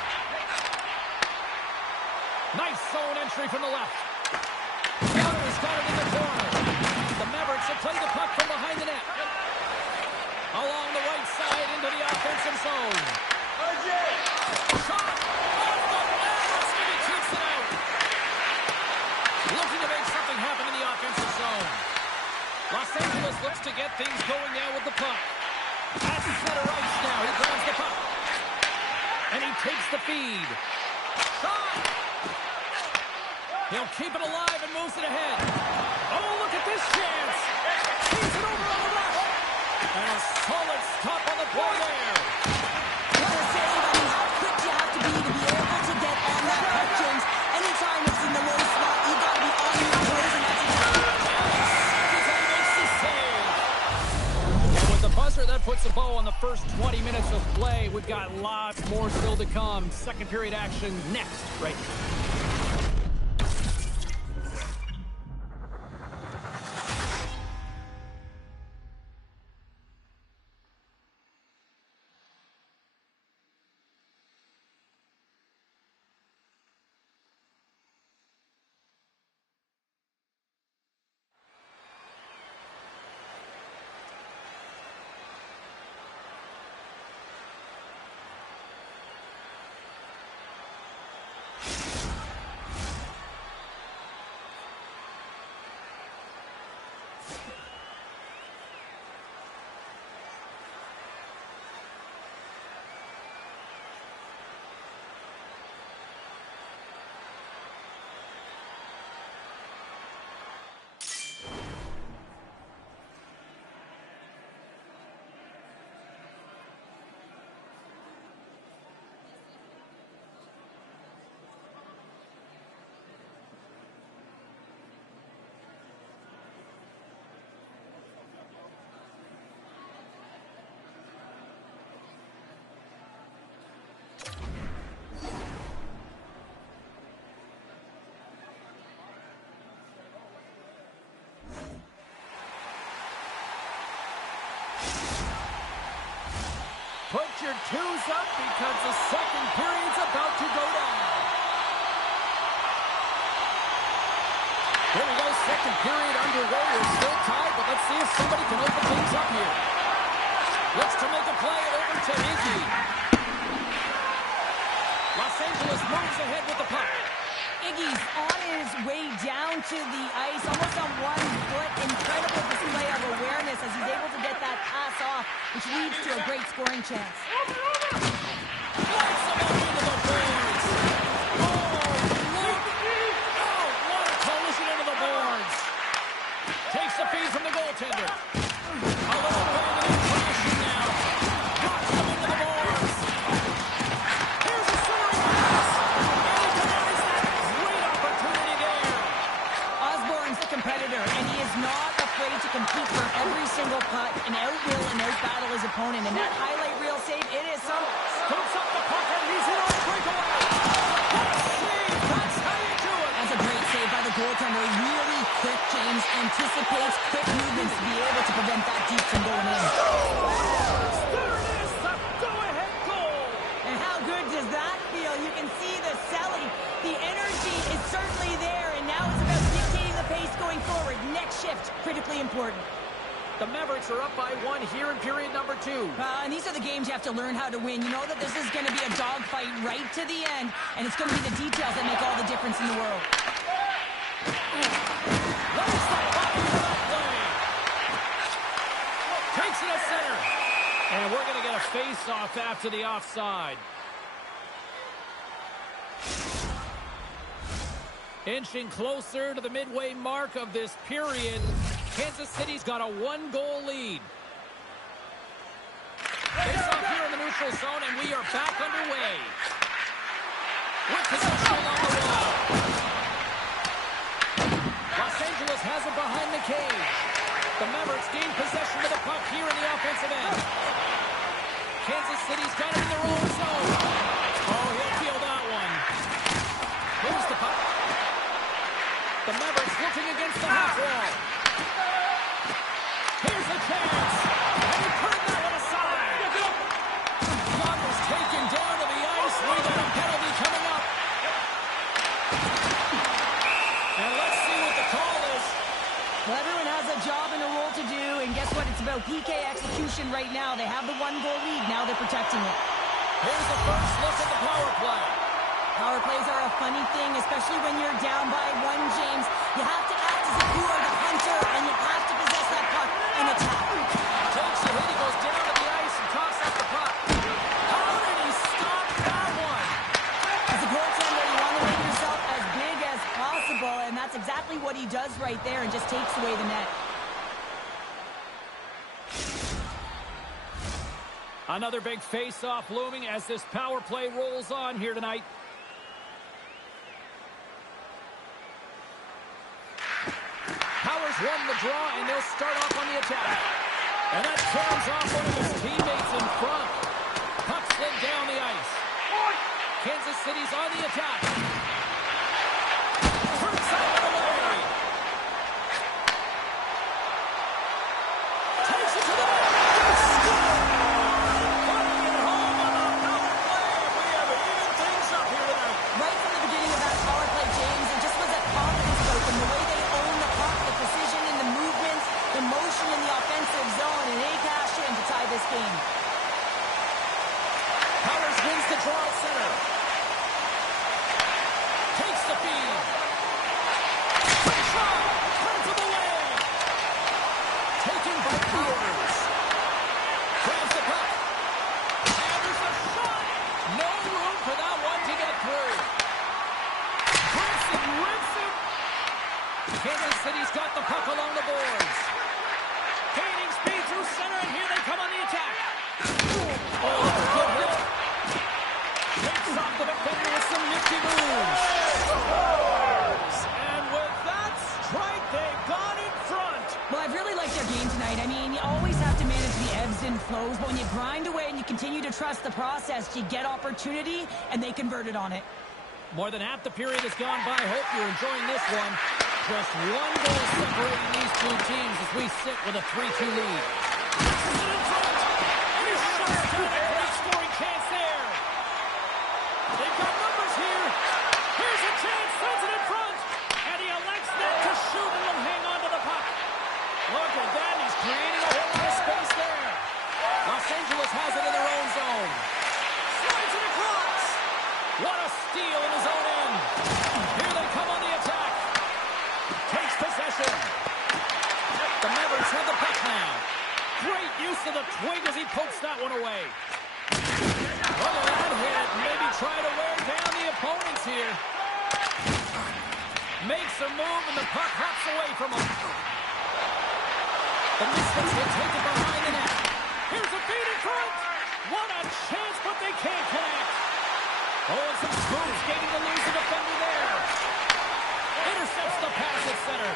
Nice zone entry from the left. offensive zone. Shot! Off the glass! And he kicks it out. Looking to make something happen in the offensive zone. Los Angeles looks to get things going now with the puck. That's center ice now. He grabs the puck. And he takes the feed. Shot! He'll keep it alive and moves it ahead. Oh, look at this chance. He's it over on the rush. And a solid stop on the play there. What a save. I mean, how quick you have to be able to get on that puck, James. Anytime it's in the low slot, you got to be on your toes, and that's And with the buzzer, that puts a bow on the first 20 minutes of play. We've got lots more still to come. Second period action next, right here. Put your twos up because the second period's about to go down. Here we go, second period underway. We're still tied, but let's see if somebody can open things up here. Looks to make a play over to Iggy. Los Angeles moves ahead with the puck. Iggy's on his way down to the ice, almost on one foot. Incredible display of awareness as he's able to get that pass off, which leads to a great scoring chance. Lights him up into the boards. Oh, look. Oh, what a collision into the boards. Takes the feed from the goaltender. A little permanent crashing now. Knocks him into the boards. Here's a centering pass. And he denies that great opportunity there. Osborne's the competitor, and he is not afraid to compete for every single puck and outwill and outbattle his opponent. And that highlight reel save, it is some... Scoops up the puck and he's in on a breakaway. What a save. That's how you do it. That's a great save by the goaltender. Really quick, James. Anticipates quick movements to be able to prevent that deep from going in. There it is, the go-ahead goal. And how good does that feel? You can see the selling. The energy is certainly there, and now it's about dictating the pace going forward. Next shift, critically important. The Mavericks are up by 1 here in period number 2. And these are the games you have to learn how to win. You know that this is going to be a dogfight right to the end, and it's going to be the details that make all the difference in the world. Lays the puck into that play. Takes it at center. And we're going to get a face-off after the offside. Inching closer to the midway mark of this period. Kansas City's got a 1-goal lead. Face off here in the neutral zone, and we are back underway. With possession along the wall. Los Angeles has it behind the cage. The Mavericks gain possession of the puck here in the offensive end. Kansas City's got it in their own zone. Oh, he'll feel that one. Moves the puck. The Mavericks looking against the half wall. Here's a chance. And he turned that one aside. Puck was taken down to the ice. We got a penalty coming up. And let's see what the call is. Well, everyone has a job and a role to do, and guess what? It's about PK execution right now. They have the one-goal lead. Now they're protecting it. Here's the first look at the power play. Power plays are a funny thing, especially when you're down by one, James. You have to act as if you are the hunter, and you have to possess that puck and attack. Takes the hit. He goes down to the ice and tosses up the puck. How did he stop that one? As a goaltender, you want to make yourself as big as possible, and that's exactly what he does right there and just takes away the net. Another big face-off looming as this power play rolls on here tonight. Powers won the draw, and they'll start off on the attack. And that turns off one of his teammates in front. Puck slid down the ice. Kansas City's on the attack. Turns out of the way. Takes it to the net. Putting it home on the power play. We have evened things up here tonight. Right from the beginning of that power play, James, it just was a confidence vote from the way they own the puck, the precision in the movements, the motion in the offensive zone, and they cashed in to tie this game. Powers wins the draw at center. Takes the feed. Quick shot. Turns him away. Taken by Powers. Grabs the puck. And there's a shot. No room for that one to get through. Rips it. Kansas City's got the puck along the boards. Gaining speed through center, and here they come on the attack. Oh, that's a good hit. Takes off the defender with some nifty moves. And with that strike, they've gone in front. Well, I've really liked their game tonight. I mean, you always have to manage the ebbs and flows, but when you grind away and you continue to trust the process, you get opportunity, and they converted on it. More than half the period has gone by. Hope you're enjoying this one. Just one goal separating these two teams as we sit with a 3-2 lead. In front, and he's shot down. A great scoring chance there. They've got numbers here. Here's a chance, sends it in front, and he elects not to shoot and will hang on to the puck. Look at that, he's creating a whole lot of space there. Los Angeles has it in their own zone. Slides it across. What a steal in his own end. Here they come on the attack. Takes possession. The Mavericks have the puck now. Great use of the twig as he pokes that one away. Look at that hit. Maybe try to wear down the opponents here. Makes a move and the puck hops away from him. The Misfits will take it behind the net. Here's a feed in front. What a chance, but they can't connect. Oh, and some screws getting to lose the defender there. Intercepts the pass at center.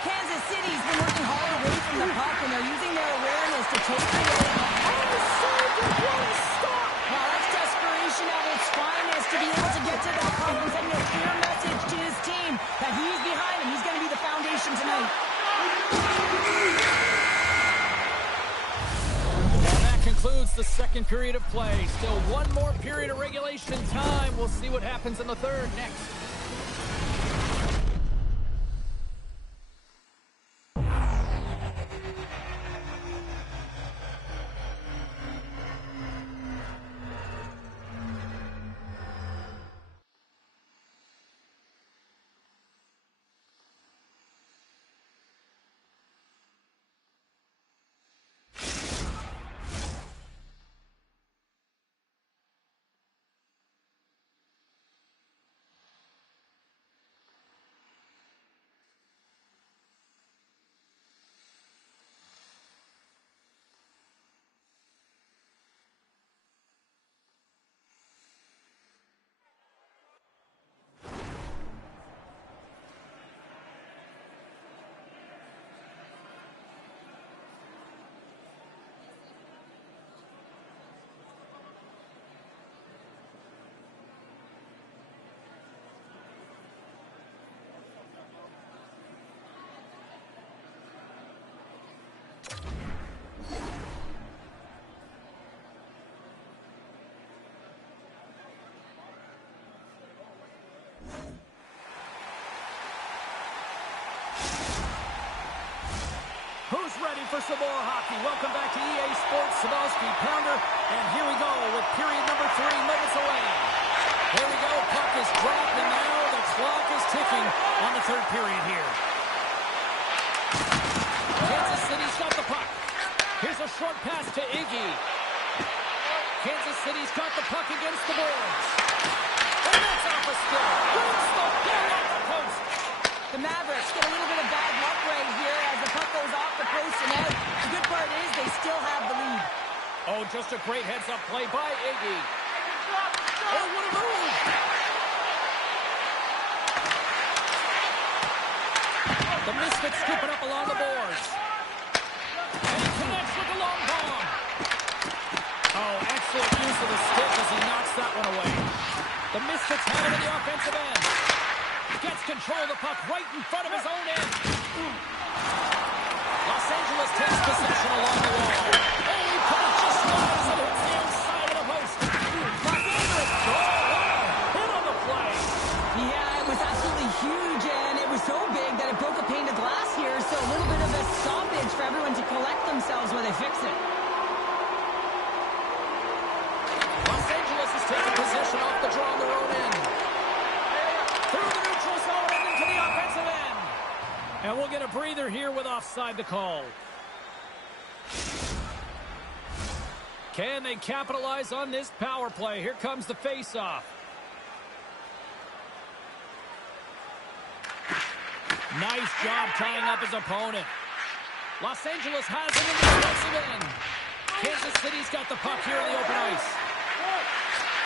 Kansas City's been working hard away from the puck, and they're using their awareness to take it away. Oh, saved it. What a stop. Wow, that's desperation at its finest to be able to get to that puck and sending a clear message to his team that he's behind him. He's going to be the foundation tonight. And that concludes the second period of play. Still one more period of regulation time. We'll see what happens in the third next. for some more hockey. Welcome back to EA Sports Sabowski Pounder. And here we go with period number 3 minutes away. Here we go. Puck is dropped, and now the clock is ticking on the third period here. Kansas City's got the puck. Here's a short pass to Iggy. Kansas City's got the puck against the boards. And that's off a stick. Roots the puck off the post. The Mavericks get a little bit of bad luck right here as the puck goes off the post and out. The good part is they still have the lead. Oh, just a great heads-up play by Iggy. Oh, what a move! The Misfits scoop it up along the boards. And he connects with the long bomb. Oh, excellent use of the stick as he knocks that one away. The Misfits have it in the offensive end. Gets control of the puck right in front of his own end. Los Angeles takes possession along the wall. Oh, he put it just wide as it hits the outside of the post. Los Angeles, hit on the play. Yeah, it was absolutely huge, and it was so big that it broke a pane of glass here, so a little bit of a stoppage for everyone to collect themselves while they fix it. Los Angeles is taking possession off the draw on their own end. Through the neutral zone and into the offensive end. And we'll get a breather here with offside the call. Can they capitalize on this power play? Here comes the face-off. Nice job tying up his opponent. Los Angeles has it in the offensive end. Kansas City's got the puck here in the open ice.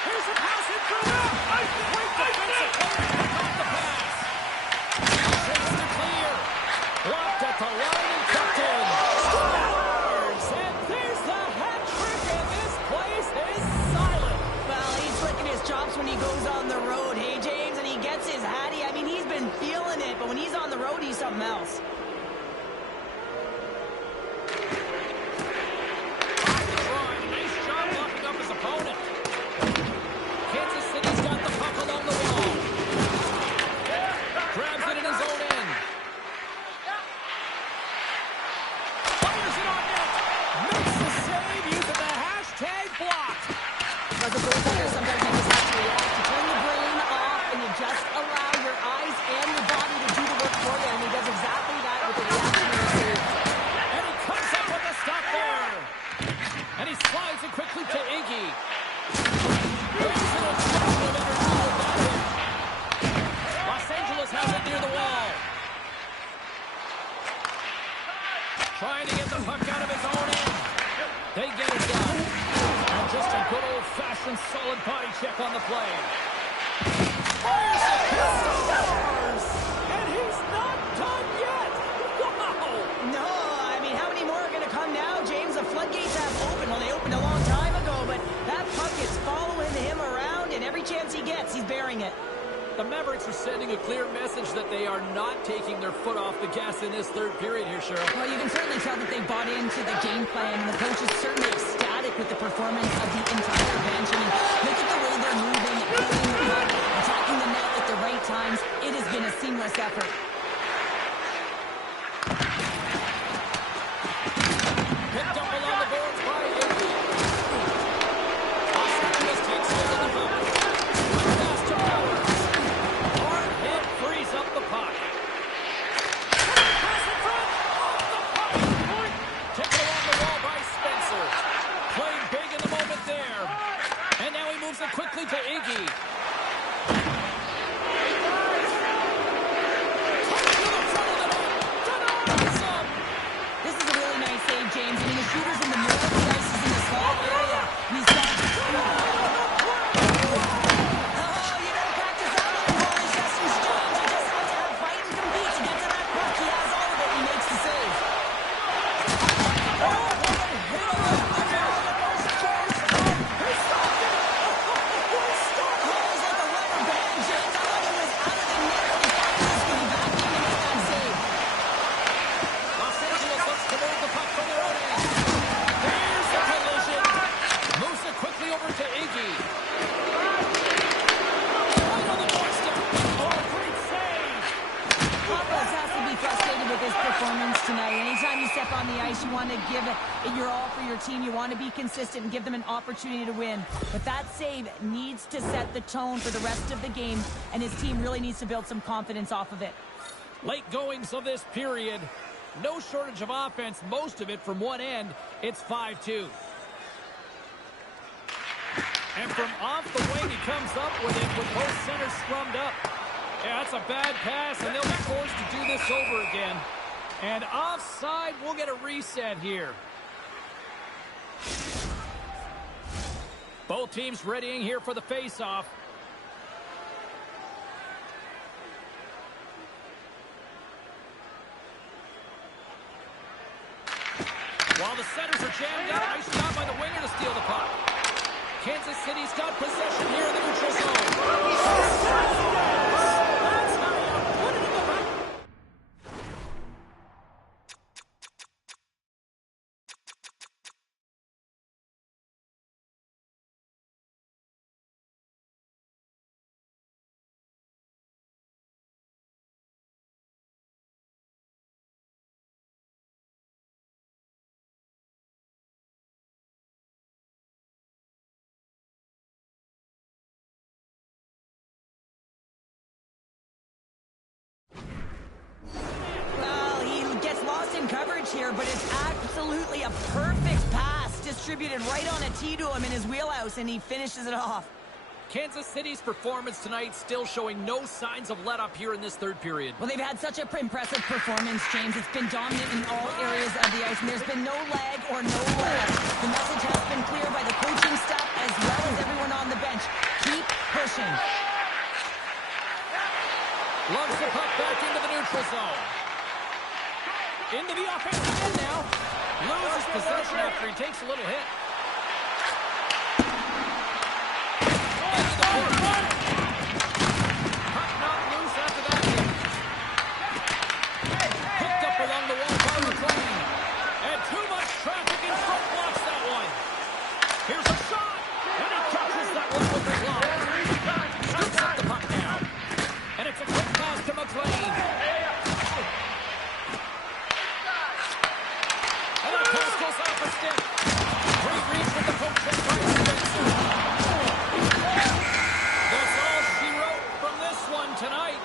Here's a pass in front of great defensive play. Caught the pass. Chase to clear. Blocked at the line and tucked in. Scores! And there's the hat trick, and this place is silent. Well, he's flicking his chops when he goes on the road, hey, James, and he gets his hattie. I mean, he's been feeling it, but when he's on the road, he's something else. Nice job locking up his opponent. Kansas City's got the puck along the wall. Grabs it in his own end. Fires it on net. Makes the save using the hashtag block. As a goaltender, sometimes you just have to react. You turn the brain off, and you just allow your eyes and your body to do the work for you, and he does exactly that with the reactionary save. And he comes up with a stop there. And he slides it quickly to Iggy. Brings in a shot of energy with that hit. Los Angeles has it near the wall. Trying to get the puck out of his own end. They get it done. And just a good old-fashioned solid body check on the play. Fires it. He scores! And he's not done yet. Wow! No, I mean, how many more are going to come now, James? The floodgates have opened. Well, they opened a long time ago, but that puck is following him around, and every chance he gets, he's bearing it. The Mavericks are sending a clear message that they are not taking their foot off the gas in this third period here, Cheryl. Well, you can certainly tell that they bought into the game plan, and the coach is certainly ecstatic with the performance of the entire bench. I mean, look at the way they're moving, pulling the puck, attacking the net at the right times. It has been a seamless effort. Picked up along the boards by Iggy. Los Angeles takes hold of the puck. Pass to Powers. Hard hit frees up the puck. Pass in front. Off the puck. Point. Taken along the wall by Spencer. Played big in the moment there. And now he moves it quickly to Iggy. be frustrated with his performance tonight. Anytime you step on the ice, you want to give it your all for your team. You want to be consistent and give them an opportunity to win. But that save needs to set the tone for the rest of the game, and his team really needs to build some confidence off of it. Late goings of this period. No shortage of offense, most of it from one end. It's 5-2. And from off the wing, he comes up with it with both centers scrummed up. Yeah, that's a bad pass, and they'll be forced to do this over again. And offside, we'll get a reset here. Both teams readying here for the face-off. While the centers are jammed up, nice job by the winger to steal the puck. Kansas City's got possession here in the neutral zone. That's how you put it in the back. Coverage here, but it's absolutely a perfect pass distributed right on a tee to him in his wheelhouse, and he finishes it off. Kansas City's performance tonight still showing no signs of let-up here in this third period. Well, they've had such an impressive performance, James. It's been dominant in all areas of the ice, and there's been no lag or no let-up. The message has been clear by the coaching staff as well as everyone on the bench. Keep pushing. Loves the puck back into the neutral zone. Into the offensive end now. Loses possession after he takes a little hit. Into the corner. Puck knocked loose after that hit. Hooked up along the wall by McLean. And too much traffic in front blocks that one. Here's a shot. And he catches that one with the glove. Scoops up the puck now. And it's a quick pass to McLean. Great reach with the poke check by Spencer. That's all she wrote from this one tonight.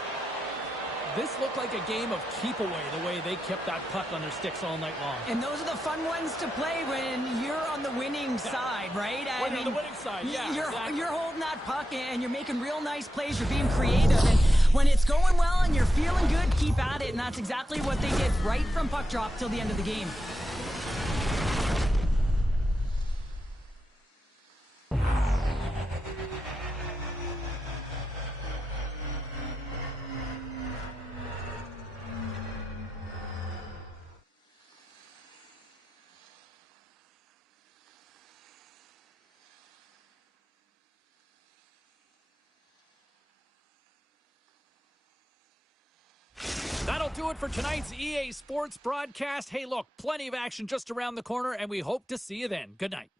This looked like a game of keep away, the way they kept that puck on their sticks all night long. And those are the fun ones to play when you're on the winning side, right? When you're on the winning side, yeah. You're holding that puck and you're making real nice plays. You're being creative. And when it's going well and you're feeling good, keep at it. And that's exactly what they did right from puck drop till the end of the game. That'll do it for tonight's EA Sports broadcast. Hey, look, plenty of action just around the corner, and we hope to see you then. Good night.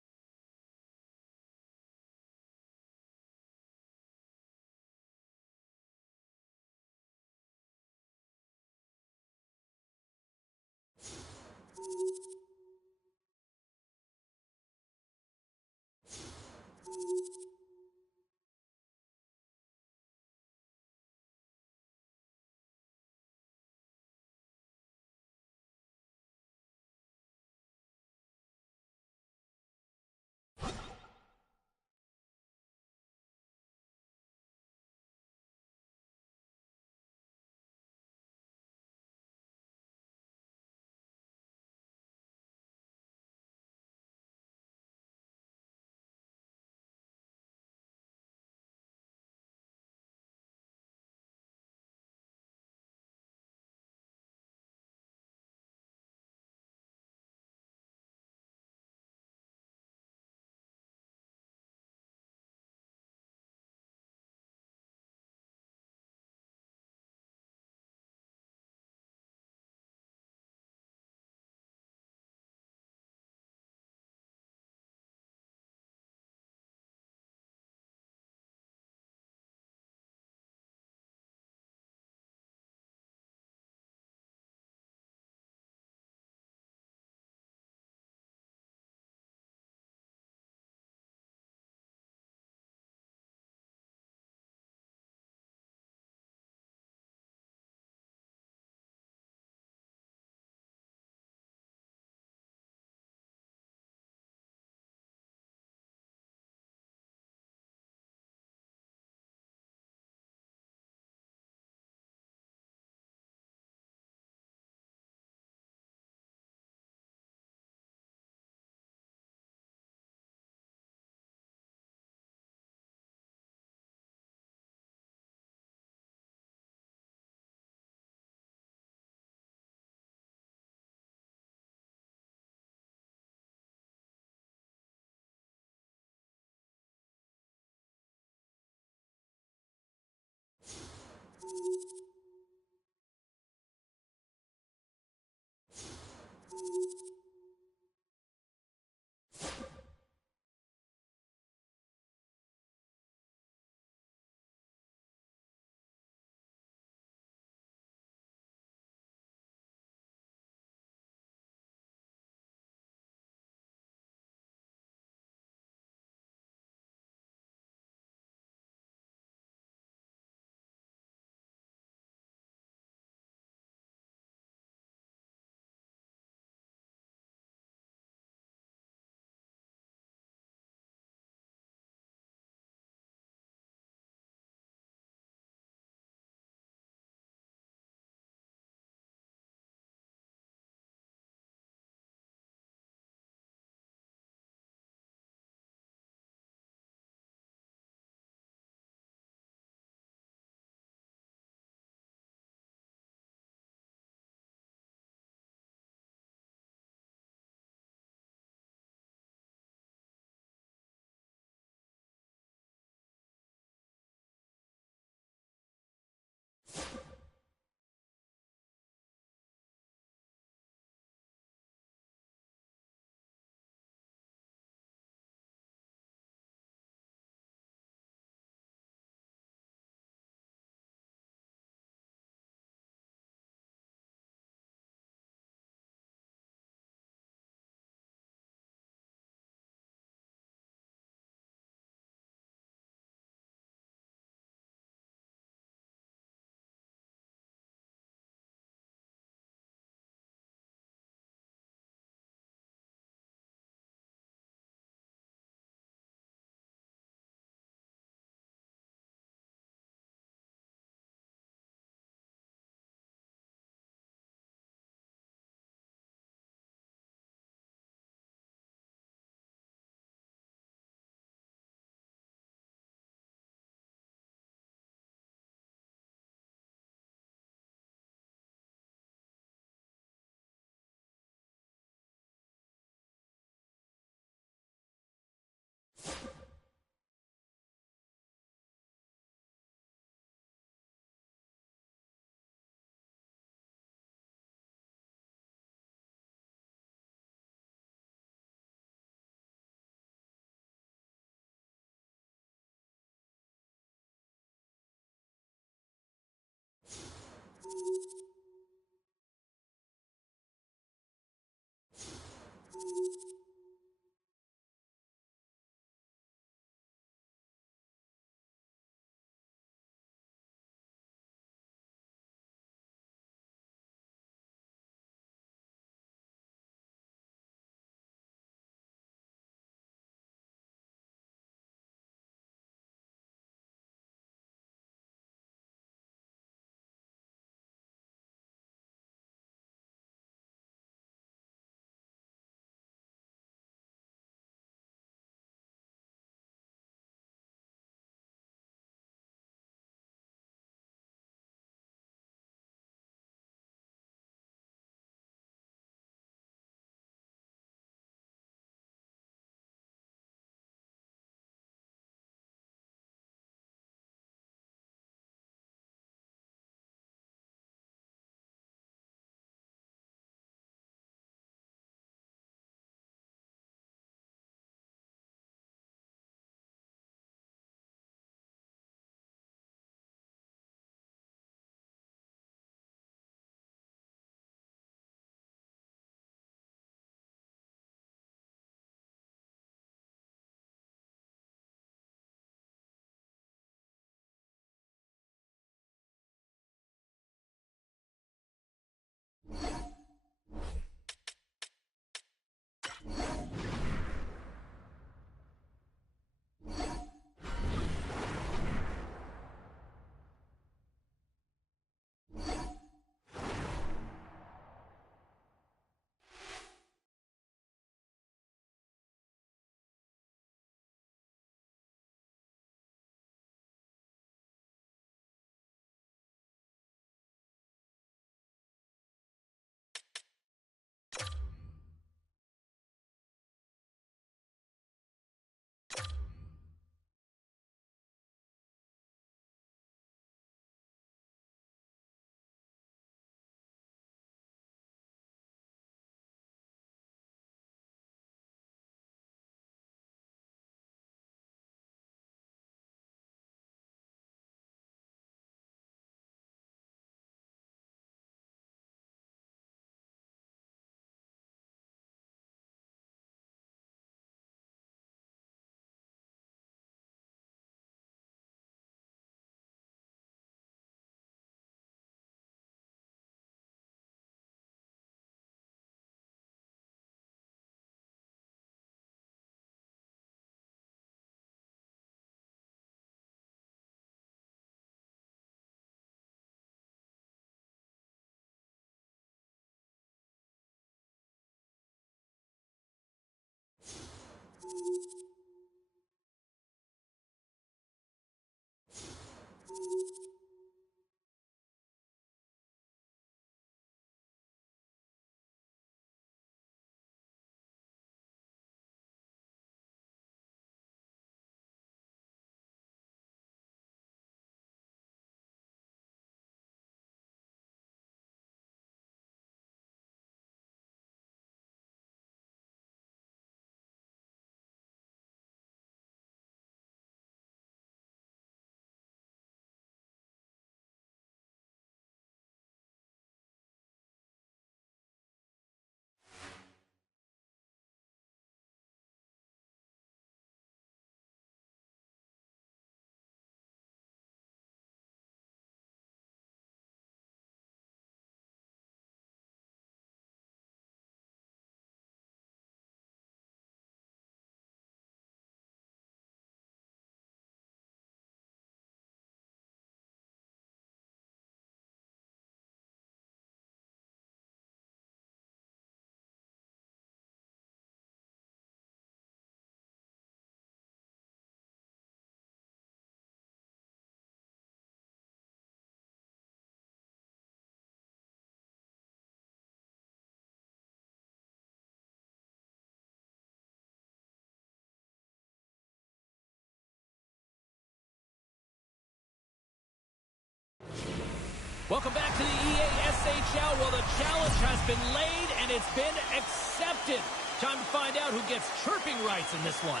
Welcome back to the EASHL. Well, the challenge has been laid, and it's been accepted. Time to find out who gets chirping rights in this one.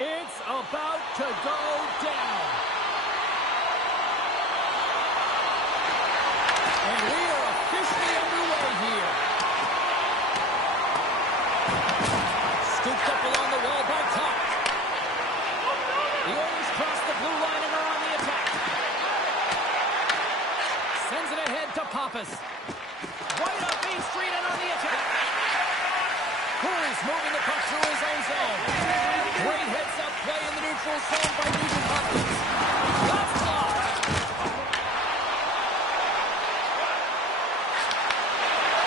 It's about to go down. And we are officially underway here. Scooped up along the wall by Top. The Oilers cross the blue line and are on the attack. Sends it ahead to Pappas. Right up Main Street and on the attack. Cooley's moving the puck through his own zone. Great heads-up play in the neutral zone by Nugent Hopkins. That's blocked.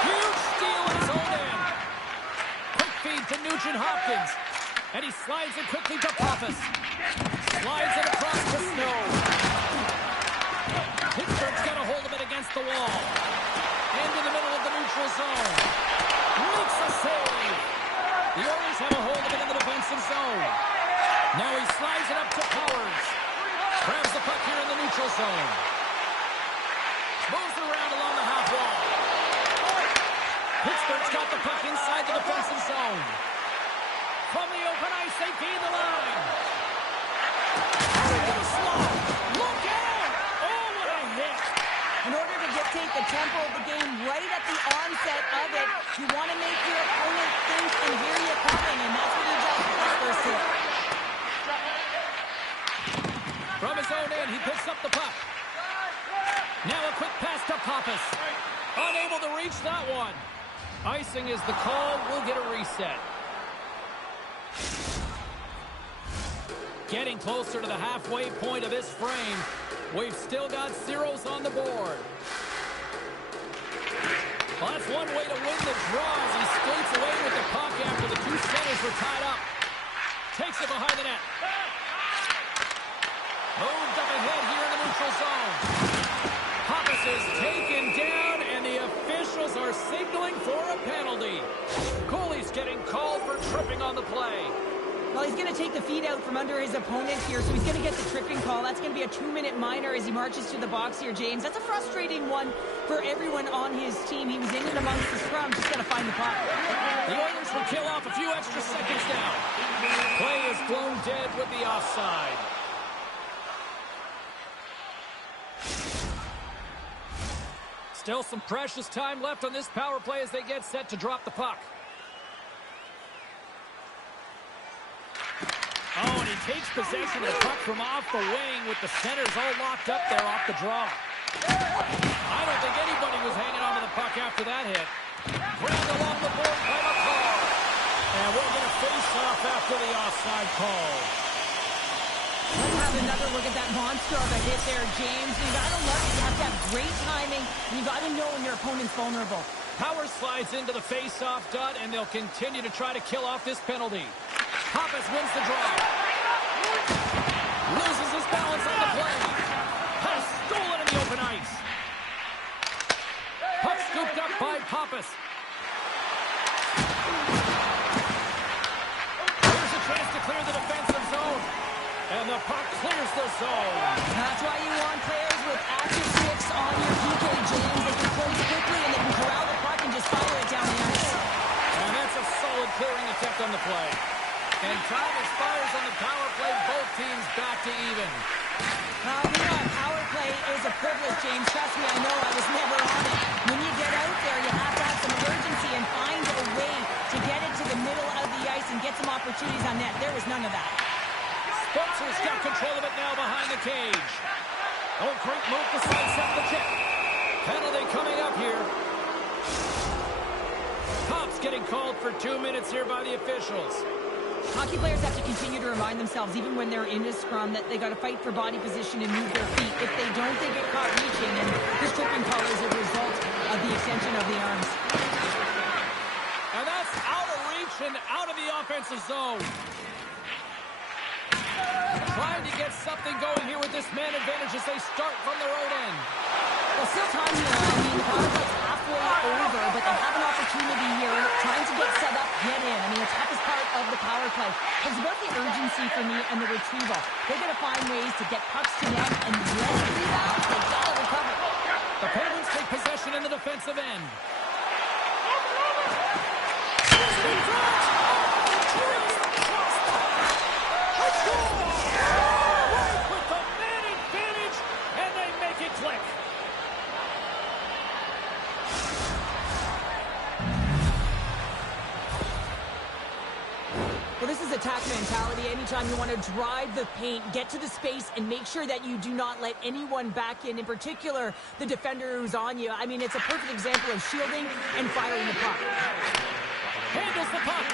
Huge steal in his own end. Quick feed to Nugent Hopkins. And he slides it quickly to Pappas. Slides it across to Snow. Pittsburgh's got a hold of it against the wall. Into the middle of the neutral zone. Makes a save. The Oilers have a hold of it in the defensive zone. Now he slides it up to Powers. Grabs the puck here in the neutral zone. Moves it around along the half wall. Pittsburgh's got the puck inside the defensive zone. From the open ice, they gain the line. Into the slot. Look out! Oh, what a hit! In order to dictate the tempo of the game right at the onset of it, you want to make your opponent think and hear you coming, and that's what he does with his first hit. From his own end, he picks up the puck. Now a quick pass to Pappas. Unable to reach that one. Icing is the call. We'll get a reset. Getting closer to the halfway point of this frame. We've still got zeros on the board. Well, that's one way to win the draw as he skates away with the puck after the two centers were tied up. Takes it behind the net. Moved up ahead here in the neutral zone. Pappas is taken down, and the officials are signaling for a penalty. Cooley's getting called for tripping on the play. Well, he's going to take the feet out from under his opponent here, so he's going to get the tripping call. That's going to be a 2-minute minor as he marches to the box here, James. That's a frustrating one for everyone on his team. He was in and amongst the scrum, just got to find the puck. The Oilers will kill off a few extra seconds now. Play is blown dead with the offside. Still some precious time left on this power play as they get set to drop the puck. Oh, and he takes possession of the puck from off the wing with the centers all locked up there off the draw. I don't think anybody was hanging on to the puck after that hit. Grabbed along the board by McCall. And we'll get a face-off after the offside call. Let's have another look at that monster of a hit there, James. You got to love it. You have to have great timing. You got to know when your opponent's vulnerable. Power slides into the face-off dot, and they'll continue to try to kill off this penalty. Pappas wins the draw. Loses his balance on the play. Pass stolen in the open ice. Puck scooped up by Pappas. Here's a chance to clear the defensive zone. And the puck clears the zone. That's why you want players with active sticks on your PK, James. They can close quickly and they can corral the puck and just fire it down the ice. And that's a solid clearing attempt on the play. And time expires on the power play. Both teams back to even. Power play is a privilege, James. Trust me, I know. I was never on it. When you get out there, you have to have some urgency and find a way to get it to the middle of the ice and get some opportunities on net. There was none of that. Spencer's got control of it now behind the cage. Oh, great move to sidestep the check. Penalty coming up here. Top's getting called for 2 minutes here by the officials. Hockey players have to continue to remind themselves, even when they're in a scrum, that they got to fight for body position and move their feet. If they don't, they get caught reaching, and this tripping call is a result of the extension of the arms. And that's out of reach and out of the offensive zone. Trying to get something going here with this man advantage as they start from their own end. Well, still time here. I mean, the power play's halfway over, but they have an opportunity here trying to get set up, get in. I mean, the toughest part of the power play is about the urgency for me and the retrieval. They're going to find ways to get pucks to net, and when they do that, they got to recover. The Penguins take possession in the defensive end. Well, this is attack mentality. Anytime you want to drive the paint, get to the space, and make sure that you do not let anyone back in particular, the defender who's on you. I mean, it's a perfect example of shielding and firing the puck. Handles the puck.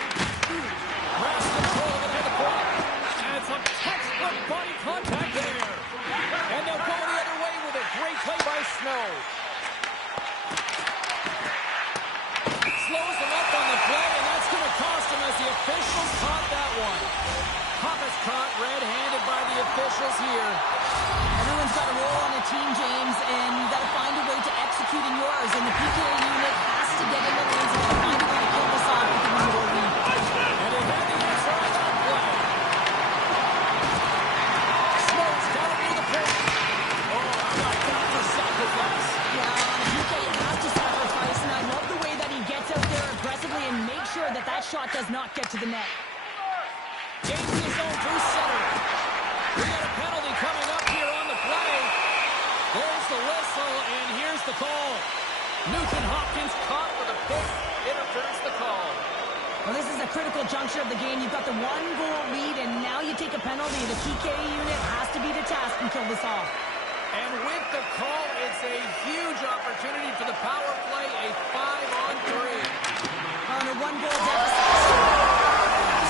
Grabs control of it at the point. And some textbook body contact there. And they'll go the other way with it. Great play by Snow. Slows them up on the play, and that's going to cost him as the officials caught that one. Pappas caught red-handed by the officials here. Everyone's got a role on a team, James, and you've got to find a way to execute in yours. And the PK unit has to get in the lanes and find a way to kill this off with the goal lead. And they had the answer on that play. Snow's got to be the point. Oh, I like that for sacrifice. Yeah, the PK has to sacrifice, and I love the way that he gets out there aggressively and makes sure that that shot does not get to the net. James in his own through center. We got a penalty coming up here on the play. There's the whistle, and here's the call. Nugent-Hopkins caught with a pick. Interference the call. Well, this is a critical juncture of the game. You've got the one-goal lead, and now you take a penalty. The PK unit has to be the task and kill this off. And with the call, it's a huge opportunity for the power play, a 5-on-3. On a one-goal deficit.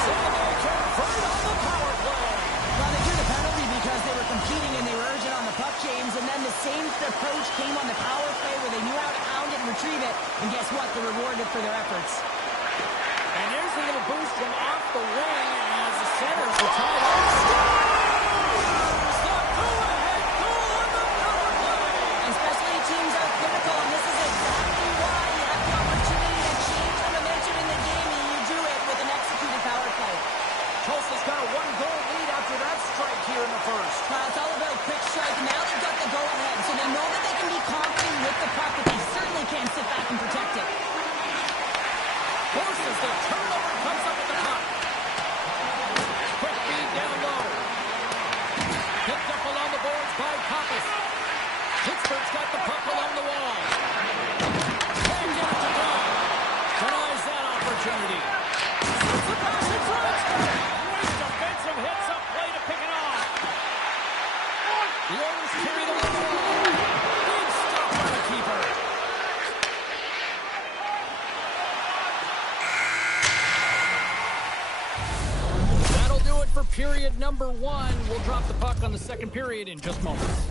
So they convert on the power play. Well, they drew the penalty because they were competing and they were urgent on the puck, James, and then the same approach came on the power play where they knew how to hound it and retrieve it, and guess what? They're rewarded for their efforts. And here's a little boost from off the wing as the centers are tied up. Scores the go-ahead goal on the power play. And specialty teams are critical, and this is exactly why you have the opportunity to change the momentum in the game, and you do it with an executed power play. Tulsa's got a one-goal lead after that strike here in the first. It's all about quick strike. Now they've got the go-ahead, so they know that they can be confident with the puck, but they certainly can't sit back and protect it. Forces the turnover, comes up with the puck. Quick feed down low. Picked up along the boards by Pappas. Pittsburgh's got the puck along the wall. Can't get it to go. Denies that opportunity. The pass in front. Great defensive hits up play to pick it off. The Oilers carry the ball. Big stop by the keeper. That'll do it for period number 1. We'll drop the puck on the second period in just moments.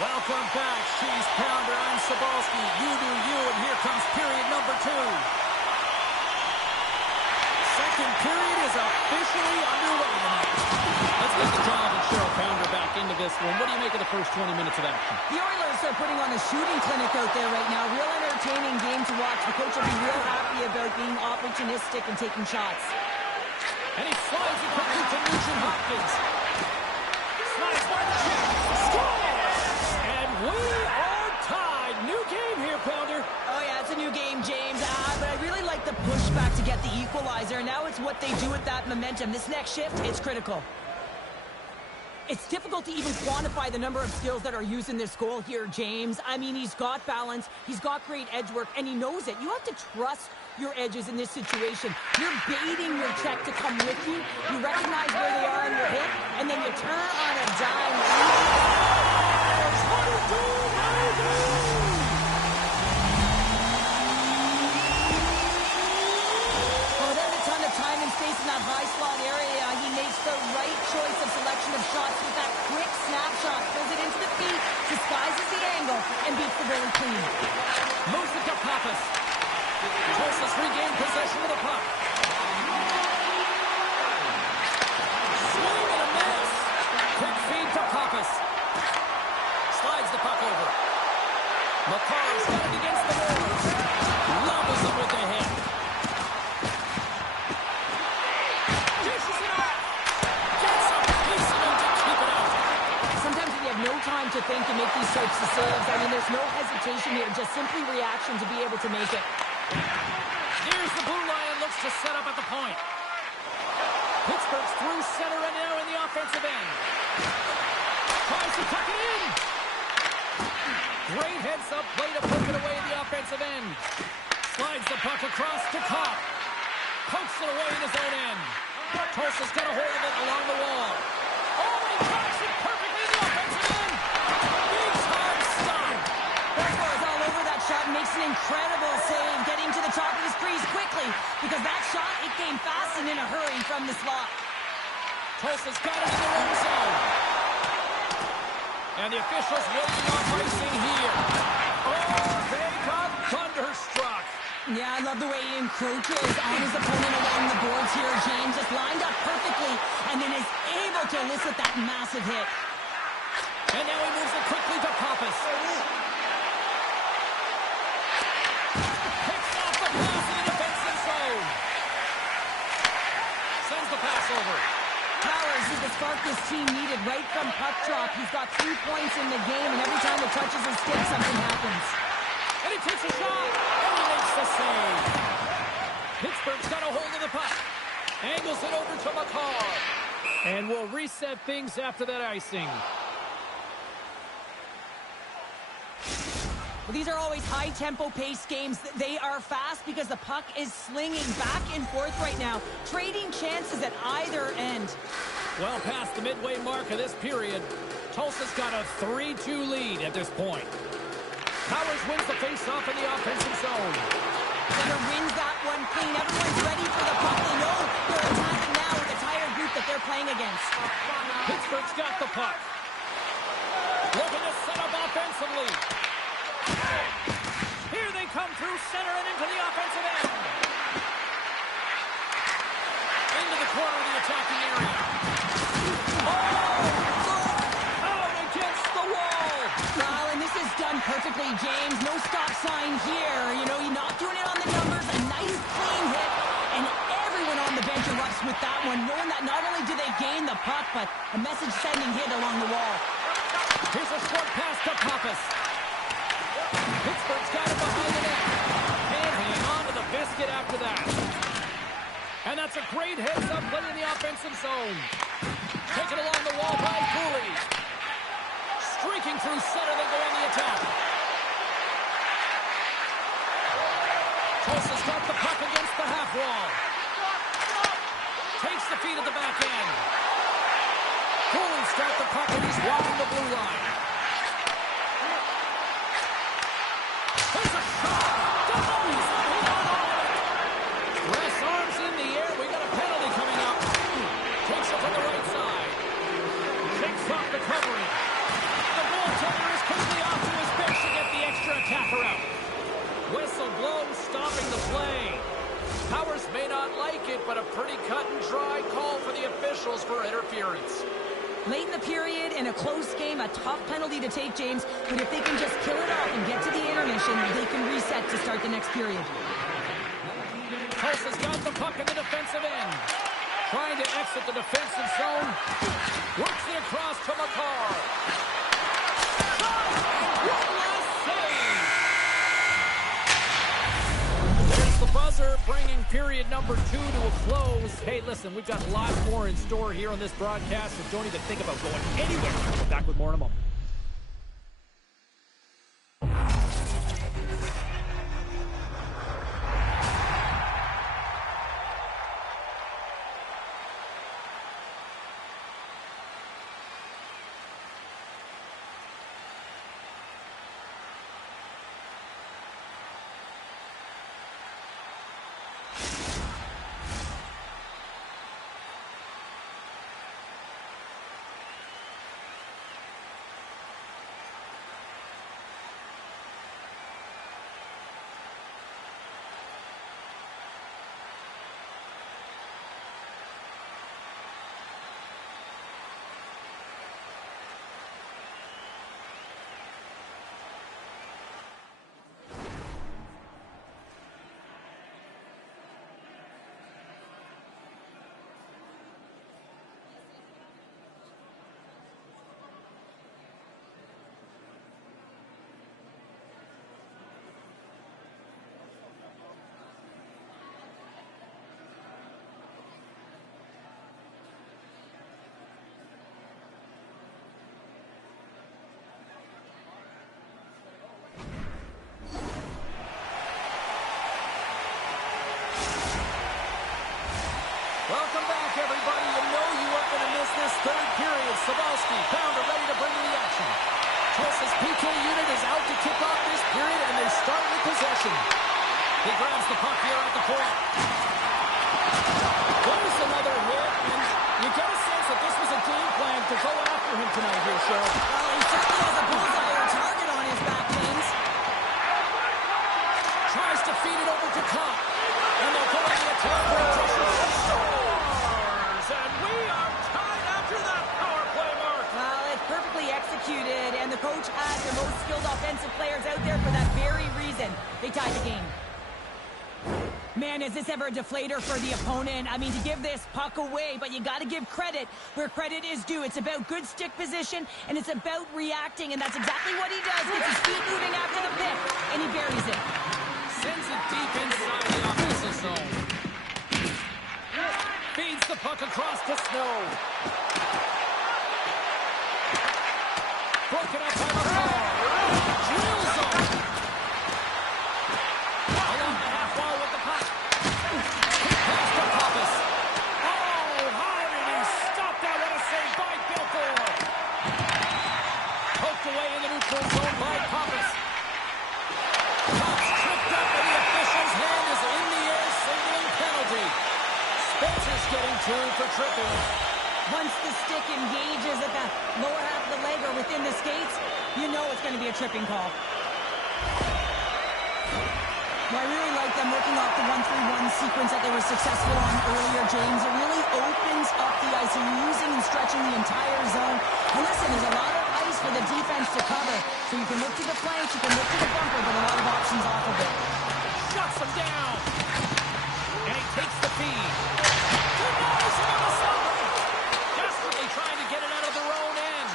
Welcome back, Cheese Pounder. I'm Sobalski. You do you, and here comes period number 2. Second period is officially underway tonight. Let's get the John and Cheryl Pounder back into this one. What do you make of the first 20 minutes of action? The Oilers are putting on a shooting clinic out there right now. Real entertaining game to watch. The coach will be real happy about being opportunistic and taking shots. And he slides it quickly to Nugent-Hopkins. Slides by the chip. Score! And we are tied. New game here, Pounder. Oh, yeah, it's a new game, James. But I really like the pushback to get the equalizer. Now it's what they do with that momentum. This next shift, it's critical. It's difficult to even quantify the number of skills that are used in this goal here, James. I mean, he's got balance, he's got great edge work, and he knows it. You have to trust your edges in this situation. You're baiting your check to come with you. You recognize where they are on your hip, and then you turn on a dime. Well, there's a ton of time and space in that high slot area. He makes the right choice of selection of shots with that quick snapshot. Pulls it into the feet, disguises the angle, and beats the goalie clean. Moves it to Pappas. Tulsa's regained possession of the puck. Swing and a miss. Quick feed to Pappas. Slides the puck over. McCarr's got it against the boards. Levels him with the hit. Dishes it off. Gets a piece of him to keep it out. Sometimes when you have no time to think and make these types of saves, I mean, there's no hesitation here, just simply reaction to be able to make it. Here's the blue line, looks to set up at the point. Pittsburgh's through center and now in the offensive end. Tries to tuck it in. Great heads-up play to poke it away in the offensive end. Slides the puck across to Kopp. Pokes it away in his own end. Tulsa's got a hold of it along the wall. Oh, he cracks it perfectly in the offensive end. Big time stop. Is all over that shot and makes an incredible save, getting to the top of his crease quickly, because that shot, it came fast and in a hurry from the slot. Tulsa's got it in their own zone. And the officials waiting on icing here. Oh, they got thunderstruck. Yeah, I love the way he encroaches on his opponent along the boards here. James just lined up perfectly and then is able to elicit that massive hit. And now he moves it quickly to Pappas. Picks off the pass in the defensive zone. Sends the pass over. Powers is the spark this team needed right from puck drop. He's got 3 points in the game, and every time it touches his stick, something happens. And he takes a shot, and he makes the save. Pittsburgh's got a hold of the puck. Angles it over to McCarr. And we'll reset things after that icing. Well, these are always high-tempo pace games. They are fast because the puck is slinging back and forth right now, trading chances at either end. Well past the midway mark of this period, Tulsa's got a 3-2 lead at this point. Powers wins the face-off in the offensive zone. Center wins that one clean. Everyone's ready for the puck. They know they're attacking now with the tired group that they're playing against. Pittsburgh's got the puck. Looking to set up offensively. Here they come through center and into the offensive end. Into the corner of the attacking area. Oh! Out against the wall. Well, and this is done perfectly, James. No stop sign here. You know, you're not doing it on the numbers. A nice clean hit. And everyone on the bench erupts with that one, knowing that not only do they gain the puck, but a message-sending hit along the wall. Here's a short pass to Pappas. Pittsburgh's got it behind the net. And hang on to the biscuit after that. And that's a great heads-up play in the offensive zone. Taken along the wall by Cooley. Streaking through center, they go on the attack. Tulsa's got the puck against the half wall. Takes the feed at the back end. Cooley's got the puck and he's walking the blue line. There's a shot! Press arms in the air. We got a penalty coming up. Takes it from the right side. Shakes off the covering. The goaltender is quickly off to his bench to get the extra attacker out. Whistle blows, stopping the play. Powers may not like it, but a pretty cut-and-dry call for the officials for interference. Late in the period, in a close game, a tough penalty to take, James. But if they can just kill it off and get to the intermission, they can reset to start the next period. Tulsa's got the puck in the defensive end. Trying to exit the defensive zone. Works it across to McCarr. One last save. There's the buzzer, bringing period number 2 to a close. Hey, listen, we've got lots more in store here on this broadcast, so don't even think about going anywhere. We'll be back with more in a moment. Bounder ready to bring to the action. Tulsa's PK unit is out to kick off this period, and they start with possession. He grabs the puck here at the point. There's another hit, and you get a sense that this was a game plan to go after him tonight here, Cheryl. Well, he certainly has a bullseye or target on his back, James. Tries to feed it over to Copp. And they'll go on the attack for pressure. Scores! And we are tied after that power play mark. Well, it's perfectly executed, and the coach had the most skilled offensive players out there for that very reason. They tied the game. Man, is this ever a deflator for the opponent? I mean, to give this puck away, but you got to give credit where credit is due. It's about good stick position, and it's about reacting, and that's exactly what he does. Gets his feet moving after the pick, and he buries it. Sends it deep inside the offensive zone. Feeds the puck across to Snow. Broken up by McCall. Drills on. Along the half wall with the puck. Pass to Pappas. Oh, how did he stop that? What a save by Belcourt. Poked away in the neutral zone by Pappas. Puck's tripped up and the official's hand is in the air, signaling penalty. Spencer's getting two for tripping. Once the stick engages at the lower half of the leg or within the skates, you know it's going to be a tripping call. Well, I really like them working off the 1-3-1 sequence that they were successful on earlier, James. It really opens up the ice. You're using and stretching the entire zone. And listen, there's a lot of ice for the defense to cover. So you can look to the flanks, you can look to the bumper, but a lot of options off of it. Shuts him down. And he takes the feed. Denies him on the side. Desperately trying to get it out of their own end.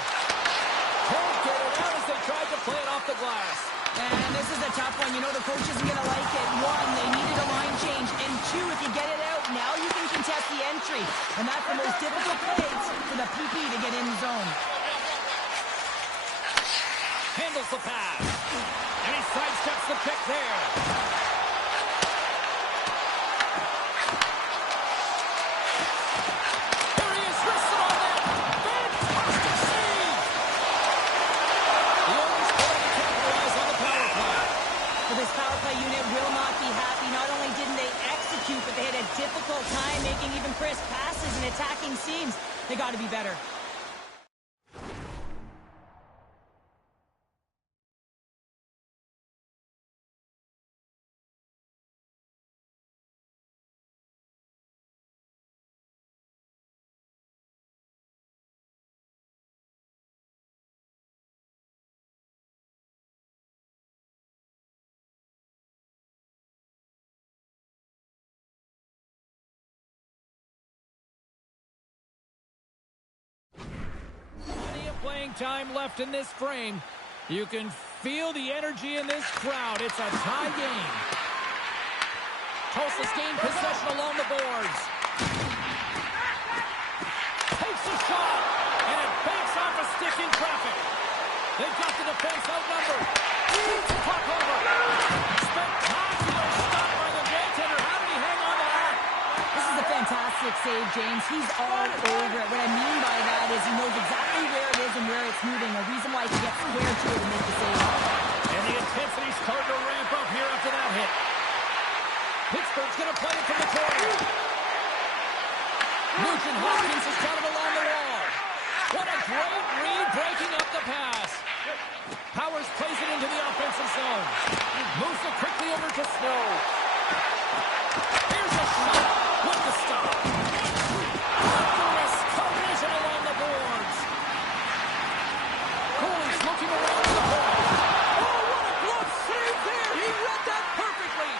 Can't get it out as they tried to play it off the glass. And this is a tough one. You know the coach isn't going to like it. One, they needed a line change. And two, if you get it out, now you can contest the entry. And that's the most difficult place for the PP to get in the zone. Handles the pass. And he sidesteps the pick there. Here he is, wristed on that. Fantastic save. The Oilers trying to capitalize on the power play. Well, this power play unit will not be happy. Not only didn't they execute, but they had a difficult time making even crisp passes and attacking seams. They got to be better. Playing time left in this frame. You can feel the energy in this crowd. It's a tie game. Tulsa's gained possession along the boards. Takes a shot, and it banks off a stick in traffic. They've got the defense outnumbered. Shoots the puck over. Spectacular stop by the goaltender. How did he hang on to that? This is a fantastic save, James. He's all over it. What I mean by that is he knows exactly where it is and where it's moving. A reason why he can get square to it and make the save. And the intensity's starting to ramp up here after that hit. Pittsburgh's going to play it from the corner. Nugent Hopkins has got it along the wall. What a great read breaking up the pass. Powers plays it into the offensive zone. Moves it quickly over to Snow. Here's a shot with the stop. Thunderous collision along the boards. Cooley's looking around to the point. Oh, what a glove save there. He read that perfectly.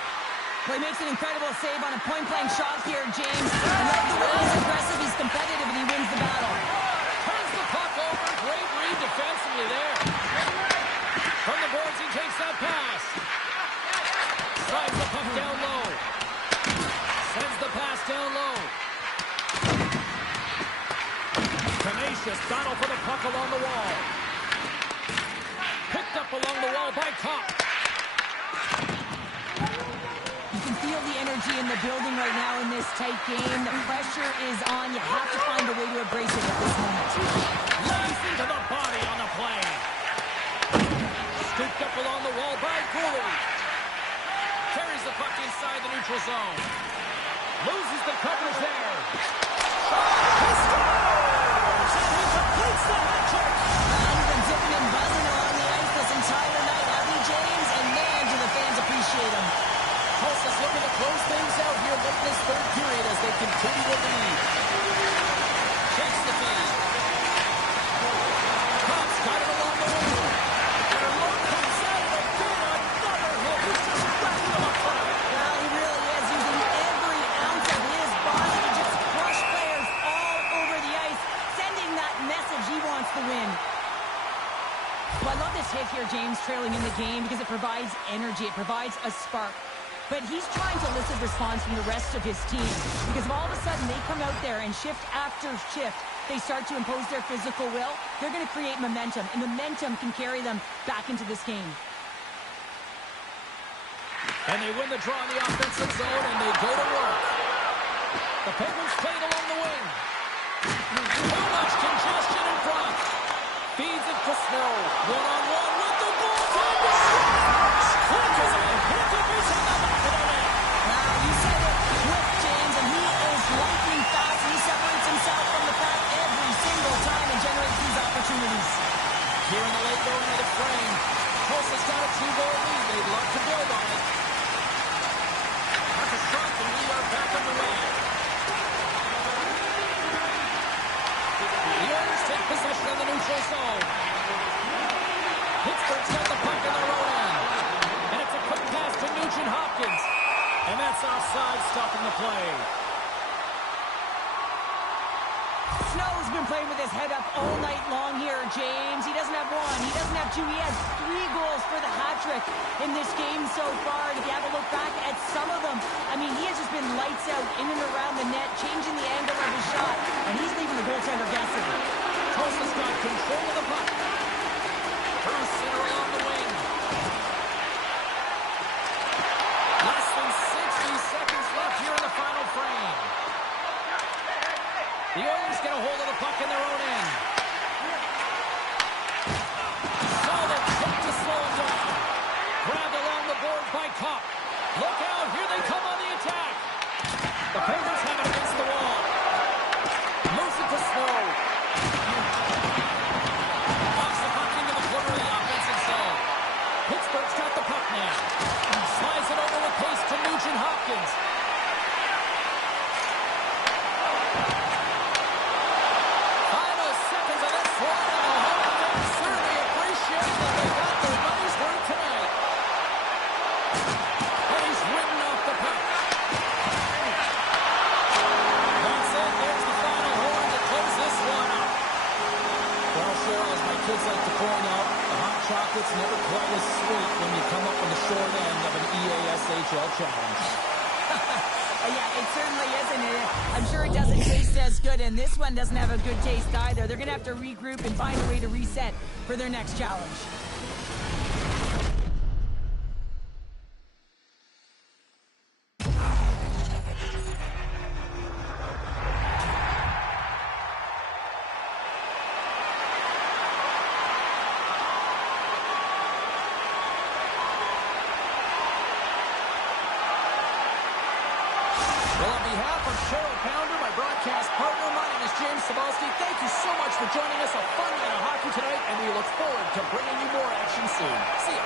Well, he makes an incredible save on a point-blank shot here, James. I love the way he's aggressive, he's competitive, and he wins the battle. Turns the puck over. Great read defensively there. From the boards, he takes that pass. Slides the puck down low. Sends the pass down low. Tenacious battle for the puck along the wall. Picked up along the wall by Copp. You can feel the energy in the building right now in this tight game. The pressure is on. You have to find a way to embrace it at this moment. inside the neutral zone. Loses the coverage there. He scores! And he completes the hat trick! He's been zipping and buzzing around the ice this entire night, hasn't he, James? And man, do the fans appreciate him. Tulsa's looking to close things out here late in this third period as they continue to lead. Chase the feed. Cops got it along the wing. And a look comes out of the pin. Another hit. He's just wrapped him up front. Well, he really is using every ounce of his body to just crush players all over the ice, sending that message he wants to win. Well, I love this hit here, James, trailing in the game because it provides energy. It provides a spark. But he's trying to elicit response from the rest of his team because if all of a sudden they come out there and shift after shift, they start to impose their physical will, they're going to create momentum, and momentum can carry them back into this game. And they win the draw in the offensive zone, and they go to work. The Penguins fade along the wing. Too much congestion in front. Feeds it to Snow. One-on-one with the goaltender. Quick as a hit to miss on the back of the net. Now, you said it, quick, James, and he is lightning fast, and he separates himself from the pack every single time and generates these opportunities. Here in the late going of the frame, Tulsa's got a 2-goal lead. They'd love to build on it. That's a shot, and we are back on the way. The Oilers take possession of the neutral zone. Pittsburgh's got the puck in their own end. And it's a quick pass to Nugent Hopkins. And that's offside, stopping the play. Snow's been playing with his head up all night long here, James. He doesn't have one, he doesn't have two, he has 3 goals for the hat trick in this game so far. And if you have a look back at some of them, I mean, he has just been lights out in and around the net, changing the angle of his shot, and he's leaving the goaltender guessing. Tulsa's got control of the puck. Through center along the wing. Less than 60 seconds left here in the final frame. The Oilers get a hold of the puck in their own end. Solid kick to slow him down. Grabbed along the board by Kopp. Look out, here they come on the attack. The Penguins have it against the wall. Moves it to Snow. Knocks the puck into the corner of the offensive zone. Pittsburgh's got the puck now. Slides it over with pace to Nugent Hopkins. Final seconds of this one, and the home fans certainly appreciate that they got their money's worth tonight. And he's ridden off the puck. That's it. There's the final horn to close this one up. Well, Cheryl, as my kids like to point out, the hot chocolate's never quite as sweet when you come up on the short end of an EASHL challenge. Yeah, it certainly isn't. I'm sure it doesn't taste as good, and this one doesn't have a good taste either. They're going to have to regroup and find a way to reset for their next challenge. Well, on behalf of Cheryl Pounder, my broadcast partner, my name is James Cebulski. Thank you so much for joining us. A fun night of hockey tonight, and we look forward to bringing you more action soon. See ya.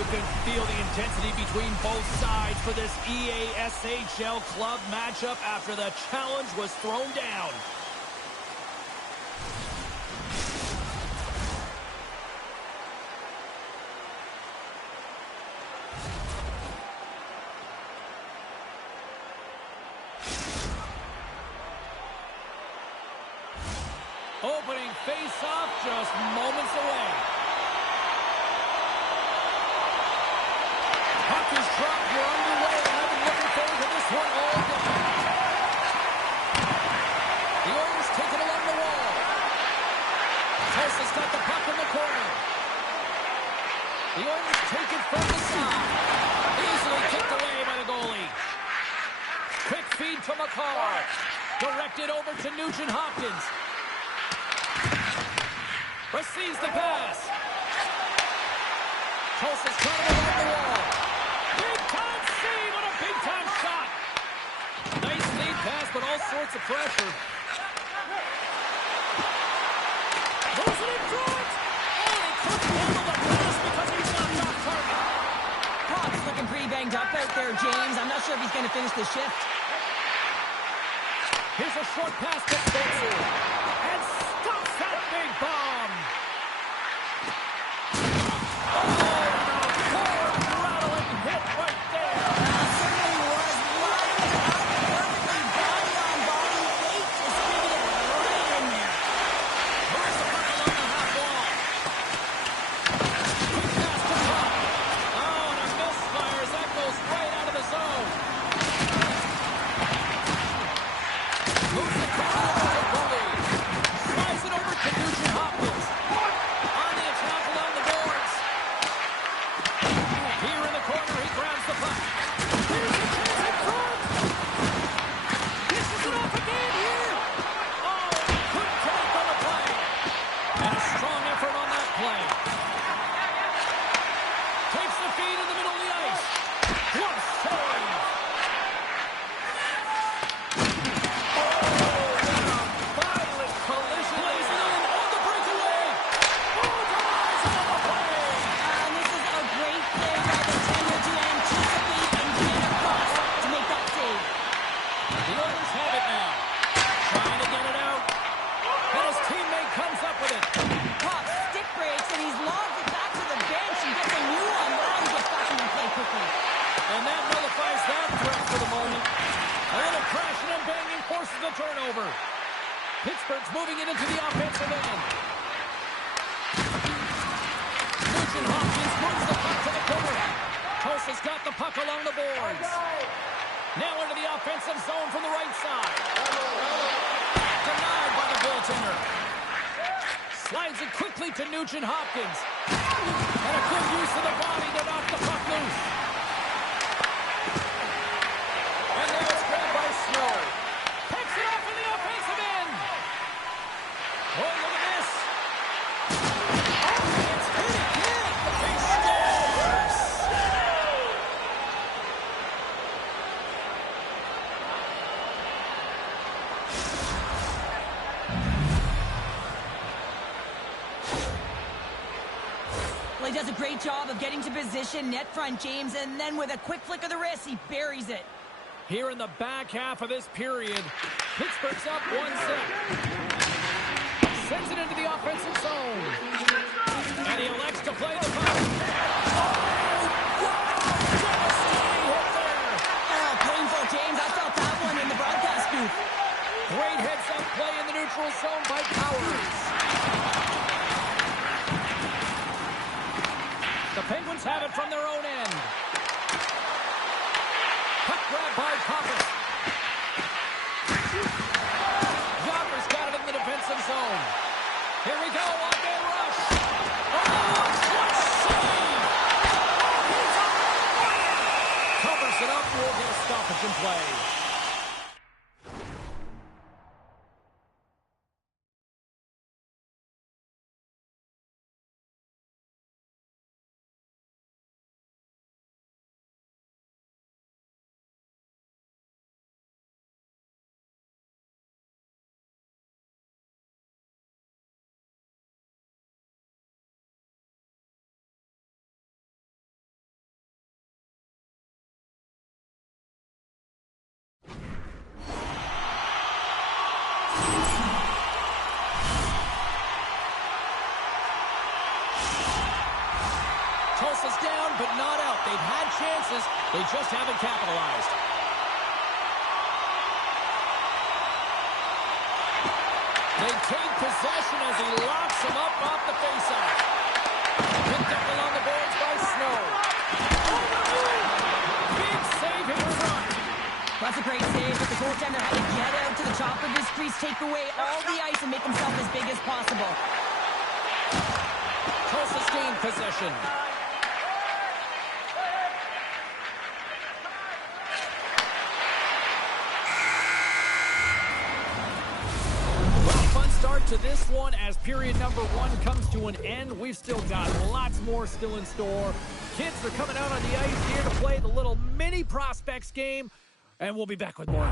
You can feel the intensity between both sides for this EASHL club matchup after the challenge was thrown down. Opening face-off just moments away. The Oilers take it from the side. Easily kicked away by the goalie. Quick feed to McCall. Directed over to Nugent-Hopkins. Receives the pass. Tulsa's trying to run the wall. Big-time save and a big-time shot. Nice lead pass, but all sorts of pressure. Moves it in front. Oh, he couldn't handle the pass because he's not off target. Puck's looking pretty banged up out there, James. I'm not sure if he's going to finish the shift. Here's a short pass to Spencer. And stops that big bomb. Oh, poor rattling hit right there. Certainly was lined up perfectly, body on body, weight distributed right in there. Here's the puck along the half wall. Quick pass to Puck. Oh, and a misfire as that goes right out of the zone. Moves the puck over to Bully. Slides it over to Nugent-Hopkins. On the attack along the boards. Here in the corner, he grabs the puck. Here's a chance in front. Dishes it off again here. Oh, couldn't connect on the play. And a strong effort on that play. Takes the feed in the middle of the ice. What a save. Violent collision. Plays it in on the breakaway. Oh, denies it on the play. And this is a great play by the tender to anticipate and get across to make that save. The Oilers have it now. Trying to get it out. And his teammate comes up with it. Puck stick breaks and he's lobbed it back to the bench and gets a new one. Now he gets back into play quickly. And that nullifies that threat for the moment. A little crashing and banging forces the turnover. Pittsburgh's moving it into the offensive end. Nugent-Hopkins moves the puck to the corner. Tulsa's got the puck along the boards. Now into the offensive zone from the right side. Denied by the goaltender. Slides it quickly to Nugent-Hopkins. And a good use of the body to knock the puck loose. And now it's grabbed by Snow. Picks it up in the offensive end. Oh, look at this. Oh, it's hit again. He scores. Well, he does a great job of getting to position, net front, James, and then with a quick flick of the wrist, he buries it. Here in the back half of this period, Pittsburgh's up 1-0. Sends it into the offensive zone. And he elects to play the puck. Devastating hit there. Oh, painful, James. I felt that one in the broadcast booth. Great heads-up play in the neutral zone by Powers. The Penguins have it from their own end. Puck grab by Pappas. Yopper's got it in the defensive zone. Here we go, one-man rush. Oh, what save! He's on fire! Covers it up, we'll get a stoppage in play. Tulsa's down, but not out. They've had chances. They just haven't capitalized. They take possession as he locks him up off the faceoff. Picked up along the boards by Snow. Big save in front. That's a great save, but the goaltender had to get out to the top of his crease, take away all the ice, and make himself as big as possible. Tulsa's gained possession. to this one as period number 1 comes to an end. We've still got lots more still in store. Kids are coming out on the ice here to play the little mini prospects game, and we'll be back with more.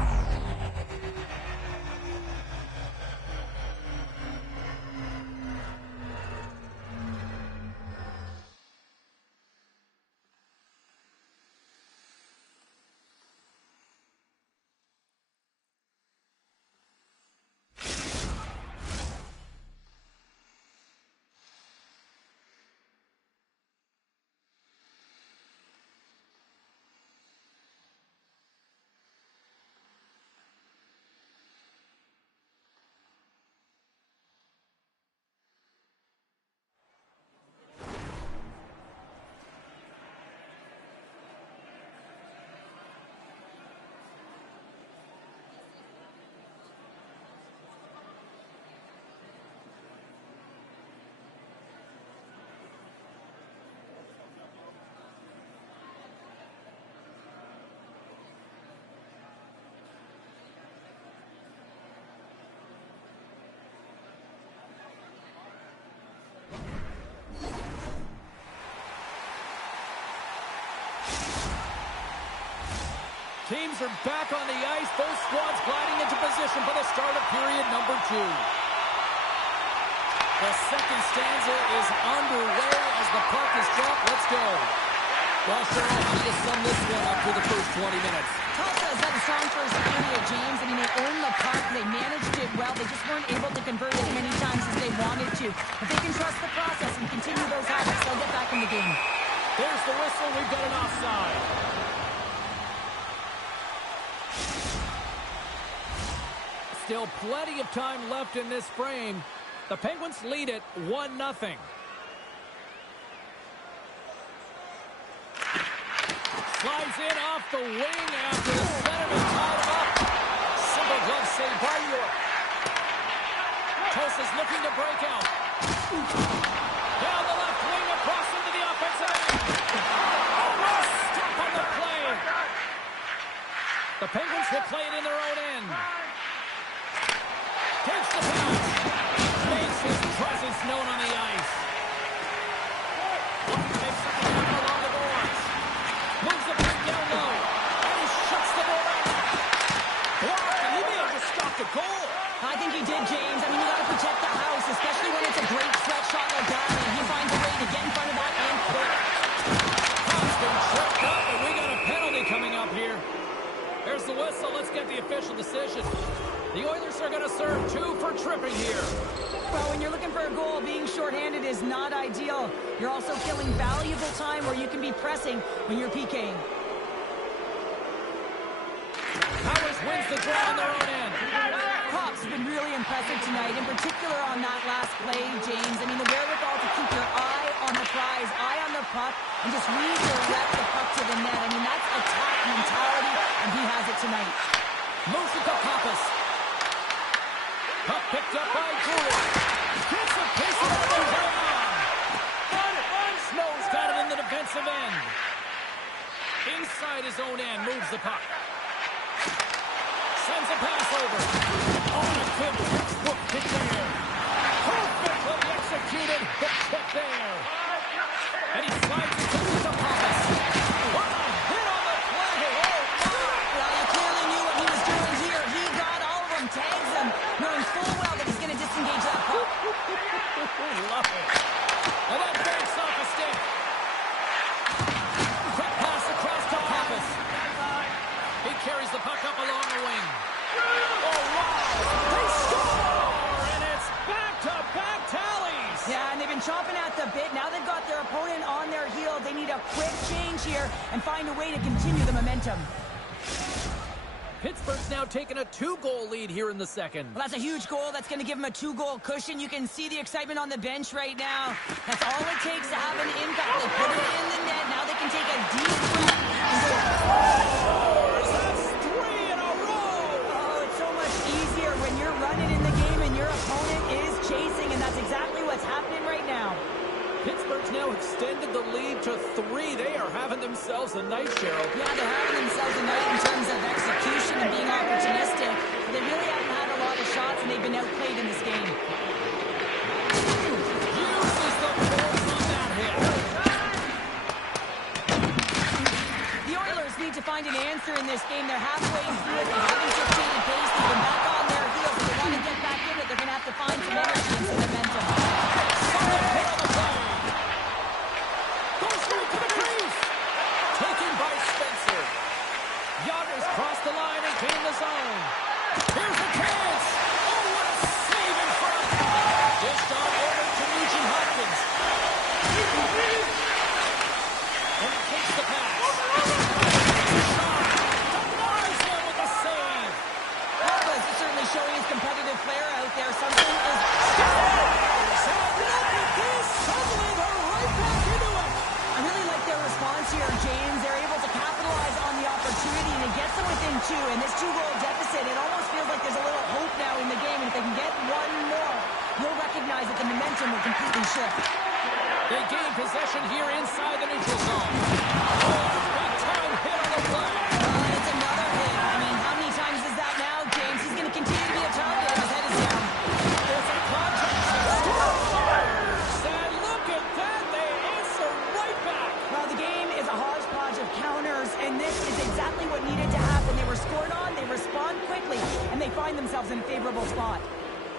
Teams are back on the ice. Both squads gliding into position for the start of period number 2. The second stanza is underway as the puck is dropped. Let's go. Well, Cheryl, how do you sum this one up through the first 20 minutes? Tulsa's had a strong first period, James. I mean, they owned the puck. They managed it well. They just weren't able to convert as many times as they wanted to. If they can trust the process and continue those habits, they'll get back in the game. There's the whistle. We've got an offside. Still plenty of time left in this frame. The Penguins lead it 1-0. Slides in off the wing after the centerman tied him up. Simple glove save by York. Tulsa's looking to break out. Down the left wing across into the offensive end. Almost stop on the play. The Penguins will play it in their own end. Takes the pass. Makes his presence known on the ice. Makes something happen along the boards. Moves the puck down low. And he shuts the door out. Blocked, and he may have just stopped a goal. I think he did, James. I mean, you got to protect the house, especially when it's a great stretch shot like that. And he finds a way to get in front of that and quick. Puck's been tripped up, and we got a penalty coming up here. There's the whistle. Let's get the official decision. The Oilers are going to serve 2 for tripping here. Well, when you're looking for a goal, being shorthanded is not ideal. You're also killing valuable time where you can be pressing when you're PKing. Powers wins the draw on their own end. Pop's been really impressive tonight, in particular on that last play, James. I mean, the wherewithal to keep your eye on the prize, eye on the puck, and just redirect the puck to the net. I mean, that's attack mentality, and he has it tonight. Moves it to Pappas. Puck picked up by Cooley. Gets a piece of it and on. Snow's got it in the defensive end. Inside his own end, moves the puck. Sends a pass over. On a good textbook hit there. Perfectly executed hit kick there. And he slides it to Pappas. What a hit on the play. Oh, well, he clearly knew what he was doing here. He got all of them, tags them, knowing full well that he's going to disengage that puck. Love it. And that banks off a stick. Quick pass across to Pappas. He carries the puck up along the wing. Oh, wow. They score! And it's back-to-back tallies. Yeah, and they've been chomping at the bit. Now they've got their opponent on their heels. They need a quick change here and find a way to continue the momentum. Pittsburgh's now taking a 2-goal lead here in the second. Well, that's a huge goal. That's going to give them a 2-goal cushion. You can see the excitement on the bench right now. That's all it takes to have an impact. They put it in the net. Now they can take a deep breath and go. That's 3 in a row! Oh, it's so much easier when you're running in the game and your opponent is chasing, and that's exactly what's happening right now. Pittsburgh's now extended the lead to 3. They are having themselves a night, Cheryl. Yeah, they're having themselves a night in terms of execution and being opportunistic. But they really haven't had a lot of shots, and they've been outplayed in this game. Uses the force on that hit. The Oilers need to find an answer in this game. They're halfway through it. They haven't dictated pace. They've been back on their heels. If they want to get back in it, they're going to have to find some energy and some momentum. Solid hit on the play. Goes through to the crease. Taken by Spencer. Yager's crossed the line and gained the zone. Here's a chance. Oh, what a save in front. Dished on over to Nugent Hopkins. And he takes the pass. Denies him with the save. Alvarez is certainly showing his competitive flair out there. Something is... And look at this. Suddenly they're right back into it. I really like their response here, James. They're able to capitalize on the opportunity, and it gets them within two. And this two-goal deficit, it almost feels like there's a little hope now in the game. And if they can get one more, you'll recognize that the momentum will completely shift. They gain possession here inside the neutral zone. Oh, big-time hit on the play. It's another hit. I mean, how many times is that now, James? He's going to continue to be a target if his head is down. There's a contact. Scores! And look at that. They answer right back. Well, the game is a hodgepodge of counters, and this is exactly what needed to happen. They were scored on, they respond quickly, and they find themselves in a favorable spot.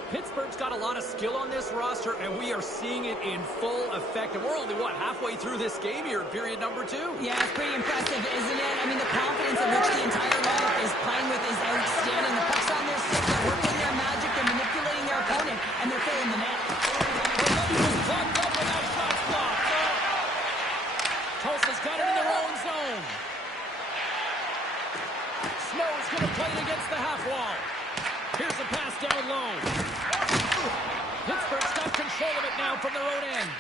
Pittsburgh's got a lot of skill on this roster, and we are seeing it in full effect. And we're only, halfway through this game here in period number 2. Yeah, it's pretty impressive, isn't it? I mean, the confidence in which the entire lineup is playing with is outstanding. The puck's on their stick, they're working their magic, they're manipulating their opponent, and they're filling the net. He was plugged up and that shot's blocked. Tulsa's got it in their own zone. Snow's going to play it against the half wall. Here's a pass down low. Pittsburgh's got control of it now from their own end.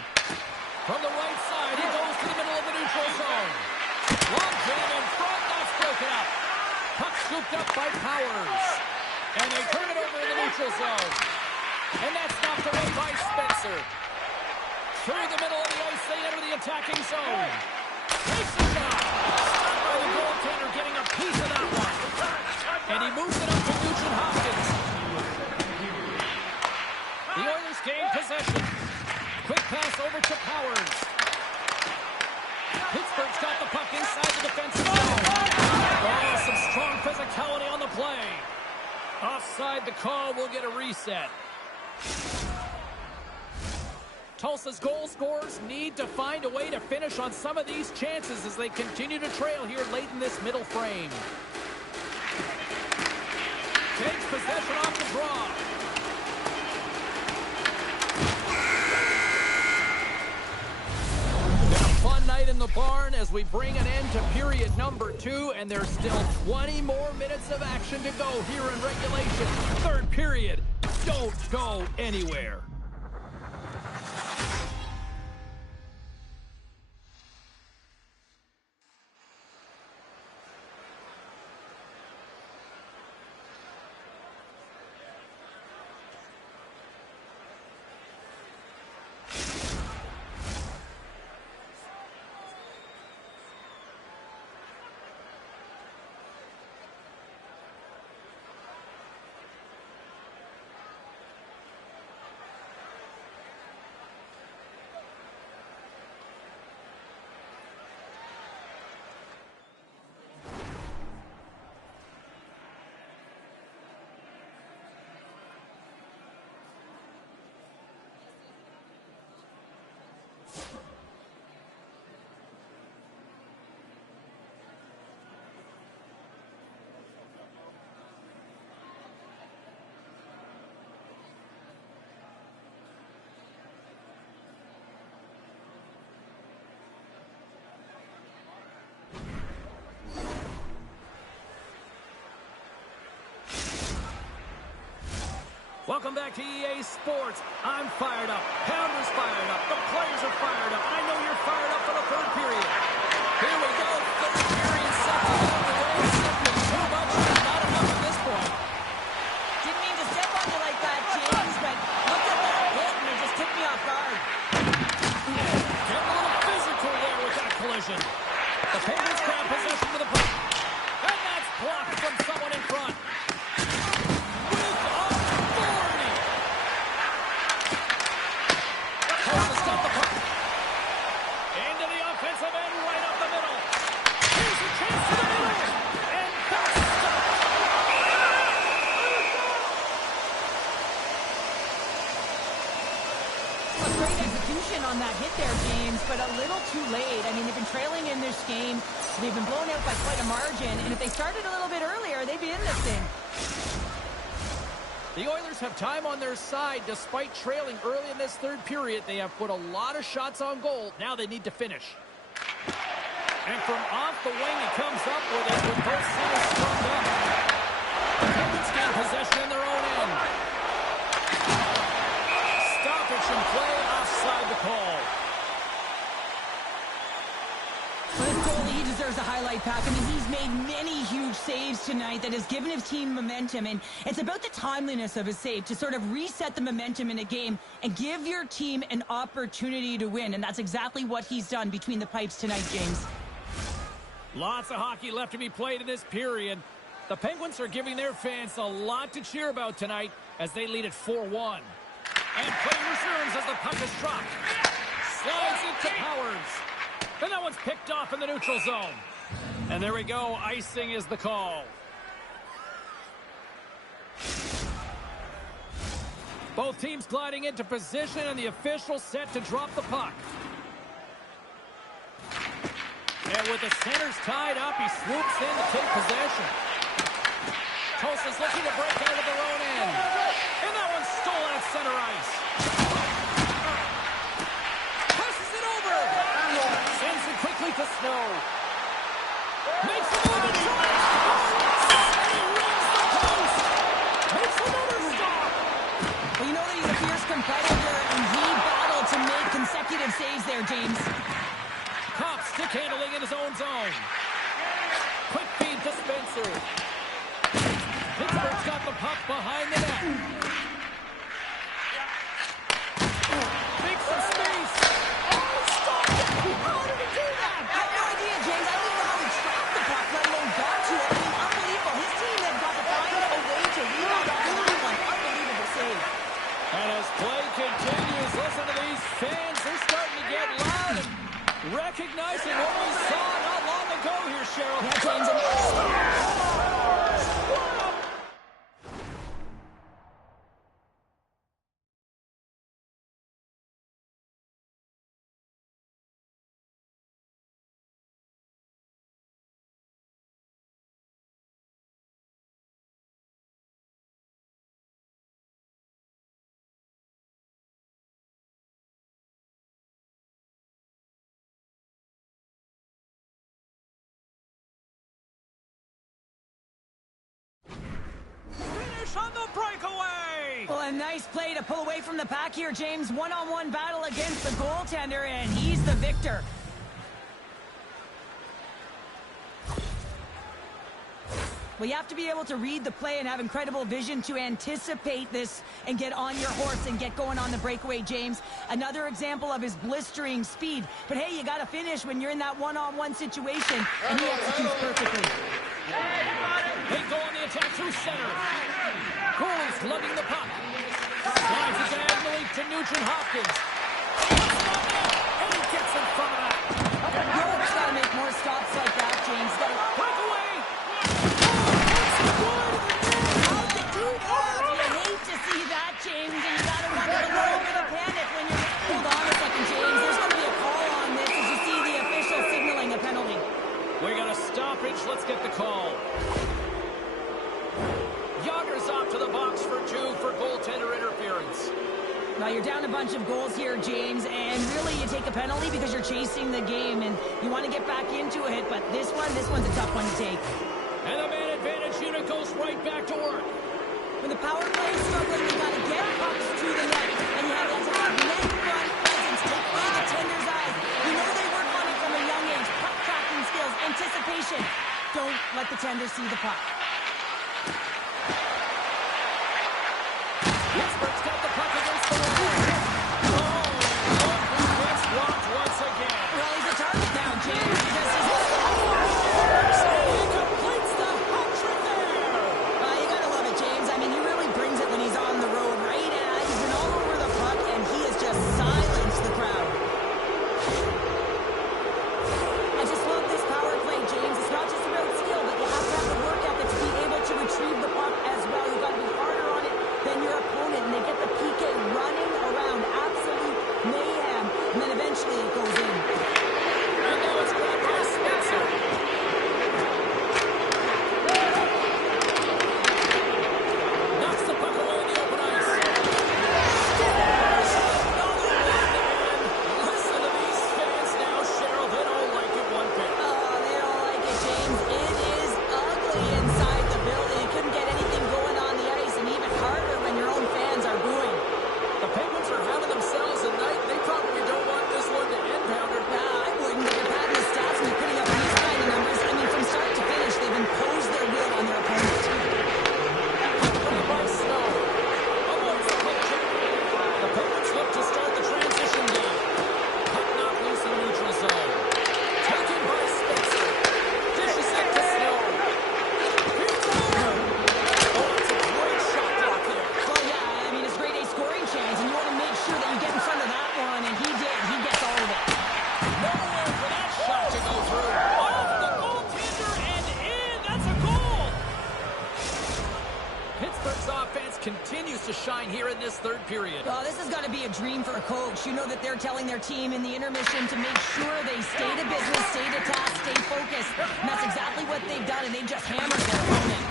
From the right side, he goes to the middle of the neutral zone. Long jam in front, that's broken up. Puck scooped up by Powers. And they turn it over in the neutral zone. And that's knocked away by Spencer. Through the middle of the ice, they enter the attacking zone. Takes the shot. Stopped by the goaltender, getting a piece of that one. And he moves it up to Nugent Hopkins. The Oilers gain possession. Quick pass over to Powers. Pittsburgh's got the puck inside the defensive zone. Oh, some strong physicality on the play. Offside the call, will get a reset. Tulsa's goal scorers need to find a way to finish on some of these chances as they continue to trail here late in this middle frame. Takes possession off the draw. Been a fun night in the barn as we bring an end to period number 2, and there's still 20 more minutes of action to go here in regulation. Third period. Don't go anywhere. Welcome back to EA Sports. I'm fired up. Pounder's fired up. The players are fired up. I know you're fired up for the third period. Here we go. Third period, second out the way. Simply too much and not enough at this point. Didn't mean to step on you like that, James, but look at that hit, and it just took me off guard. Getting a little physical there with that collision. The Penguins grab possession with the puck. And that's blocked from someone in front. With a defensive end right up the middle. Here's a chance to the middle. And that's stopped. A great execution on that hit there, James, but a little too late. I mean, they've been trailing in this game. They've been blown out by quite a margin, and if they started a little bit earlier, they'd be in this thing. The Oilers have time on their side. Despite trailing early in this third period, they have put a lot of shots on goal. Now they need to finish. And from off the wing, he comes up with it with both centers strung up. The Penguins gain possession in their own end. Stoppage in play, offside the call. For this goalie, he deserves a highlight pack. I mean, he's made many huge saves tonight that has given his team momentum, and it's about the timeliness of his save to sort of reset the momentum in a game and give your team an opportunity to win, and that's exactly what he's done between the pipes tonight, James. Lots of hockey left to be played in this period. The Penguins are giving their fans a lot to cheer about tonight as they lead at 4-1. And play resumes as the puck is dropped. Slides into Powers. And that one's picked off in the neutral zone. And there we go. Icing is the call. Both teams gliding into position, and the official set to drop the puck. And with the centers tied up, he swoops in to take possession. Tosa's looking to break out of their own end. And that one's stolen at center ice. Passes it over. Sends it quickly to Snow. Makes a move and tries. And he rings the post. Makes another stop. Well, you know that he's a fierce competitor, and he battled to make consecutive saves there, James. Copp stick handling in his own zone. Quick feed to Spencer. Pittsburgh's got the puck behind the net. Makes some space. Oh, stop it! How did he do that? I have no idea, James. I don't even know how he trapped the puck, let alone got to it. I mean, unbelievable. His team has got to find a way to rebound off that one. Unbelievable save. And as play continues, listen to these fans. They're starting to get loud and recognizing what we saw not long ago here, Cheryl. Yeah, James. On the breakaway. Well, a nice play to pull away from the pack here, James. One-on-one battle against the goaltender, and he's the victor. Well, you have to be able to read the play and have incredible vision to anticipate this and get on your horse and get going on the breakaway, James. Another example of his blistering speed. But hey, you got to finish when you're in that one-on-one situation, and he executes perfectly. They go on the attack through center. Goalie's lugging the puck. Slides it diagonally to Nugent-Hopkins. And he gets in front of that. York's got to make more stops like that, James. Breakaway. How'd you do that? You hate to see that, James, and you got to wonder a little bit of panic when you're... Hold on a second, James. There's going to be a call on this as you see the official signaling a penalty. We got a stoppage. Let's get the call. Yager's off to the box for two for goaltender interference. Now, you're down a bunch of goals here, James, and really you take a penalty because you're chasing the game, and you want to get back into a hit, but this one's a tough one to take. And the man advantage unit goes right back to work. When the power play is struggling, you got to get pucks to the net, and you have to have net front presence, take away the tender's eyes. You know they work on it from a young age, puck tracking skills, anticipation. Don't let the tender see the puck. Pittsburgh's got the puck against the wall. Oh, gets blocked once again. Well, he's a target now, James, because he's... He completes the hat trick there. You gotta love it, James. I mean, he really brings it when he's on the road, right? He's been all over the puck, and he has just silenced the crowd. continues to shine here in this third period. Well, this has got to be a dream for a coach. You know that they're telling their team in the intermission to make sure they stay to business, stay to task, stay focused. And that's exactly what they've done, and they've just hammered their opponent.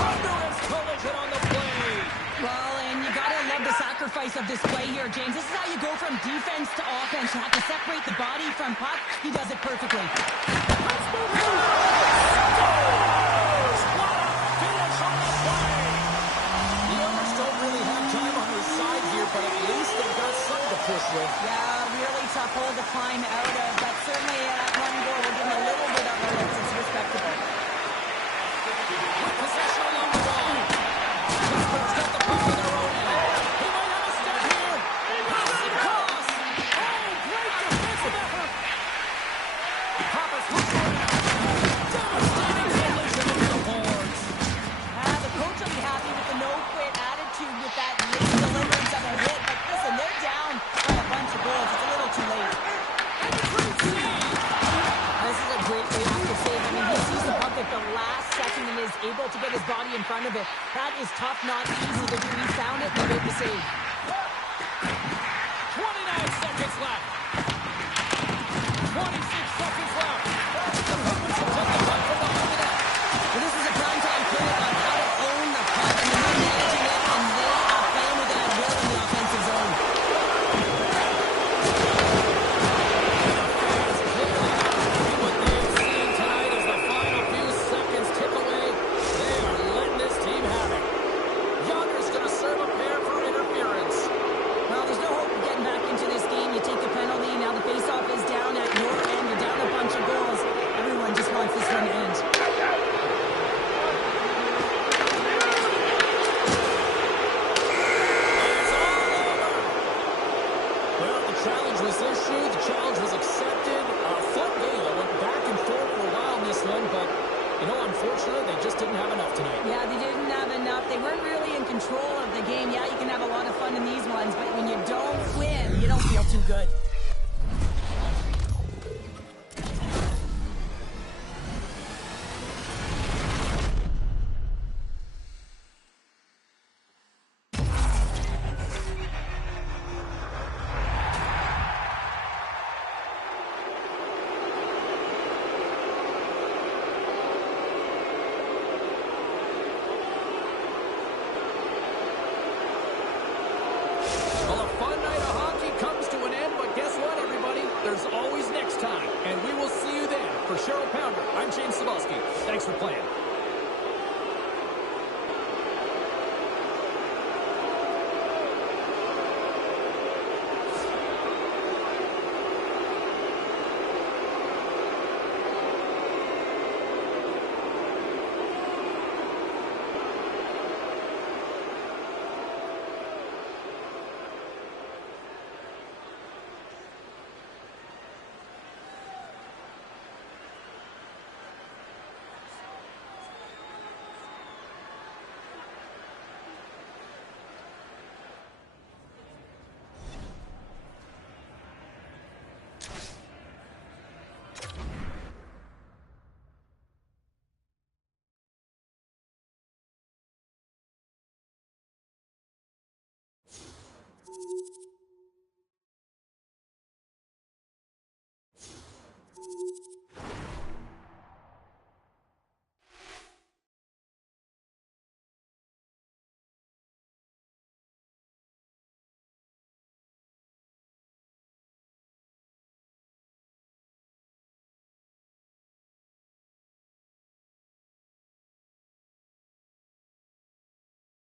Thunderous collision on the play. Well, and you got to love the sacrifice of this play here, James. This is how you go from defense to offense. You have to separate the body from puck. He does it perfectly. But at least they've got something to push with. Yeah, really tough hole to climb out of, but certainly that one goal will give them a little bit of a lift. It's respectable. With possession along the wall. Pittsburgh's got the puck in their own end. He might have a step here. Pass across. Oh, great defensive effort. Pappas hooks around. Devastating collision into the boards. The coach will be happy with the no-quit attitude with that late deliverance of a hit. But listen, they're down by a bunch of goals. It's a little too late. This is a great reactive save. I mean, he sees the puck at the last second and is able to get his body in front of it. That is tough, not easy to do. He found it and made the save. 29 seconds left. 26 seconds left. The Penguins will take the puck from behind the net. Well, this is a prime-time clinic on how to own the puck and then managing it, and they are playing with it at will in the offensive zone. What they've seen tonight as the final few seconds tick away. They are letting this team have it. Younger's going to serve a pair for interference. Well, there's no hope of getting back into this game. You take a penalty, now the faceoff is down at your end. You're down a bunch of goals. Everyone just wants this one to end. Well, the challenge was issued. The challenge was accepted. Fun game. I went back and forth for a while in this one, but, you know, unfortunately, they just didn't have enough tonight. Yeah, they didn't have enough. They weren't really in control of the game. Yeah, you can have a lot of fun in these ones, but when you don't win, you don't feel too good. Well, a fun night of hockey comes to an end, but guess what, everybody? There's always next time, and we will see you then. For Cheryl Pounder, I'm James Cebulski. Thanks for playing.